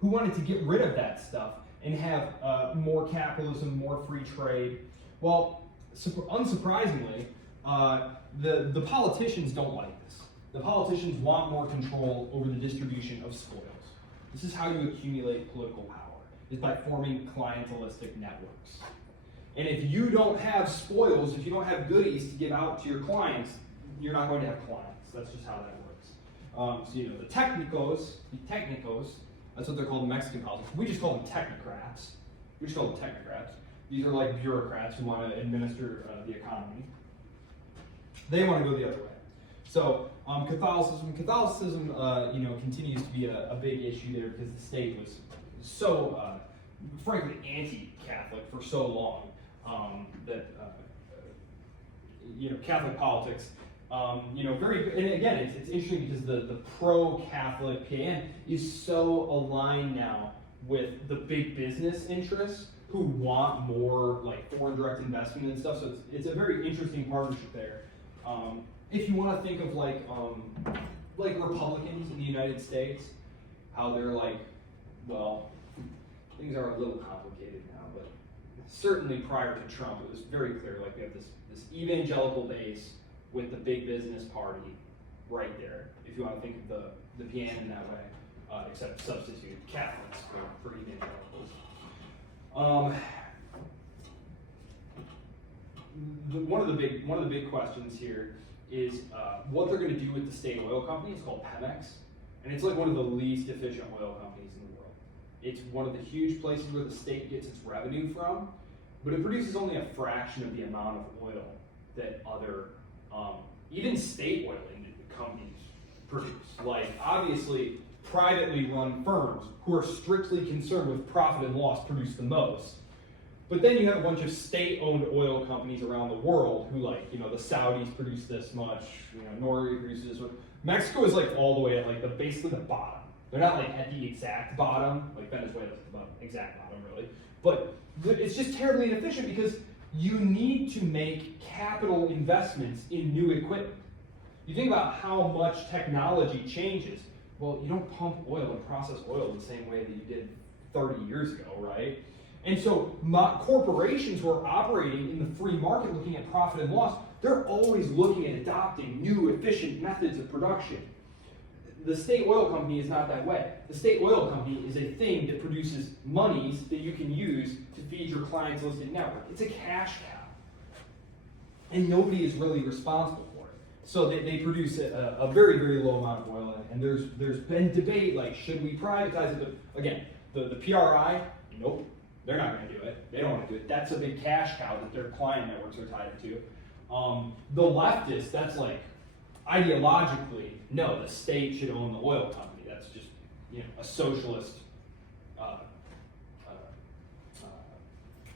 who wanted to get rid of that stuff and have more capitalism, more free trade. Well, unsurprisingly, the politicians don't like this. The politicians want more control over the distribution of spoils. This is how you accumulate political power, is by forming clientelistic networks. And if you don't have spoils, if you don't have goodies to give out to your clients, you're not going to have clients. That's just how that works. So the technicos, that's what they're called in Mexican politics. We just call them technocrats. These are like bureaucrats who want to administer the economy. They want to go the other way. So Catholicism, continues to be a big issue there because the state was so, frankly, anti-Catholic for so long that Catholic politics, very, and again, it's interesting because the pro-Catholic PAN is so aligned now with the big business interests who want more like foreign direct investment and stuff. So it's a very interesting partnership there. If you want to think of like Republicans in the United States, how they're like, well, things are a little complicated now, but certainly prior to Trump, it was very clear. Like we have this evangelical base with the big business party right there. If you want to think of the PAN in that way, except substitute Catholics for evangelicals. One of the big questions here is what they're going to do with the state oil company. It's called Pemex, and it's like one of the least efficient oil companies in the world. It's one of the huge places where the state gets its revenue from, but it produces only a fraction of the amount of oil that other, even state oil companies produce. Like, obviously, privately run firms who are strictly concerned with profit and loss produce the most. But then you have a bunch of state-owned oil companies around the world who, like, the Saudis produce this much, Norway produces this much. Mexico is like all the way at like basically the bottom. They're not like at the exact bottom, like Venezuela's at the exact bottom really. But it's just terribly inefficient because you need to make capital investments in new equipment. You think about how much technology changes. Well, you don't pump oil and process oil the same way that you did 30 years ago, right? And so corporations who are operating in the free market looking at profit and loss, they're always looking at adopting new efficient methods of production. The state oil company is not that way. The state oil company is a thing that produces monies that you can use to feed your clientelistic network. It's a cash cow. And nobody is really responsible for it. So they produce a very, very low amount of oil, and there's been debate, like, should we privatize it? But again, the PRI, nope. They're not going to do it. They don't want to do it. That's a big cash cow that their client networks are tied to. The leftists, that's like, ideologically, no, the state should own the oil company. That's just, a socialist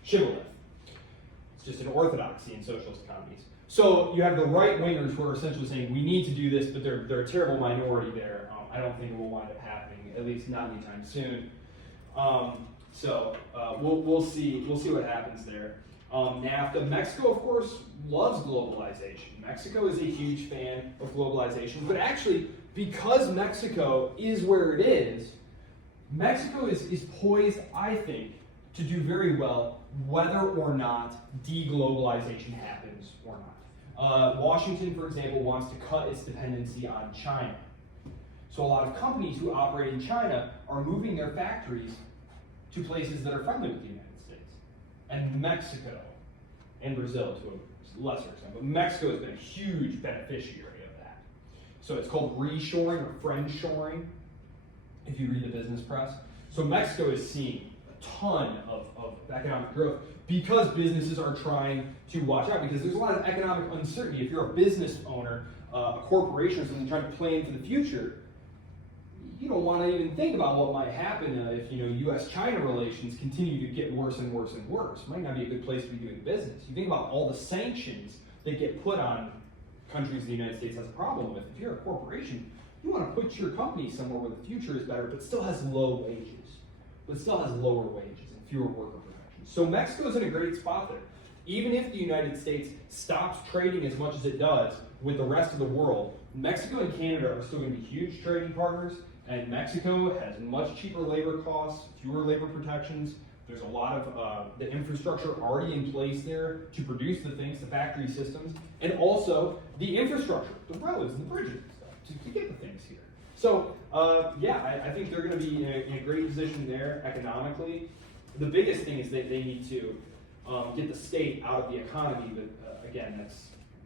shibboleth. It's just an orthodoxy in socialist economies. So you have the right-wingers who are essentially saying, we need to do this, but they're a terrible minority there. I don't think it will wind up happening, at least not anytime soon. So we'll see what happens there. NAFTA, Mexico, of course, loves globalization. Mexico is a huge fan of globalization, but actually, because Mexico is where it is, Mexico is poised, I think, to do very well whether or not deglobalization happens or not. Washington, for example, wants to cut its dependency on China. So a lot of companies who operate in China are moving their factories to places that are friendly with the United States. And Mexico and Brazil to a lesser extent, but Mexico has been a huge beneficiary of that. So it's called reshoring or friendshoring, if you read the business press. So Mexico is seeing a ton of economic growth because businesses are trying to watch out, because there's a lot of economic uncertainty. If you're a business owner, a corporation or something trying to plan for the future, you don't want to even think about what might happen if U.S.-China relations continue to get worse and worse and worse. It might not be a good place to be doing business. You think about all the sanctions that get put on countries the United States has a problem with. If you're a corporation, you want to put your company somewhere where the future is better, but still has low wages, but still has lower wages and fewer worker protections. So Mexico's in a great spot there. Even if the United States stops trading as much as it does with the rest of the world, Mexico and Canada are still going to be huge trading partners. And Mexico has much cheaper labor costs, fewer labor protections. There's a lot of the infrastructure already in place there to produce the things, the factory systems, and also the infrastructure, the roads and the bridges and stuff to get the things here. So I think they're going to be in a great position there economically. The biggest thing is that they need to get the state out of the economy, but again,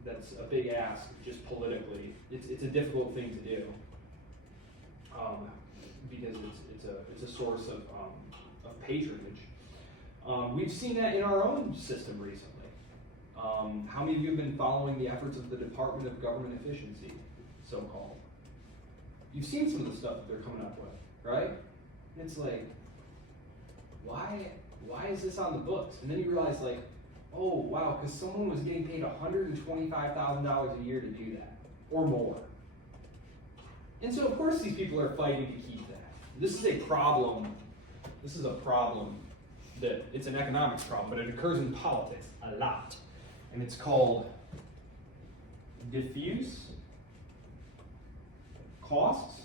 that's a big ask just politically. It's a difficult thing to do. Because it's a source of patronage. We've seen that in our own system recently. How many of you have been following the efforts of the Department of Government Efficiency, so-called? You've seen some of the stuff that they're coming up with, right? And it's like, why is this on the books? And then you realize, like, oh wow, because someone was getting paid $125,000 a year to do that, or more. And so, of course, these people are fighting to keep that. This is a problem. This is a problem that it's an economics problem, but it occurs in politics a lot. And it's called diffuse costs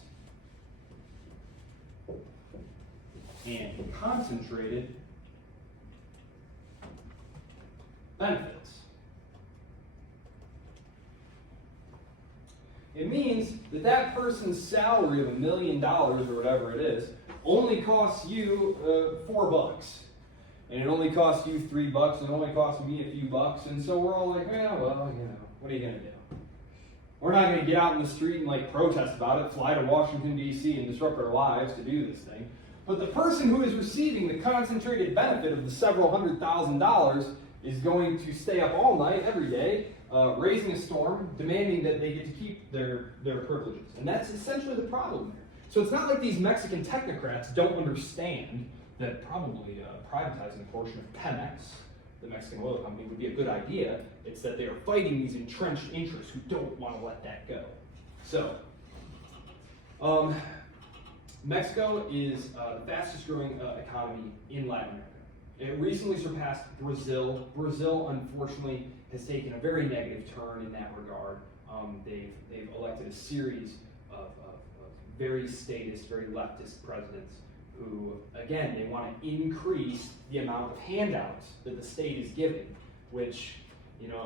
and concentrated benefits. It means that person's salary of $1 million or whatever it is only costs you $4, and it only costs you $3, and it only costs me a few bucks, and so we're all like, what are you gonna do? We're not gonna get out in the street and protest about it, fly to Washington D.C. and disrupt our lives to do this thing. But the person who is receiving the concentrated benefit of the several $100,000 is going to stay up all night every day, raising a storm, demanding that they get to keep their privileges. And that's essentially the problem there. So it's not like these Mexican technocrats don't understand that probably privatizing a portion of Pemex, the Mexican oil company, would be a good idea. It's that they are fighting these entrenched interests who don't want to let that go. So, Mexico is the fastest growing economy in Latin America. It recently surpassed Brazil. Brazil, unfortunately, has taken a very negative turn in that regard. They've elected a series of very statist, very leftist presidents who, again, they want to increase the amount of handouts that the state is giving, which,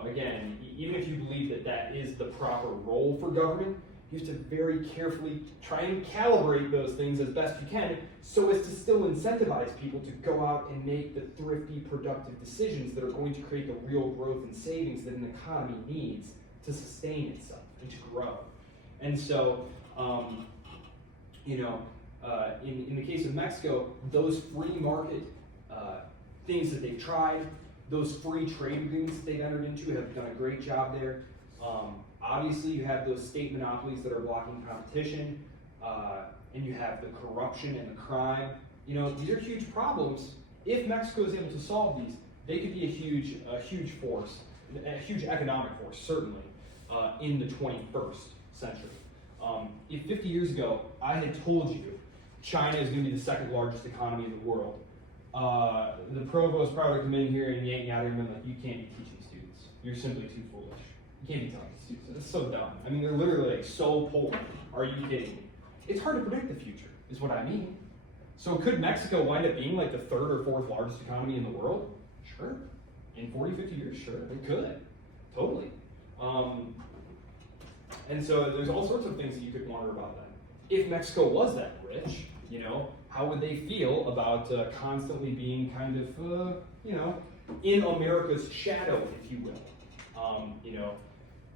again, even if you believe that that is the proper role for government, you have to very carefully try and calibrate those things as best you can so as to still incentivize people to go out and make the thrifty, productive decisions that are going to create the real growth and savings that an economy needs to sustain itself and to grow. And so, in the case of Mexico, those free market things that they've tried, those free trade agreements that they've entered into have done a great job there. Obviously, you have those state monopolies that are blocking competition, and you have the corruption and the crime. These are huge problems. If Mexico is able to solve these, they could be a huge force, a huge economic force, certainly, in the 21st century. If 50 years ago I had told you China is going to be the second largest economy in the world, the provost probably would come in here and yank me out of here and be like, you can't be teaching students. You're simply too foolish. You can't be telling students. It's so dumb. I mean, they're literally so poor. Are you kidding me? It's hard to predict the future, is what I mean. So could Mexico wind up being like the third or fourth largest economy in the world? Sure. In 40, 50 years, sure. It could. Totally. And so there's all sorts of things that you could wonder about that. if Mexico was that rich, you know, how would they feel about constantly being kind of, you know, in America's shadow, if you will? You know,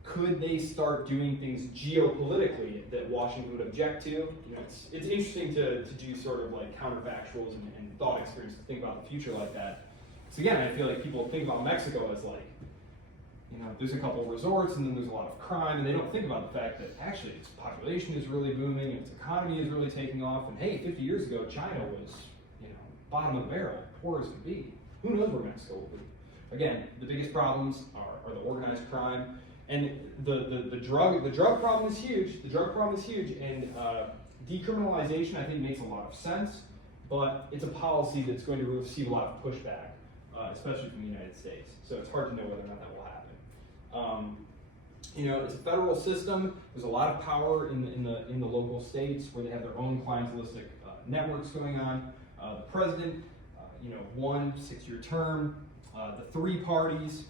could they start doing things geopolitically that Washington would object to? You know, it's interesting to do sort of like counterfactuals and thought experiments to think about the future like that. So again, I feel like people think about Mexico as like, you know, there's a couple of resorts and then there's a lot of crime, and they don't think about the fact that actually its population is really booming and its economy is really taking off. And hey, 50 years ago, China was, you know, bottom of the barrel, poor as could be. Who knows where Mexico will be? Again, the biggest problems are the organized crime, and the drug problem is huge. The drug problem is huge, and decriminalization I think makes a lot of sense, but it's a policy that's going to receive a lot of pushback, especially from the United States. So it's hard to know whether or not that will happen. You know, it's a federal system. There's a lot of power in the local states where they have their own clientelistic networks going on. The president, you know, 1 6-year term. The 3 parties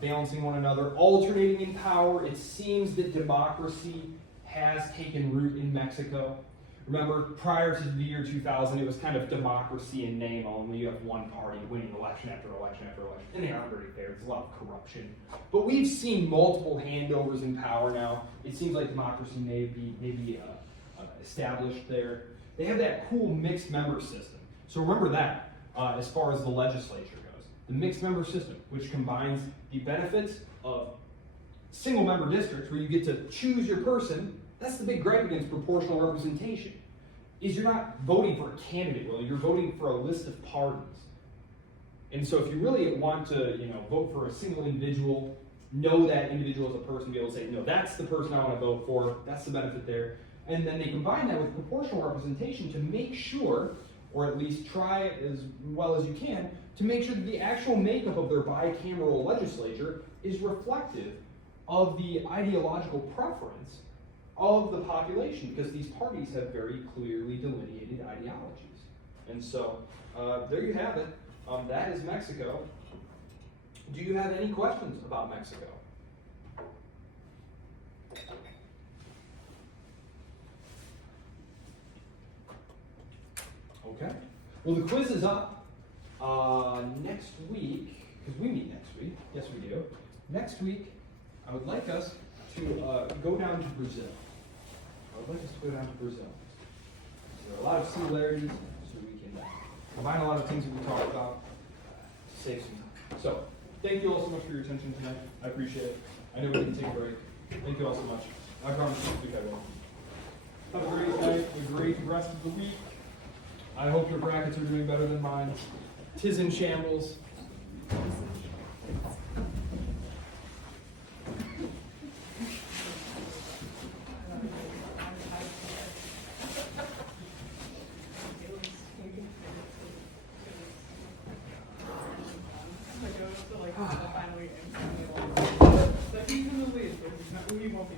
balancing one another, alternating in power. It seems that democracy has taken root in Mexico. Remember, prior to the year 2000, it was kind of democracy in name only. You have one party winning election after election after election, and they aren't very fair. There's a lot of corruption. But we've seen multiple handovers in power now. It seems like democracy may be established there. They have that cool mixed member system. So remember that as far as the legislature goes. The mixed member system, which combines the benefits of single member districts where you get to choose your person. That's the big gripe against proportional representation, is you're not voting for a candidate, really, you're voting for a list of parties. And so if you really want to, you know, vote for a single individual, know that individual as a person, be able to say, no, that's the person I want to vote for, that's the benefit there. And then they combine that with proportional representation to make sure, or at least try as well as you can, to make sure that the actual makeup of their bicameral legislature is reflective of the ideological preference of the population, because these parties have very clearly delineated ideologies. And so, there you have it. That is Mexico. Do you have any questions about Mexico? Okay. Well, the quiz is up next week, because we meet next week. Yes, we do. Next week, I would like us to go down to Brazil. There are a lot of similarities, so we can combine a lot of things that we talked about to save some time. So, thank you all so much for your attention tonight. I appreciate it. I know we didn't take a break. Thank you all so much. I promise next week I will. Have a great night, a great rest of the week. I hope your brackets are doing better than mine. 'Tis in shambles. But he's in the lead, but he won't be